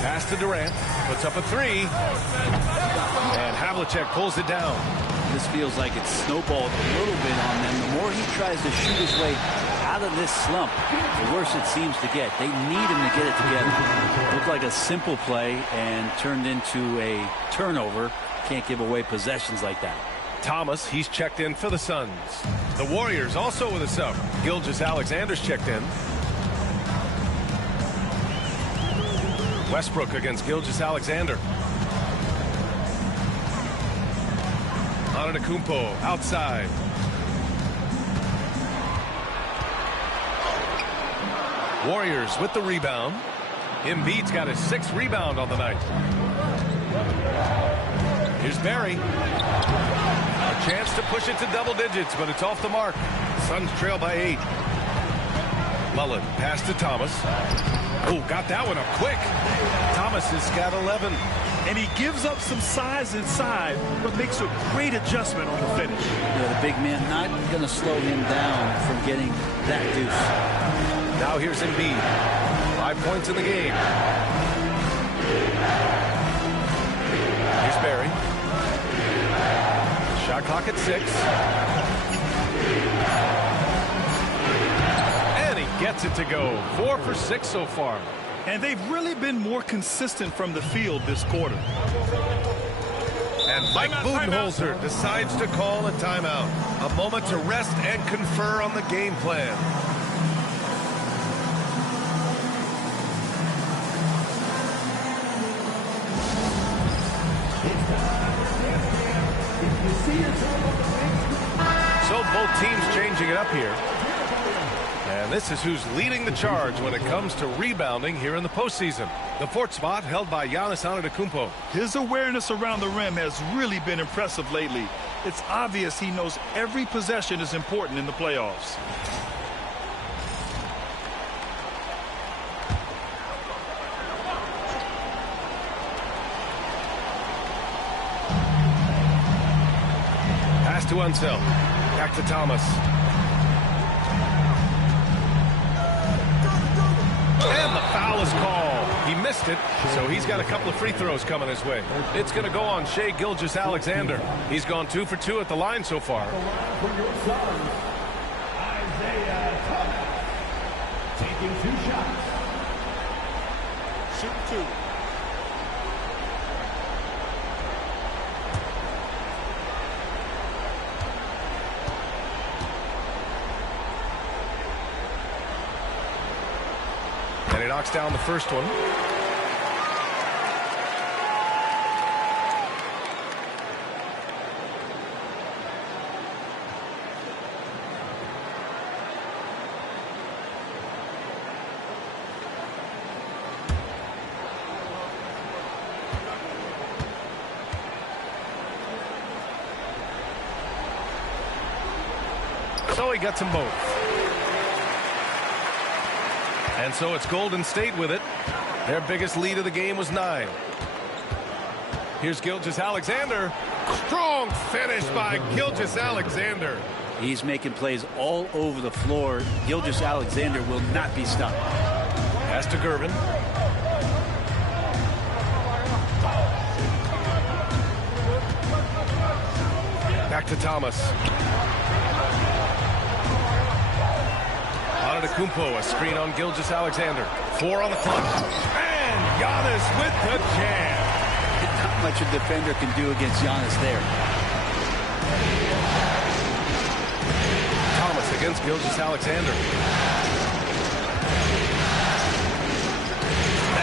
Pass to Durant. Puts up a 3. And Havlicek pulls it down. This feels like it's snowballed a little bit on them. The more he tries to shoot his way out of this slump, the worse it seems to get. They need him to get it together. Looked like a simple play and turned into a turnover. Can't give away possessions like that. Thomas, he's checked in for the Suns. The Warriors also with a sub. Gilgeous-Alexander's checked in. Westbrook against Gilgeous-Alexander. Antetokounmpo outside. Warriors with the rebound. Embiid's got his 6th rebound on the night. Here's Barry. A chance to push it to double digits, but it's off the mark. Suns trail by 8. Mullen pass to Thomas. Oh, got that one up quick. Thomas has got 11. And he gives up some size inside, but makes a great adjustment on the finish. Yeah, the big man not going to slow him down from getting that deuce. Now here's Embiid. 5 points in the game. Here's Barry. Shot clock at 6. And he gets it to go. 4 for 6 so far. And they've really been more consistent from the field this quarter. And Mike Budenholzer decides to call a timeout. A moment to rest and confer on the game plan. So both teams changing it up here. And this is who's leading the charge when it comes to rebounding here in the postseason. The 4th spot held by Giannis Antetokounmpo. His awareness around the rim has really been impressive lately. It's obvious he knows every possession is important in the playoffs. Pass to Unseld. Back to Thomas. And the foul is called. He missed it, so he's got a couple of free throws coming his way. It's going to go on Shai Gilgeous-Alexander. He's gone 2 for 2 at the line so far. Isaiah Thomas taking 2 shots. Shoot 2. And he knocks down the first one. So he gets them both. And so it's Golden State with it. Their biggest lead of the game was 9. Here's Gilgeous-Alexander. Strong finish by Gilgeous-Alexander. He's making plays all over the floor. Gilgeous-Alexander will not be stopped. Pass to Gervin. Back to Thomas. Antetokounmpo, a screen on Gilgeous-Alexander. 4 on the clock. And Giannis with the jam. Not much a defender can do against Giannis there. Thomas against Gilgeous-Alexander.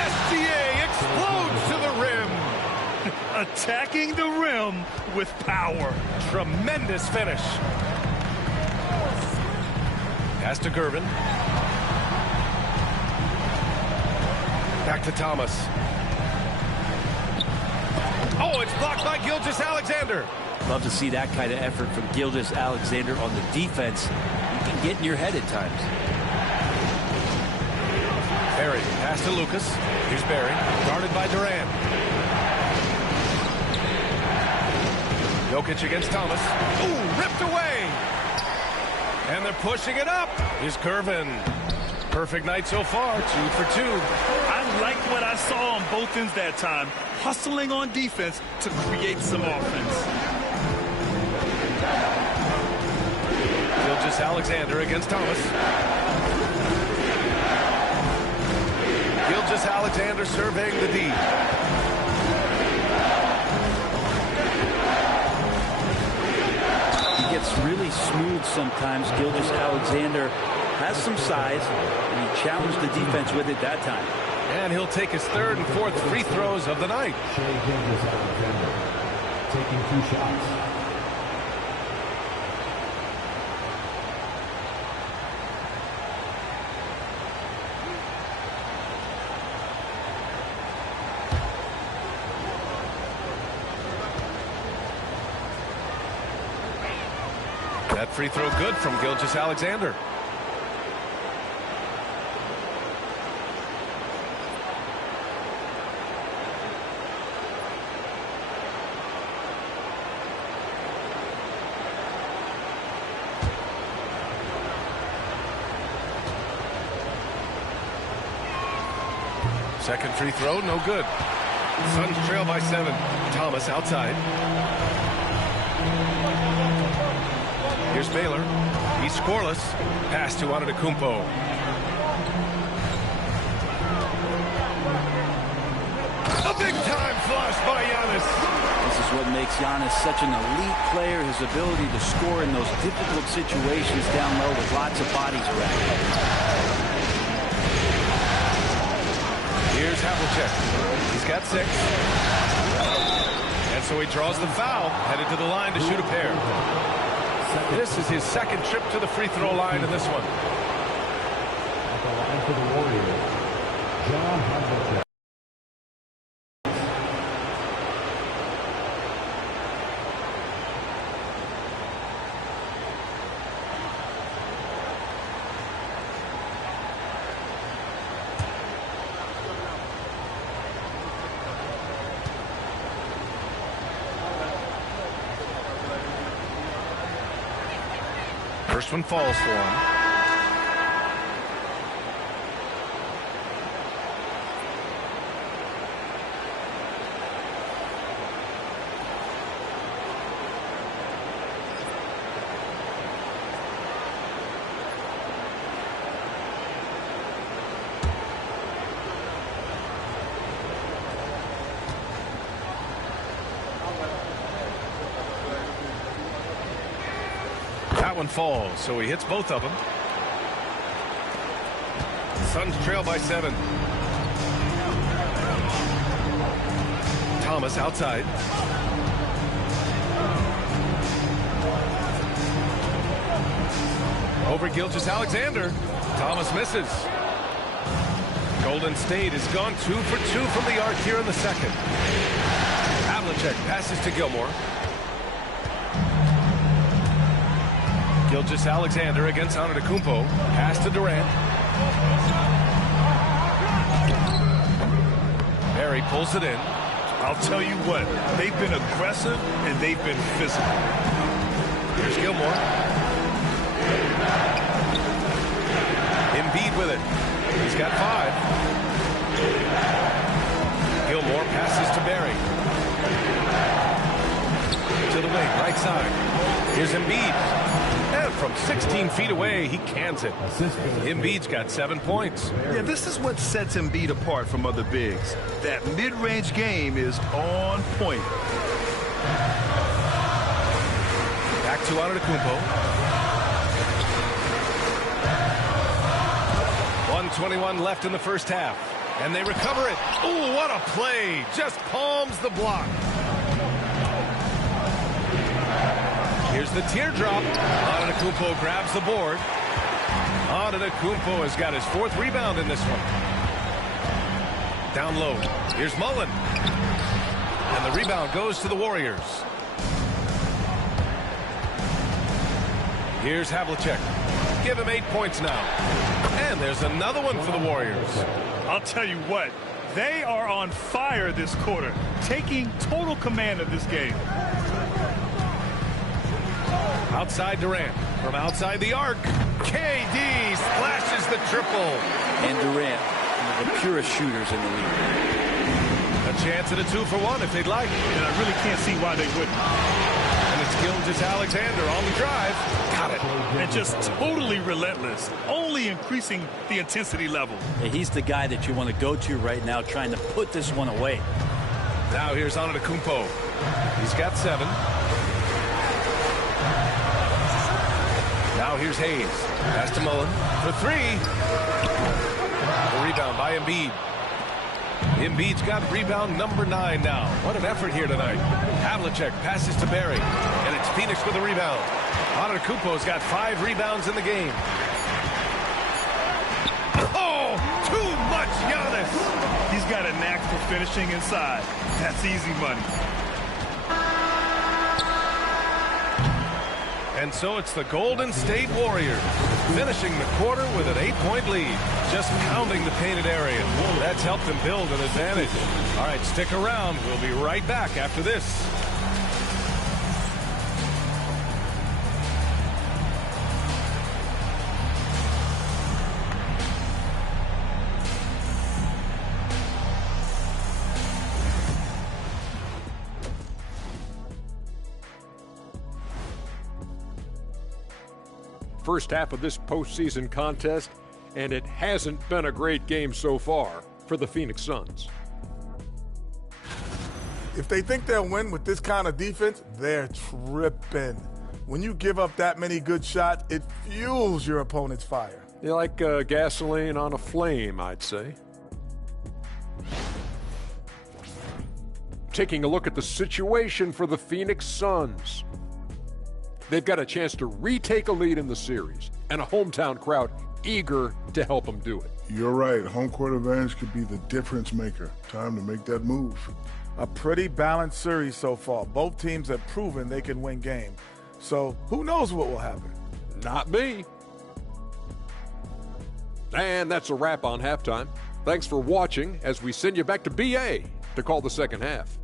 SGA explodes to the rim. Attacking the rim with power. Tremendous finish. Pass to Gervin. Back to Thomas. Oh, it's blocked by Gilgeous-Alexander. Love to see that kind of effort from Gilgeous-Alexander on the defense. You can get in your head at times. Barry, pass to Lucas. Here's Barry, guarded by Durant. Jokic against Thomas. Ooh, ripped away. And they're pushing it up. Here's Gervin. Perfect night so far, 2 for 2. I like what I saw on both ends that time. Hustling on defense to create some offense. Gilgeous-Alexander against Thomas. Gilgeous-Alexander surveying the D. He gets really smooth sometimes. Gilgeous-Alexander has some size, and he challenged the defense with it that time. And he'll take his 3rd and 4th free throws of the night. Shai Gilgeous-Alexander taking 2 shots. That free throw good from Gilgeous-Alexander. Second free throw, no good. Suns trail by 7. Thomas outside. Here's Baylor. He's scoreless. Pass to Antetokounmpo. A big-time flush by Giannis. This is what makes Giannis such an elite player, his ability to score in those difficult situations down low with lots of bodies around. Here's Havlicek. He's got 6. And so he draws the foul, headed to the line to shoot a pair. This is his second trip to the free throw line in this one. At the line for the Warriors, John Havlicek. First one falls for him. That one falls, so he hits both of them. Suns trail by 7. Thomas outside. Over Gilgeous-Alexander. Thomas misses. Golden State has gone 2 for 2 from the arc here in the second. Havlicek passes to Gilmore. Gilgeous-Alexander against Antetokounmpo. Pass to Durant. Barry pulls it in. I'll tell you what, they've been aggressive and they've been physical. Here's Gilmore. Embiid with it. He's got 5. Gilmore passes to Barry. To the wing, right side. Here's Embiid. And from 16 feet away, he cans it. Embiid's got 7 points. Yeah, this is what sets Embiid apart from other bigs. That mid-range game is on point. Back to Antetokounmpo. 1:21 left in the first half. And they recover it. Oh, what a play. Just palms the block. Here's the teardrop. Antetokounmpo grabs the board. Antetokounmpo has got his 4th rebound in this one. Down low. Here's Mullen. And the rebound goes to the Warriors. Here's Havlicek. Give him 8 points now. And there's another one for the Warriors. I'll tell you what, they are on fire this quarter, taking total command of this game. Outside Durant. From outside the arc. KD splashes the triple. And Durant, one of the purest shooters in the league. A chance at a 2-for-1 if they'd like. And I really can't see why they wouldn't. And it's Gilgeous-Alexander on the drive. Got it. And just totally relentless, only increasing the intensity level. Yeah, he's the guy that you want to go to right now, trying to put this one away. Now here's Antetokounmpo. He's got 7. Now here's Hayes. Pass to Mullen for 3. The rebound by Embiid. Embiid's got rebound number 9 now. What an effort here tonight. Havlicek passes to Barry. And it's Phoenix with the rebound. Antetokounmpo's got 5 rebounds in the game. Oh, too much Giannis. He's got a knack for finishing inside. That's easy money. And so it's the Golden State Warriors finishing the quarter with an 8-point lead, just pounding the painted area. That's helped them build an advantage. All right, stick around. We'll be right back after this. First half of this postseason contest, and it hasn't been a great game so far for the Phoenix Suns. If they think they'll win with this kind of defense, they're tripping. When you give up that many good shots, it fuels your opponent's fire. They're like gasoline on a flame, I'd say. Taking a look at the situation for the Phoenix Suns. They've got a chance to retake a lead in the series, and a hometown crowd eager to help them do it. You're right. Home court advantage could be the difference maker. Time to make that move. A pretty balanced series so far. Both teams have proven they can win games. So who knows what will happen? Not me. And that's a wrap on halftime. Thanks for watching as we send you back to BA to call the second half.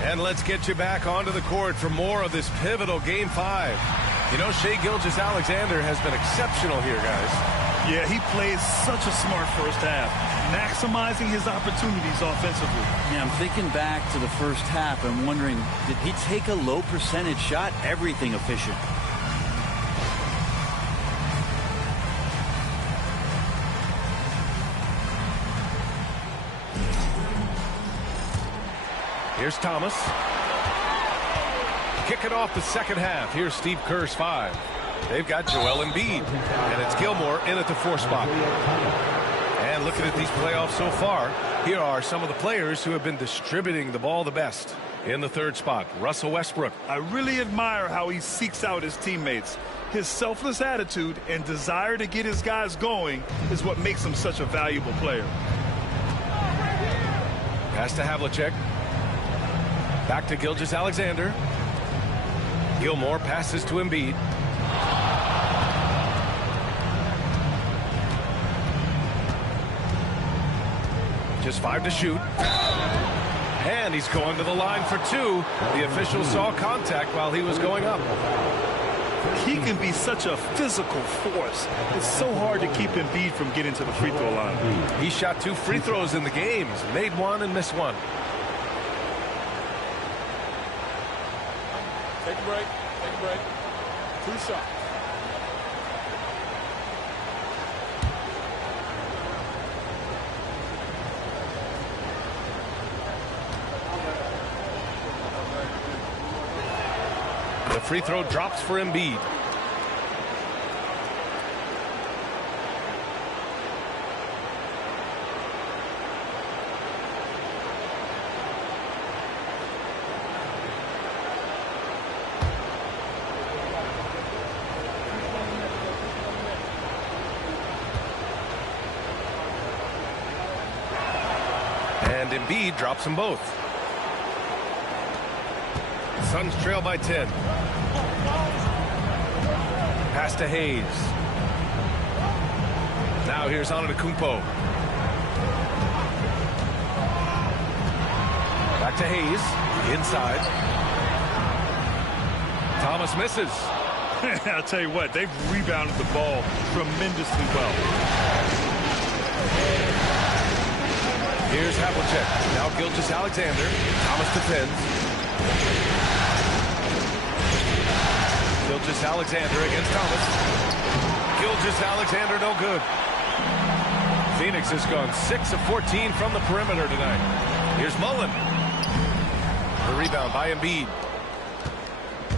And let's get you back onto the court for more of this pivotal Game 5. You know, Shai Gilgeous-Alexander has been exceptional here, guys. Yeah, he plays such a smart first half, maximizing his opportunities offensively. Yeah, I'm thinking back to the first half. I'm wondering, did he take a low percentage shot? Everything efficient. Here's Thomas. Kicking off the second half. Here's Steve Kerr's 5. They've got Joel Embiid. And it's Gilmore in at the 4 spot. And looking at these playoffs so far, here are some of the players who have been distributing the ball the best. In the 3rd spot, Russell Westbrook. I really admire how he seeks out his teammates. His selfless attitude and desire to get his guys going is what makes him such a valuable player. Pass to Havlicek. Back to Gilgeous-Alexander. Gilmore passes to Embiid. Just 5 to shoot. And he's going to the line for 2. The official saw contact while he was going up. He can be such a physical force. It's so hard to keep Embiid from getting to the free throw line. He shot 2 free throws in the games. Made 1 and missed 1. Take a break. Take a break. 2 shots. The free throw drops for Embiid. And Embiid drops them both. Suns trail by 10. Pass to Hayes. Now here's Antetokounmpo. Back to Hayes. Inside. Thomas misses. I'll tell you what, they've rebounded the ball tremendously well. Here's Havlicek. Now Gilgeous-Alexander. Thomas defends. Gilgeous-Alexander against Thomas. Gilgeous-Alexander no good. Phoenix has gone 6 of 14 from the perimeter tonight. Here's Mullen. The rebound by Embiid.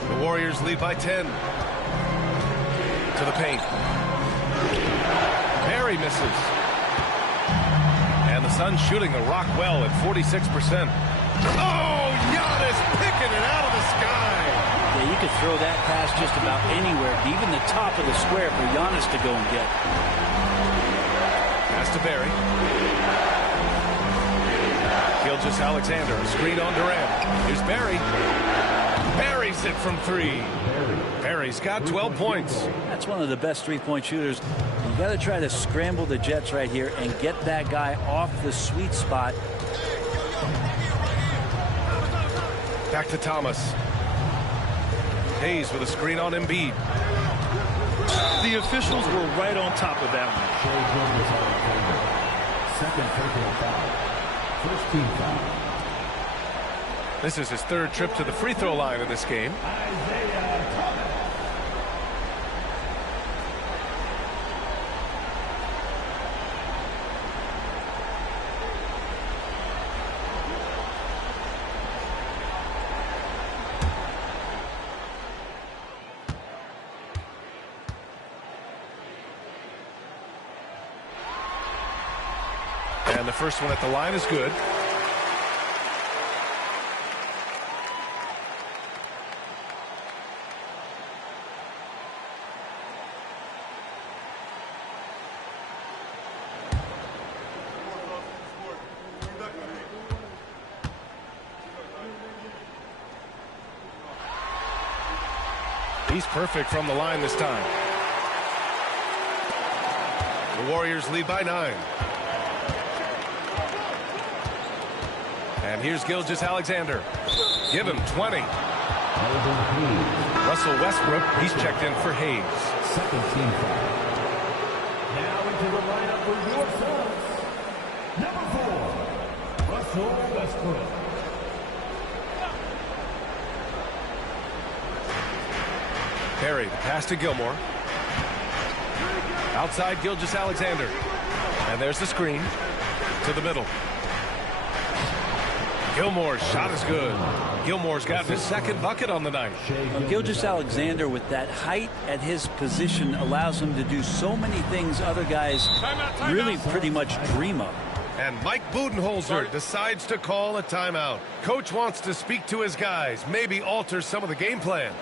The Warriors lead by 10. To the paint. Barry misses. And the Suns shooting the rock well at 46%. Oh, Giannis picking it out of the sky. Yeah, you could throw that pass just about anywhere, even the top of the square for Giannis to go and get. Pass to Barry. Gilgeous-Alexander, a screen on Durant. Here's Barry. Barry's it from 3. Barry's got 12 points. That's one of the best three-point shooters. You got to try to scramble the Jets right here and get that guy off the sweet spot. Back to Thomas. Hayes with a screen on Embiid. The officials were right on top of that one. Second personal foul. First team foul. This is his 3rd trip to the free throw line in this game. Isaiah Thomas. And the first one at the line is good. He's perfect from the line this time. The Warriors lead by 9. And here's Gilgeous-Alexander. Give him 20. Russell Westbrook, he's checked in for Hayes. Second team foul. Now into the lineup for your Suns. Number 4, Russell Westbrook. Perry, pass to Gilmore. Outside Gilgeous-Alexander. And there's the screen to the middle. Gilmore's shot is good. Gilmore's gotten his 2nd bucket on the night. Well, Gilgeous-Alexander, with that height at his position, allows him to do so many things other guys really pretty much dream of. And Mike Budenholzer decides to call a timeout. Coach wants to speak to his guys, maybe alter some of the game plan.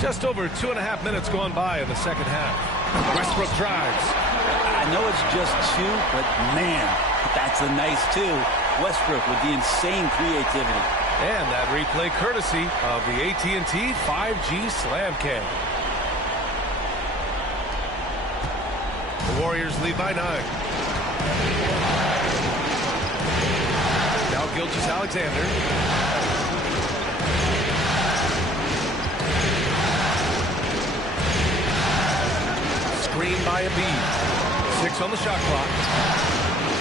Just over 2.5 minutes gone by in the second half. Westbrook drives. I know it's just 2, but man, that's a nice 2. Westbrook with the insane creativity. And that replay courtesy of the AT&T 5G Slam Cam. The Warriors lead by 9. Now Gilgeous-Alexander. Screen by Embiid. 6 on the shot clock.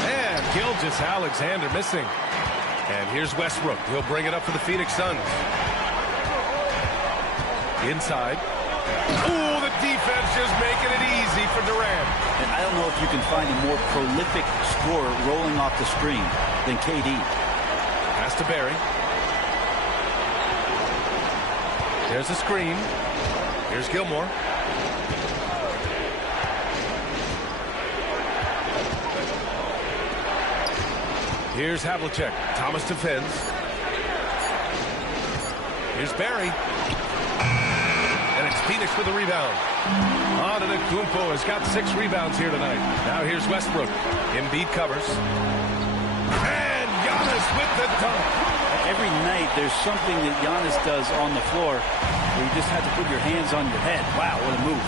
And Gilgeous-Alexander missing. And here's Westbrook. He'll bring it up for the Phoenix Suns. Inside. Ooh, the defense just making it easy for Durant. And I don't know if you can find a more prolific scorer rolling off the screen than KD. Pass to Barry. There's the screen. Here's Gilmore. Here's Havlicek. Thomas defends. Here's Barry. And it's Phoenix with a rebound. Antetokounmpo has got 6 rebounds here tonight. Now here's Westbrook. Embiid covers. And Giannis with the dunk. every night there's something that Giannis does on the floor where you just have to put your hands on your head. Wow, what a move.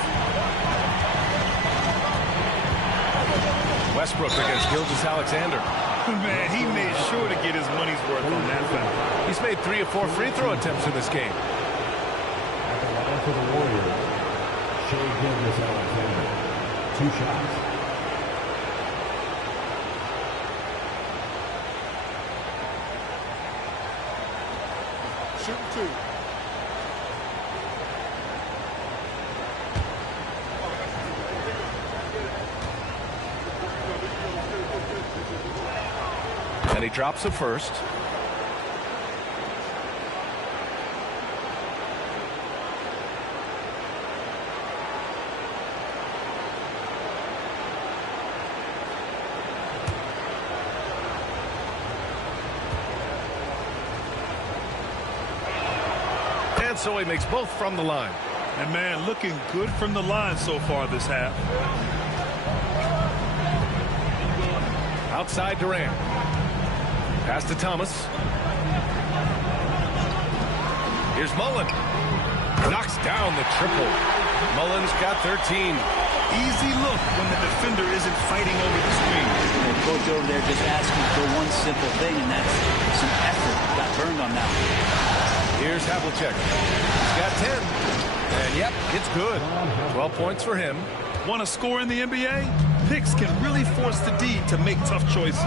Westbrook against Gilgeous-Alexander. Man, he made sure to get his money's worth on that foul. He's made 3 of 4 free throw attempts in this game. At the line for the Warriors, Shai Gilgeous-Alexander. 2 shots. Shoot 2. And he drops it first. And so he makes both from the line. And man, looking good from the line so far this half. Outside Durant. Pass to Thomas. Here's Mullen. Knocks down the triple. Mullen's got 13. Easy look when the defender isn't fighting over the screen. The coach over there just asking for one simple thing, and that's some effort. Got burned on that one. Here's Havlicek. He's got 10. And yep, it's good. 12 points for him. Want to score in the NBA? Picks can really force the D to make tough choices.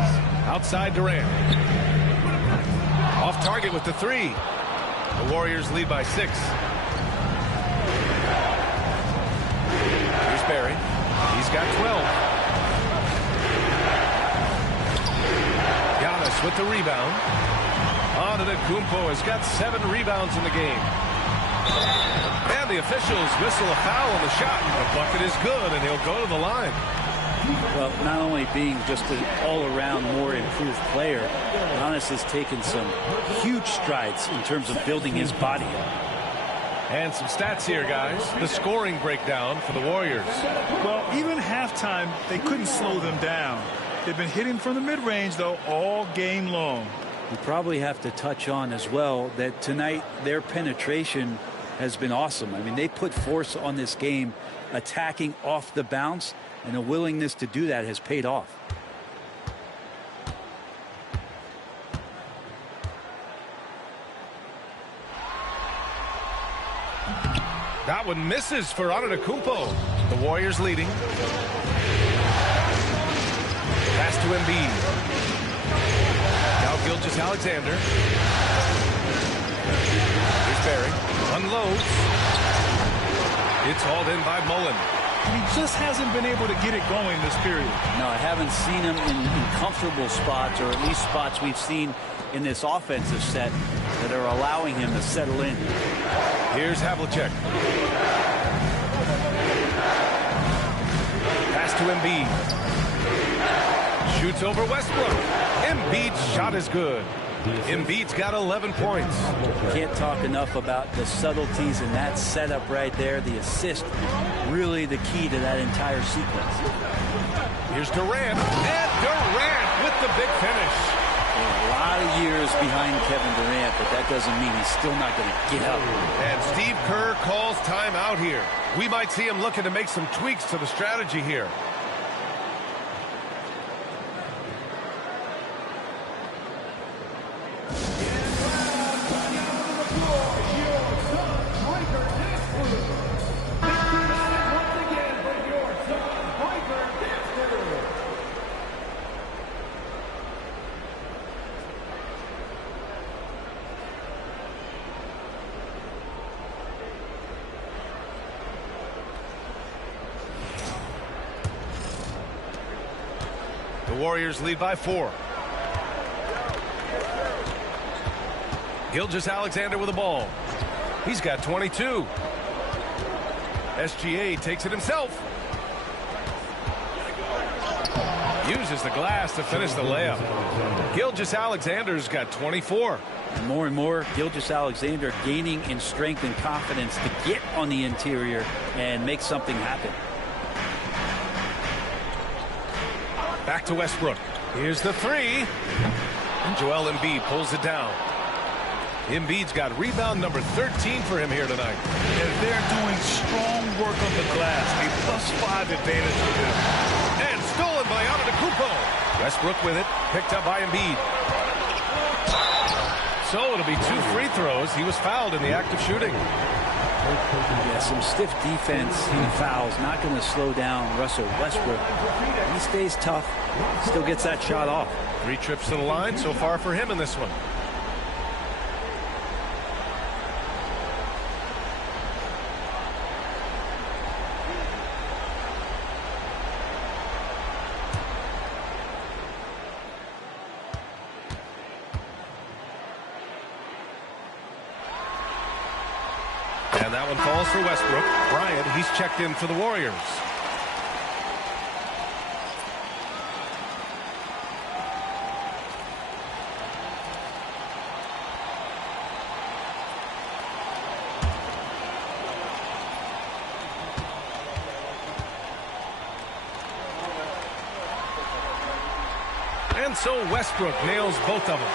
Outside Durant. Off target with the 3. The Warriors lead by 6. Here's Barry. He's got 12. Giannis with the rebound. Antetokounmpo has got 7 rebounds in the game. And the officials whistle a foul on the shot. The bucket is good, and he'll go to the line. Well, not only being just an all-around more improved player, Giannis has taken some huge strides in terms of building his body. And some stats here, guys. The scoring breakdown for the Warriors. Well, even halftime, they couldn't slow them down. They've been hitting from the mid-range, though, all game long. We probably have to touch on as well that tonight their penetration has been awesome. I mean, they put force on this game, attacking off the bounce, and the willingness to do that has paid off. That one misses for Antetokounmpo. The Warriors leading. Pass to Embiid. Now Gilgeous-Alexander. Here's Barry. Unloads. It's hauled in by Mullen. He just hasn't been able to get it going this period. No, I haven't seen him in comfortable spots, or at least spots we've seen in this offensive set that are allowing him to settle in. Here's Havlicek. Pass to Embiid. Shoots over Westbrook. Embiid's shot is good. Embiid's got 11 points. Can't talk enough about the subtleties in that setup right there. The assist, really the key to that entire sequence. Here's Durant. And Durant with the big finish. A lot of years behind Kevin Durant, but that doesn't mean he's still not going to get up. And Steve Kerr calls timeout here. We might see him looking to make some tweaks to the strategy here. The Warriors lead by 4. Gilgeous-Alexander with the ball. He's got 22. SGA takes it himself. Uses the glass to finish the layup. Gilgeous-Alexander's got 24. And more, Gilgeous-Alexander gaining in strength and confidence to get on the interior and make something happen. Back to Westbrook. Here's the 3. And Joel Embiid pulls it down. Embiid's got rebound number 13 for him here tonight. And they're doing strong work on the glass. A +5 advantage for them. And stolen by Antetokounmpo. Westbrook with it. Picked up by Embiid. So it'll be 2 free throws. He was fouled in the act of shooting. Yeah, some stiff defense and fouls. Not going to slow down Russell Westbrook. He stays tough. Still gets that shot off. 3 trips to the line so far for him in this one. And that one falls for Westbrook. Bryant, he's checked in for the Warriors. And so Westbrook nails both of them.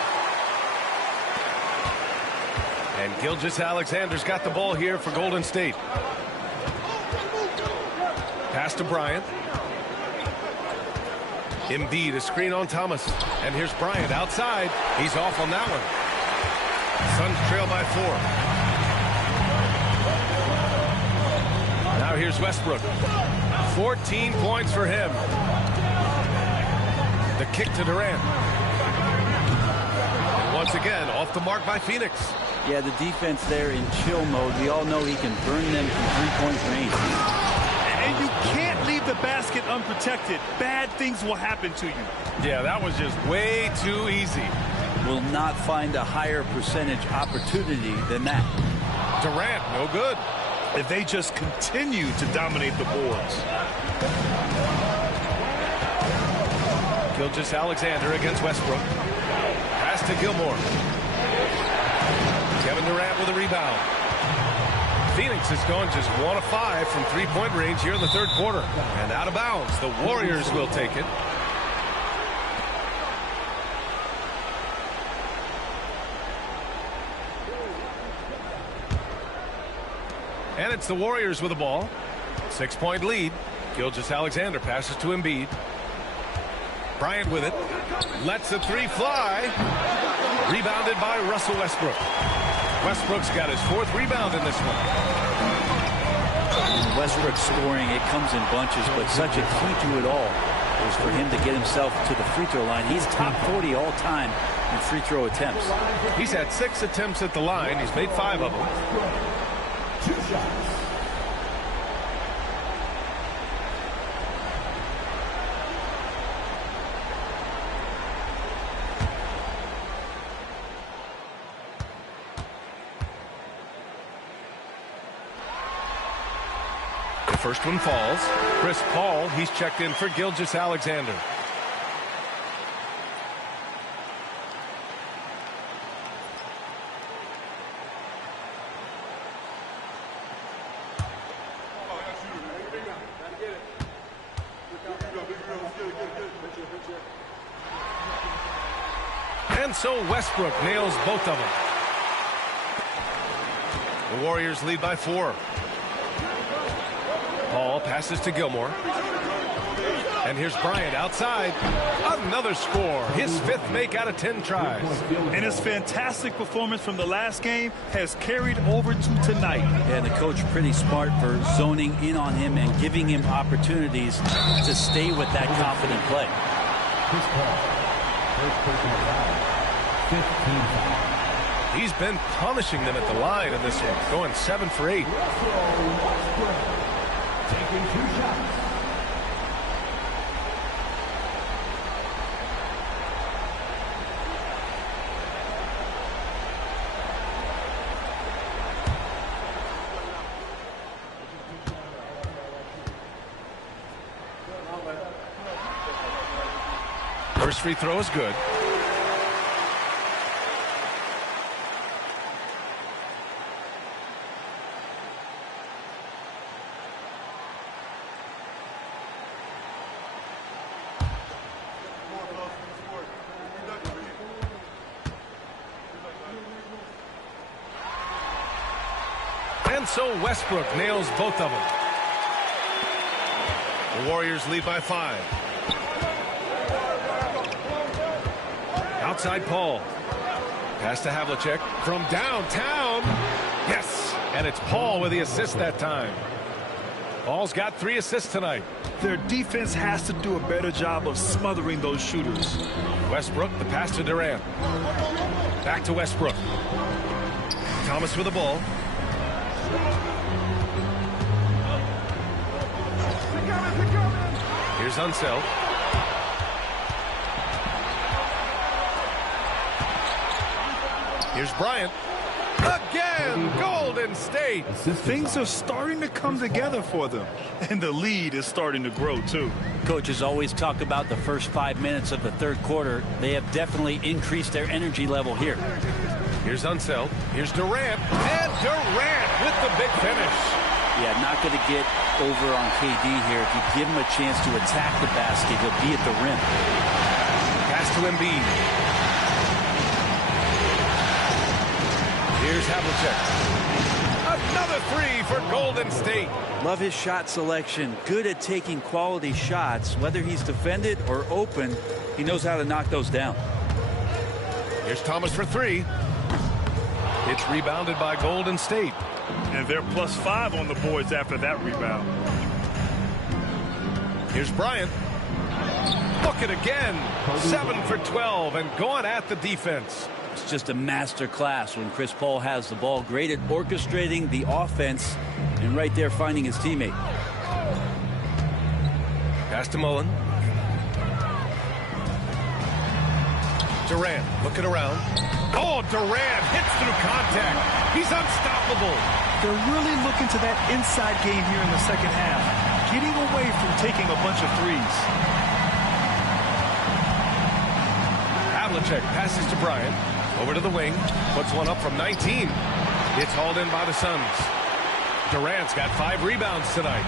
And Gilgeous-Alexander's got the ball here for Golden State. Pass to Bryant. Embiid, a screen on Thomas. And here's Bryant outside. He's off on that one. Suns trail by 4. Now here's Westbrook. 14 points for him. The kick to Durant. And once again, off the mark by Phoenix. Yeah, the defense there in chill mode. We all know he can burn them from 3-point range. And you can't leave the basket unprotected. Bad things will happen to you. Yeah, that was just way too easy. Will not find a higher percentage opportunity than that. Durant, no good. If they just continue to dominate the boards. Gilgeous-Alexander against Westbrook. Pass to Gilmore. Kevin Durant with a rebound. Phoenix has gone just 1 of 5 from 3-point range here in the third quarter. And out of bounds. The Warriors will take it. And it's the Warriors with the ball. 6-point lead. Gilgeous-Alexander passes to Embiid. Bryant with it. Lets the 3 fly. Rebounded by Russell Westbrook. Westbrook's got his 4th rebound in this one. Westbrook scoring, it comes in bunches, but such a key to it all is for him to get himself to the free throw line. He's top 40 all time in free throw attempts. He's had 6 attempts at the line. He's made 5 of them. 2 shots. First one falls. Chris Paul, he's checked in for Gilgeous-Alexander. And so Westbrook nails both of them. The Warriors lead by 4. Paul passes to Gilmore. And here's Bryant outside. Another score. His 5th make out of 10 tries. And his fantastic performance from the last game has carried over to tonight. And the coach pretty smart for zoning in on him and giving him opportunities to stay with that confident play. He's been punishing them at the line in this one, going 7 for 8. Taking 2 shots. First free throw is good. And so Westbrook nails both of them. The Warriors lead by 5. Outside Paul. Pass to Havlicek from downtown. Yes, and it's Paul with the assist that time. Paul's got 3 assists tonight. Their defense has to do a better job of smothering those shooters. Westbrook, the pass to Durant. Back to Westbrook. Thomas with the ball. Here's Unseld. Here's Bryant. Again, Golden State. Things are starting to come together for them, and the lead is starting to grow, too. Coaches always talk about the first 5 minutes of the third quarter. They have definitely increased their energy level here. Here's Unseld. Here's Durant. And Durant with the big finish. Yeah, not going to get over on KD here. If you give him a chance to attack the basket, he'll be at the rim. Pass to Embiid. Here's Havlicek. Another 3 for Golden State. Love his shot selection. Good at taking quality shots. Whether he's defended or open, he knows how to knock those down. Here's Thomas for 3. It's rebounded by Golden State. And they're +5 on the boards after that rebound. Here's Bryant. Look it again. 7 for 12 and going at the defense. It's just a master class when Chris Paul has the ball. Great at orchestrating the offense and right there finding his teammate. Pass to Mullen. Durant looking around. Oh, Durant hits through contact. He's unstoppable. They're really looking to that inside game here in the second half, getting away from taking a bunch of threes. Havlicek passes to Bryant. Over to the wing. Puts one up from 19. It's hauled in by the Suns. Durant's got 5 rebounds tonight.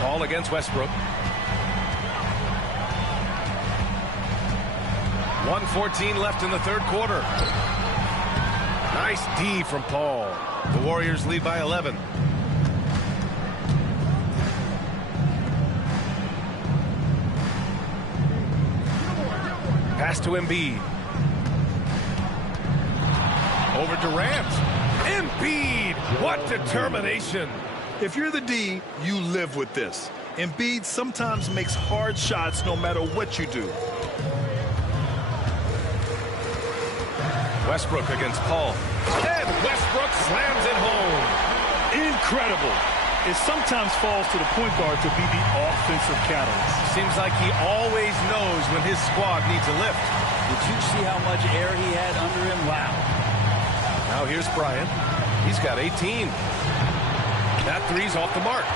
Paul against Westbrook. 1:14 left in the third quarter. Nice D from Paul. The Warriors lead by 11. Pass to Embiid. Over Durant. Embiid! What determination! If you're the D, you live with this. Embiid sometimes makes hard shots no matter what you do. Westbrook against Paul. And Westbrook slams it home. Incredible. It sometimes falls to the point guard to be the offensive catalyst. Seems like he always knows when his squad needs a lift. Did you see how much air he had under him? Wow. Now here's Bryant. He's got 18. That 3's off the mark.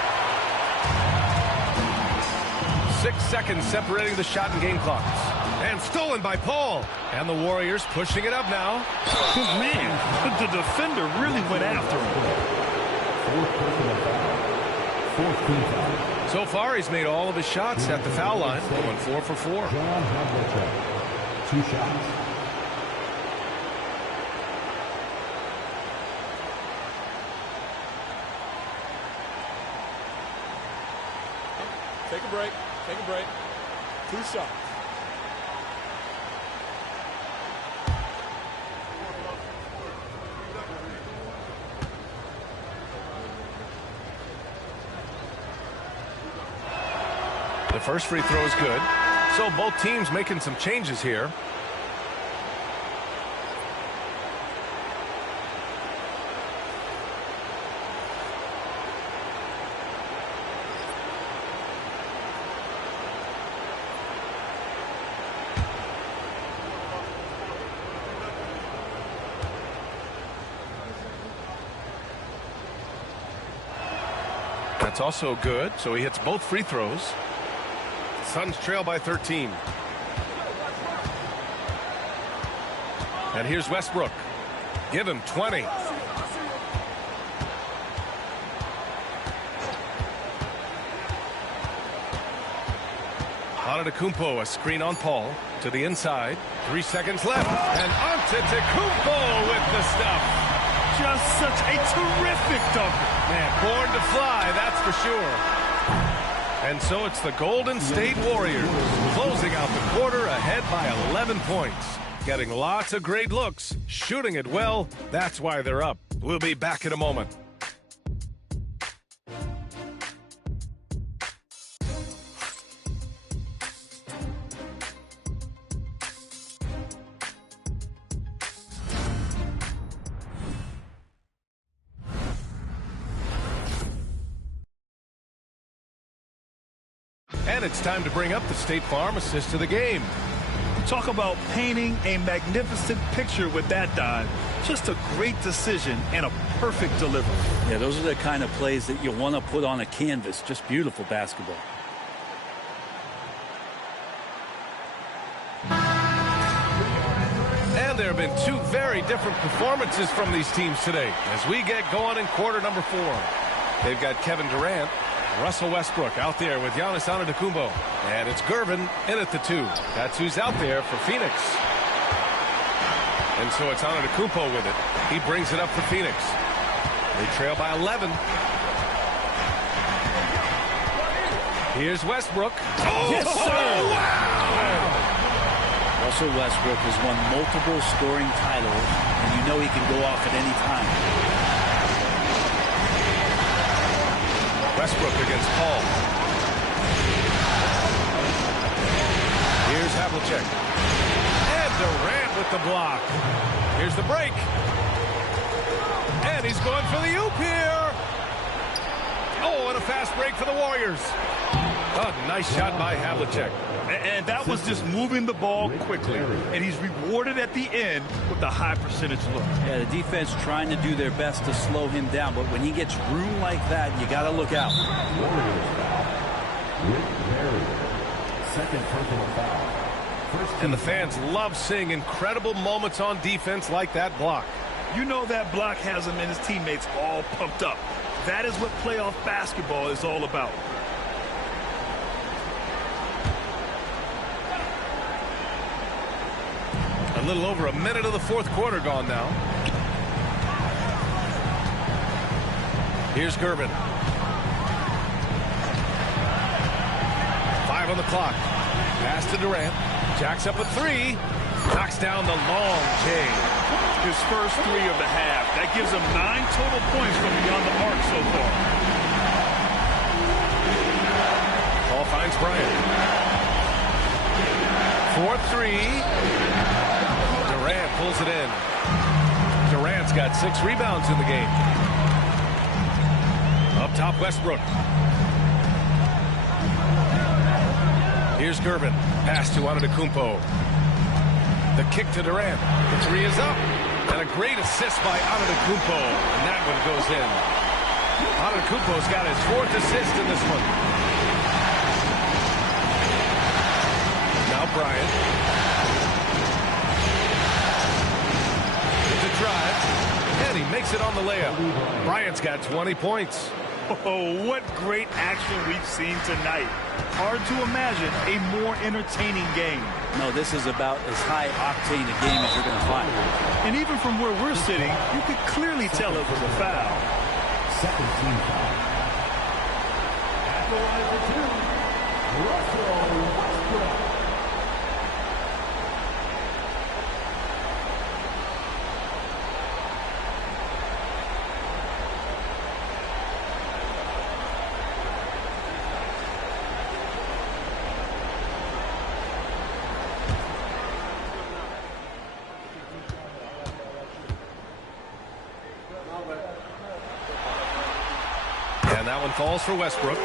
6 seconds separating the shot and game clocks. And stolen by Paul. And the Warriors pushing it up now. Man, the defender really went after him. So far, he's made all of his shots at the foul line. Going 4 for 4. 2 shots. Take a break. Take a break. 2 shots. The first free throw is good. So both teams making some changes here. That's also good. So he hits both free throws. Suns trail by 13. And here's Westbrook. Give him 20. Antetokounmpo, a screen on Paul. To the inside. 3 seconds left. And Antetokounmpo with the stuff. Just such a terrific dunker. Man, born to fly, that's for sure. And so it's the Golden State Warriors closing out the quarter ahead by 11 points. Getting lots of great looks, shooting it well. That's why they're up. We'll be back in a moment. And it's time to bring up the State Farm assist to the game. Talk about painting a magnificent picture with that dive. Just a great decision and a perfect delivery. Yeah, those are the kind of plays that you want to put on a canvas. Just beautiful basketball. And there have been two very different performances from these teams today as we get going in quarter number 4. They've got Kevin Durant, Russell Westbrook out there with Giannis Antetokounmpo. And it's Gervin in at the 2. That's who's out there for Phoenix. And so it's Antetokounmpo with it. He brings it up for Phoenix. They trail by 11. Here's Westbrook. Oh, yes, sir! Oh, wow! Russell Westbrook has won multiple scoring titles, and you know he can go off at any time. Westbrook against Paul. Here's Havlicek. And Durant with the block. Here's the break. And he's going for the oop here. Oh, and a fast break for the Warriors. Oh, nice shot by Havlicek. And that was just moving the ball quickly. And he's rewarded at the end with a high percentage look. Yeah, the defense trying to do their best to slow him down. But when he gets room like that, you got to look out. Second personal foul. And the fans love seeing incredible moments on defense like that block. You know that block has him and his teammates all pumped up. That is what playoff basketball is all about. A little over a minute of the fourth quarter gone now. Here's Gervin. 5 on the clock. Pass to Durant. Jacks up a 3. Knocks down the long J. His first 3 of the half. That gives him 9 total points from beyond the arc so far. Paul finds Bryant. 4-3. Durant pulls it in. Durant's got 6 rebounds in the game. Up top, Westbrook. Here's Gervin. Pass to Antetokounmpo. The kick to Durant. The 3 is up. And a great assist by Antetokounmpo. And that one goes in. Antetokounmpo's got his 4th assist in this one. Now Bryant. Drive, and he makes it on the layup. Bryant's got 20 points. Oh, what great action we've seen tonight. Hard to imagine a more entertaining game. No, this is about as high octane a game as you're going to find. And even from where we're sitting, you could clearly tell it was a foul. Second team foul. At the line for 2, Russell Westbrook. That one falls for Westbrook.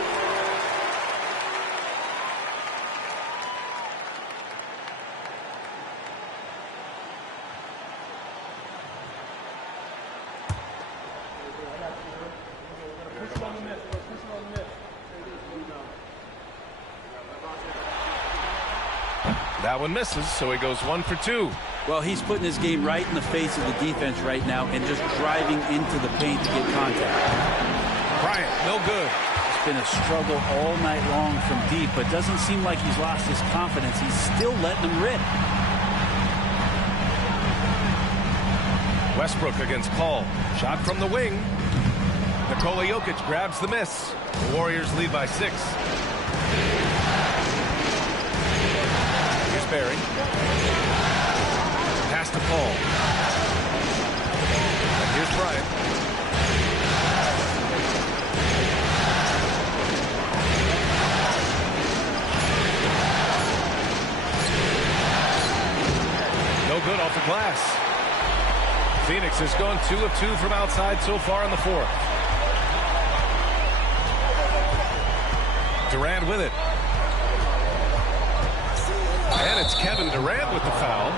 That one misses, so he goes 1 for 2. Well, he's putting his game right in the face of the defense right now and just driving into the paint to get contact. Bryant, no good. been a struggle all night long from deep, but doesn't seem like he's lost his confidence. He's still letting them rip. Westbrook against Paul. Shot from the wing. Nikola Jokic grabs the miss. The Warriors lead by 6. Here's Barry. Pass to Paul. And here's Bryant. No good off the glass. Phoenix has gone 2 of 2 from outside so far in the 4th. Durant with it. And it's Kevin Durant with the foul.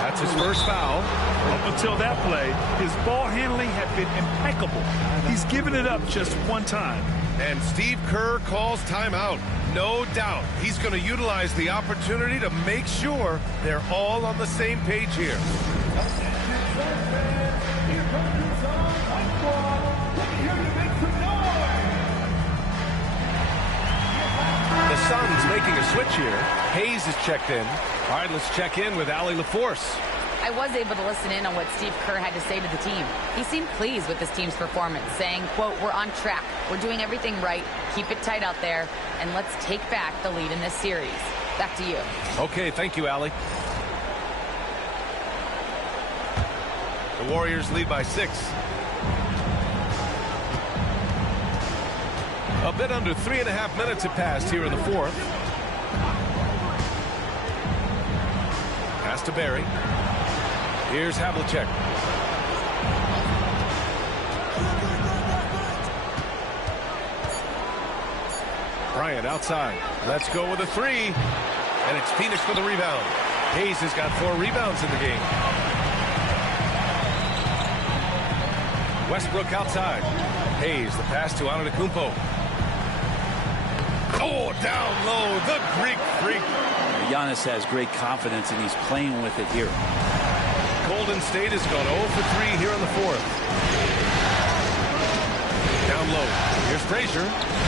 That's his first foul. Up until that play, his ball handling had been impeccable. He's given it up just one time. And Steve Kerr calls timeout. No doubt he's going to utilize the opportunity to make sure they're all on the same page here. The Suns making a switch here. Hayes is checked in. All right, let's check in with Allie LaForce. I was able to listen in on what Steve Kerr had to say to the team. He seemed pleased with his team's performance, saying, quote, "We're on track. We're doing everything right. Keep it tight out there, and let's take back the lead in this series." Back to you. Okay, thank you, Allie. The Warriors lead by 6. A bit under 3.5 minutes have passed here in the 4th. Pass to Barry. Here's Havlicek. Bryant outside. Let's go with a 3. And it's Phoenix for the rebound. Hayes has got 4 rebounds in the game. Westbrook outside. Hayes, the pass to Antetokounmpo. Oh, down low, the Greek freak. Giannis has great confidence, and he's playing with it here. Golden State has gone 0 for 3 here in the 4th. Down low. Here's Frazier.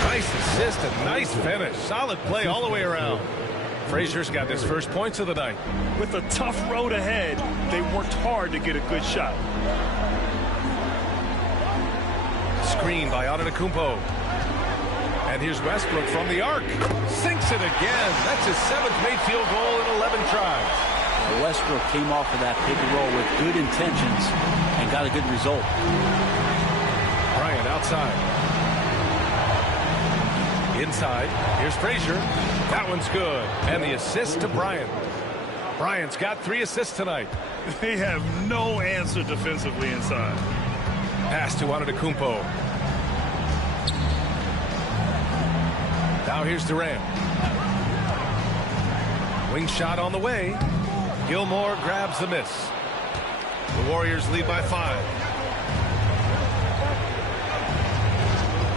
Nice assist and nice finish. Solid play all the way around. Frazier's got his first points of the night. With a tough road ahead, they worked hard to get a good shot. Screen by Antetokounmpo. And here's Westbrook from the arc. Sinks it again. That's his 7th made field goal in 11 tries. Westbrook came off of that pick and roll with good intentions and got a good result. Bryant outside. Inside. Here's Frazier. That one's good. And the assist to Bryant. Bryant's got 3 assists tonight. They have no answer defensively inside. Pass to Antetokounmpo. Now here's Durant. Wing shot on the way. Gilmore grabs the miss. The Warriors lead by 5.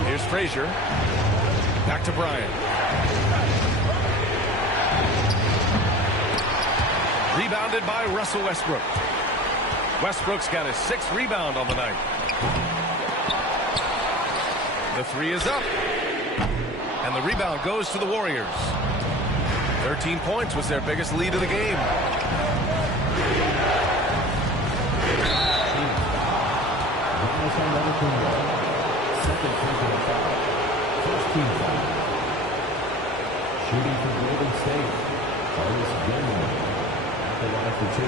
Here's Frazier. Back to Bryant. Rebounded by Russell Westbrook. Westbrook's got his 6th rebound on the night. The 3 is up. And the rebound goes to the Warriors. 13 points was their biggest lead of the game. Second personal foul. First team foul. Shooting for Golden State. Carlos Gilmore at the line for 2.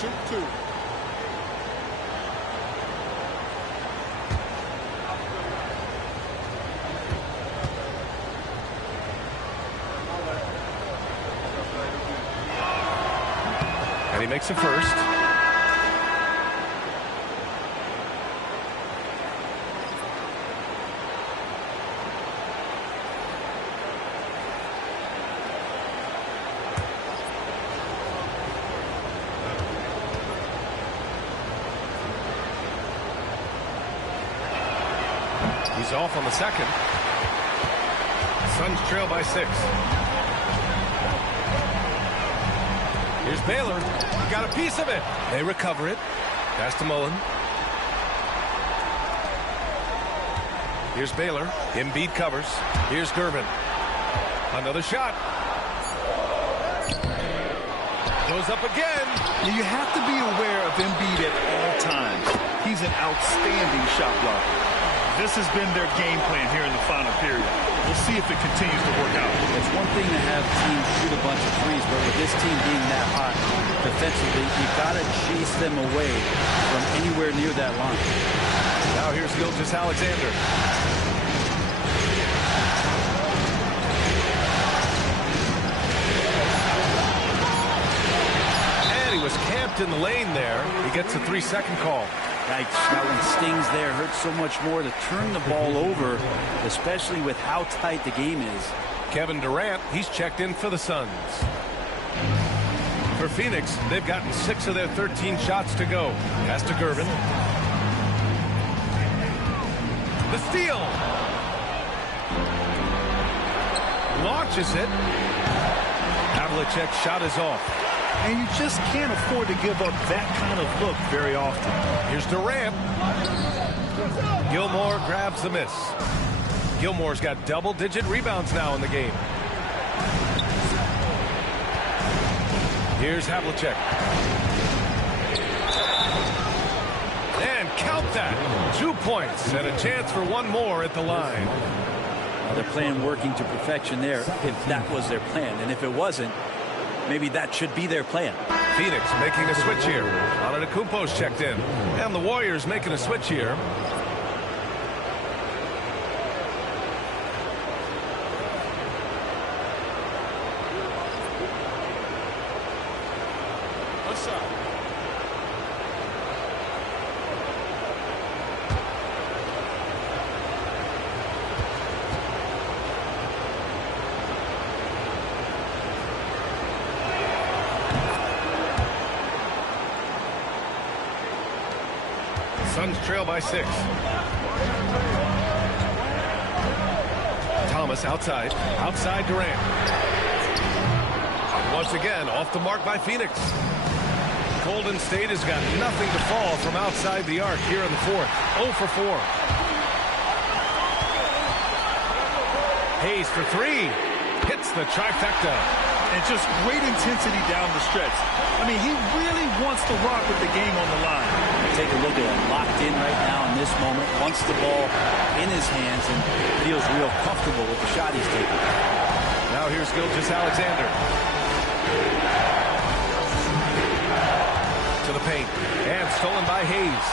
Shoot 2. And he makes it first. He's off on the second. Suns trail by 6. Here's Baylor. He got a piece of it. They recover it. Pass to Mullen. Here's Baylor. Embiid covers. Here's Gervin. Another shot. Goes up again. You have to be aware of Embiid at all times. He's an outstanding shot blocker. This has been their game plan here in the final period. We'll see if it continues to work out. It's one thing to have teams shoot a bunch of threes, but with this team being that hot defensively, you've got to chase them away from anywhere near that line. Now here's Gilgeous-Alexander. And he was camped in the lane there. He gets a 3-second call. Yikes, that one stings there. Hurts so much more to turn the ball over, especially with how tight the game is. Kevin Durant, he's checked in for the Suns. For Phoenix, they've gotten 6 of their 13 shots to go. Pass to Gervin. The steal. Launches it. Havlicek's shot is off. And you just can't afford to give up that kind of look very often. Here's Durant. Gilmore grabs the miss. Gilmore's got double-digit rebounds now in the game. Here's Havlicek. And count that. 2 points and a chance for one more at the line. Their plan working to perfection there, if that was their plan. And if it wasn't, maybe that should be their plan. Phoenix making a switch here. Antetokounmpo's checked in. And the Warriors making a switch here. Suns trail by 6. Thomas outside. Outside Durant. Once again, off the mark by Phoenix. Golden State has got nothing to fall from outside the arc here in the fourth. 0 for 4. Hayes for 3. Hits the trifecta. And just great intensity down the stretch. I mean, he really wants to rock with the game on the line. Take a look at him, locked in right now in this moment, wants the ball in his hands and feels real comfortable with the shot he's taking. Now here's Gilgeous-Alexander. To the paint. And stolen by Hayes.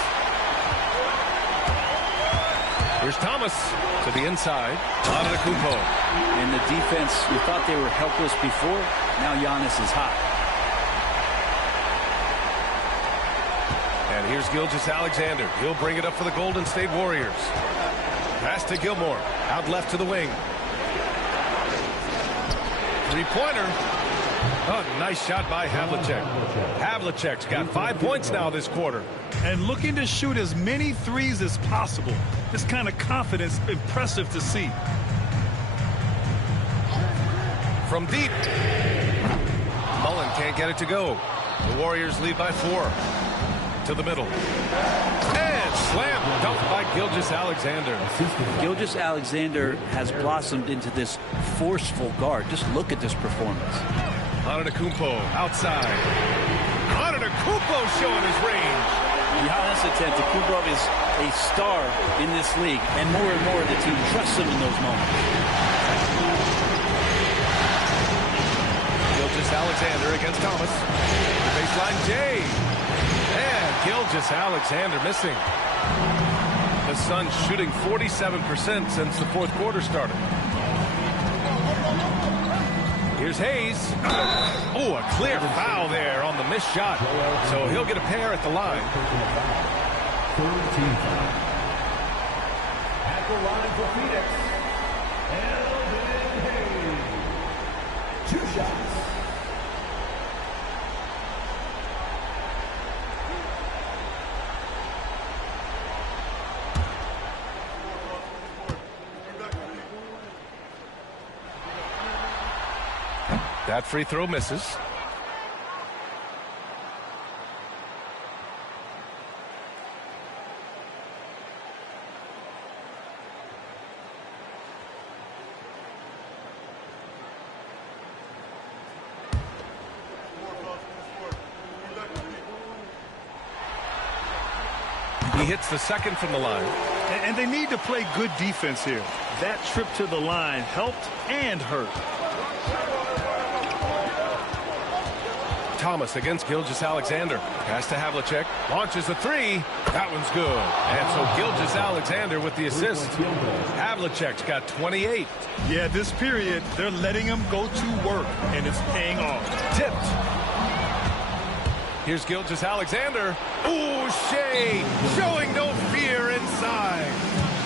Here's Thomas to the inside. Antetokounmpo. And the defense, we thought they were helpless before. Now Giannis is hot. And here's Gilgeous-Alexander. He'll bring it up for the Golden State Warriors. Pass to Gilmore. Out left to the wing. Three-pointer. Oh, nice shot by Havlicek. Havlicek's got 5 points now this quarter. And looking to shoot as many threes as possible. This kind of confidence, impressive to see. From deep. Mullen can't get it to go. The Warriors lead by 4. To the middle. And slam dunked by Gilgeous-Alexander. Gilgeous-Alexander has blossomed into this forceful guard. Just look at this performance. Antetokounmpo outside. Antetokounmpo showing his range. Giannis Antetokounmpo is a star in this league, and more the team trusts him in those moments. Gilgeous-Alexander against Thomas. Baseline Jay. And Gilgeous-Alexander missing. The Suns shooting 47% since the fourth quarter started. Here's Hayes. Oh, a clear foul there on the missed shot. So he'll get a pair at the line. At the line for Phoenix, Elvin Hayes. 2 shots. That free throw misses. He hits the second from the line. And they need to play good defense here. That trip to the line helped and hurt. Thomas against Gilgeous-Alexander. Pass to Havlicek. Launches a three. That one's good. And so Gilgeous-Alexander with the assist. Havlicek's got 28. Yeah, this period, they're letting him go to work, and it's paying off. Tipped. Here's Gilgeous-Alexander. Ooh, Shea showing no fear inside.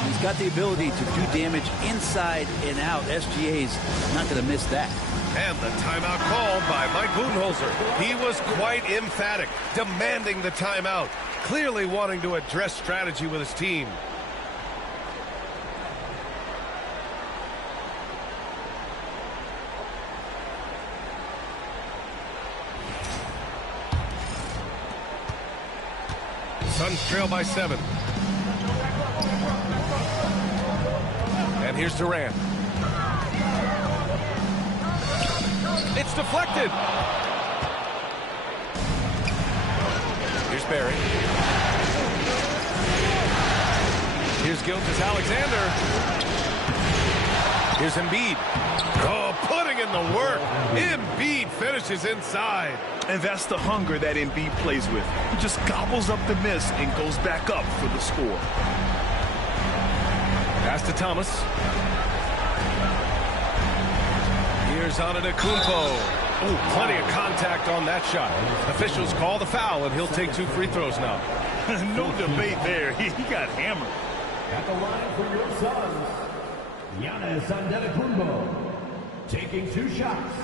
He's got the ability to do damage inside and out. SGA's not going to miss that. And the timeout called by Mike Budenholzer. He was quite emphatic, demanding the timeout, clearly wanting to address strategy with his team. Suns trail by 7. And here's Durant. It's deflected. Here's Barry. Here's Gilgeous-Alexander. Here's Embiid. Oh, putting in the work. Embiid finishes inside. And that's the hunger that Embiid plays with. He just gobbles up the miss and goes back up for the score. Pass to Thomas. Here's Antetokounmpo. Oh, plenty of contact on that shot. Officials call the foul, and he'll take 2 free throws now. No debate there. He got hammered. At the line for your Suns, Giannis Antetokounmpo taking 2 shots.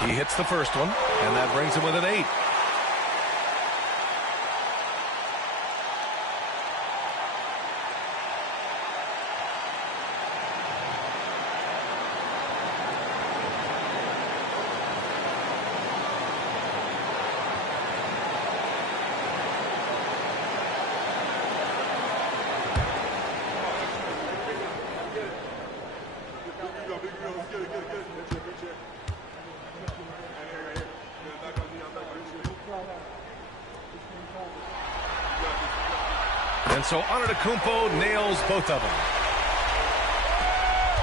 He hits the first one, and that brings him with an 8. And so Antetokounmpo nails both of them.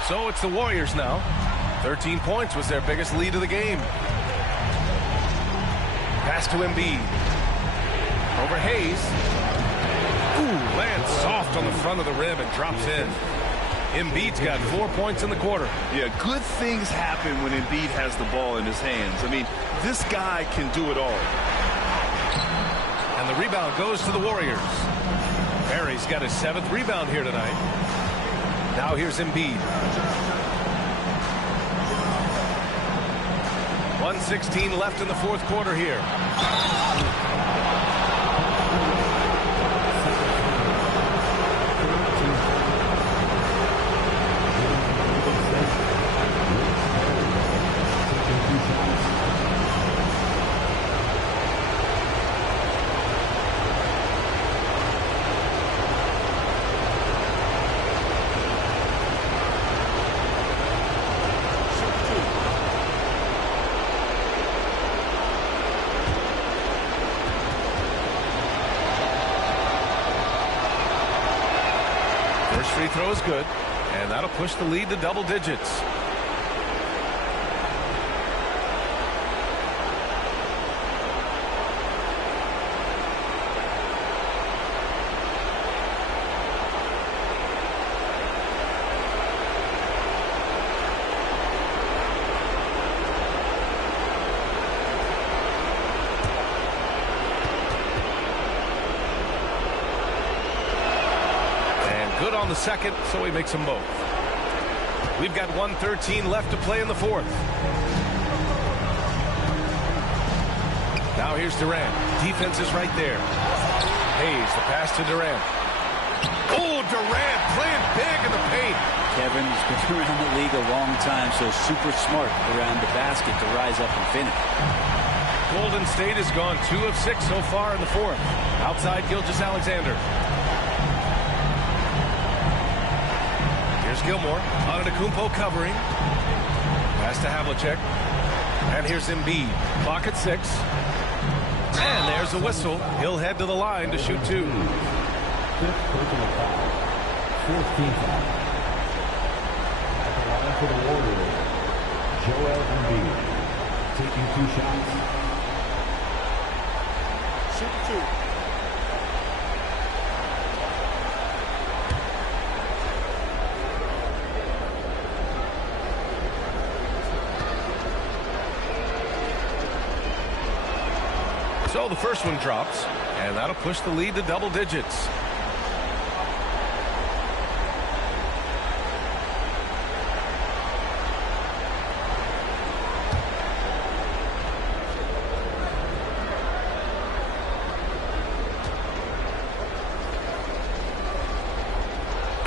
So it's the Warriors now. 13 points was their biggest lead of the game. Pass to Embiid. Over Hayes. Ooh, lands soft on the front of the rim and drops in. Embiid's got 4 points in the quarter. Yeah, good things happen when Embiid has the ball in his hands. I mean, this guy can do it all. And the rebound goes to the Warriors. Barry's got his 7th rebound here tonight. Now here's Embiid. 1:16 left in the 4th quarter here. Free throw is good, and that'll push the lead to double digits. Good on the second, so he makes them both. We've got 1:13 left to play in the 4th. Now Now here's Durant. Defense is right there. Hayes, the pass to Durant. Oh, Durant playing big in the paint. Kevin's been around the league a long time, so super smart around the basket to rise up and finish. Golden State has gone 2 of 6 so far in the fourth. Outside Gilgeous-Alexander. Here's Gilmore. Antetokounmpo covering. Pass to Havlicek. And here's Embiid. Clock at 6. And there's a whistle. He'll head to the line to shoot 2. 14th foul. At the line for the Warriors, Joel Embiid taking 2 shots. Shoot 2. So the first one drops, and that'll push the lead to double digits.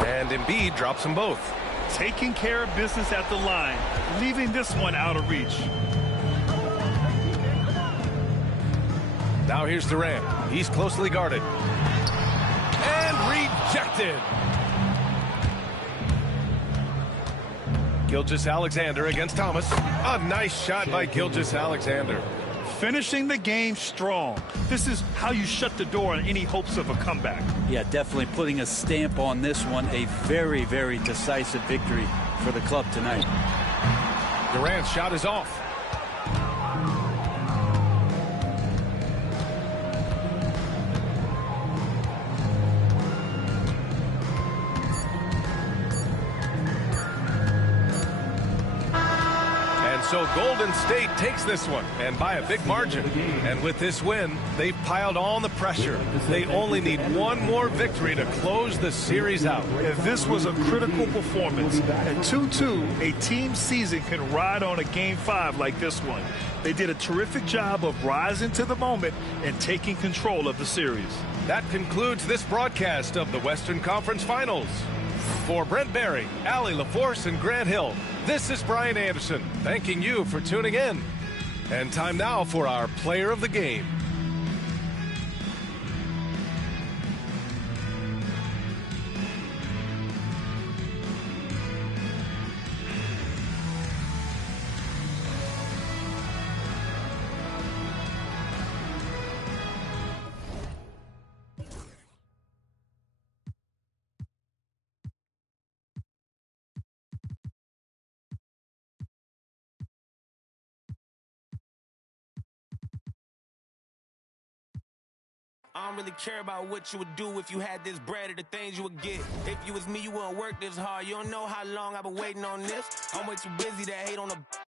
And Embiid drops them both. Taking care of business at the line, leaving this one out of reach. Now here's Durant. He's closely guarded. And rejected. Gilgeous-Alexander against Thomas. A nice shot by Gilgeous-Alexander. Finishing the game strong. This is how you shut the door on any hopes of a comeback. Yeah, definitely putting a stamp on this one. A very, very decisive victory for the club tonight. Durant's shot is off. So Golden State takes this one, and by a big margin. And with this win, they've piled on the pressure. They only need one more victory to close the series out. If this was a critical performance, at 2-2, a team season can ride on a Game 5 like this one. They did a terrific job of rising to the moment and taking control of the series. That concludes this broadcast of the Western Conference Finals. For Brent Barry, Allie LaForce, and Grant Hill, this is Brian Anderson, thanking you for tuning in. And time now for our player of the game. I don't really care about what you would do if you had this bread or the things you would get. If you was me, you wouldn't work this hard. You don't know how long I've been waiting on this. I'm way too busy to hate on a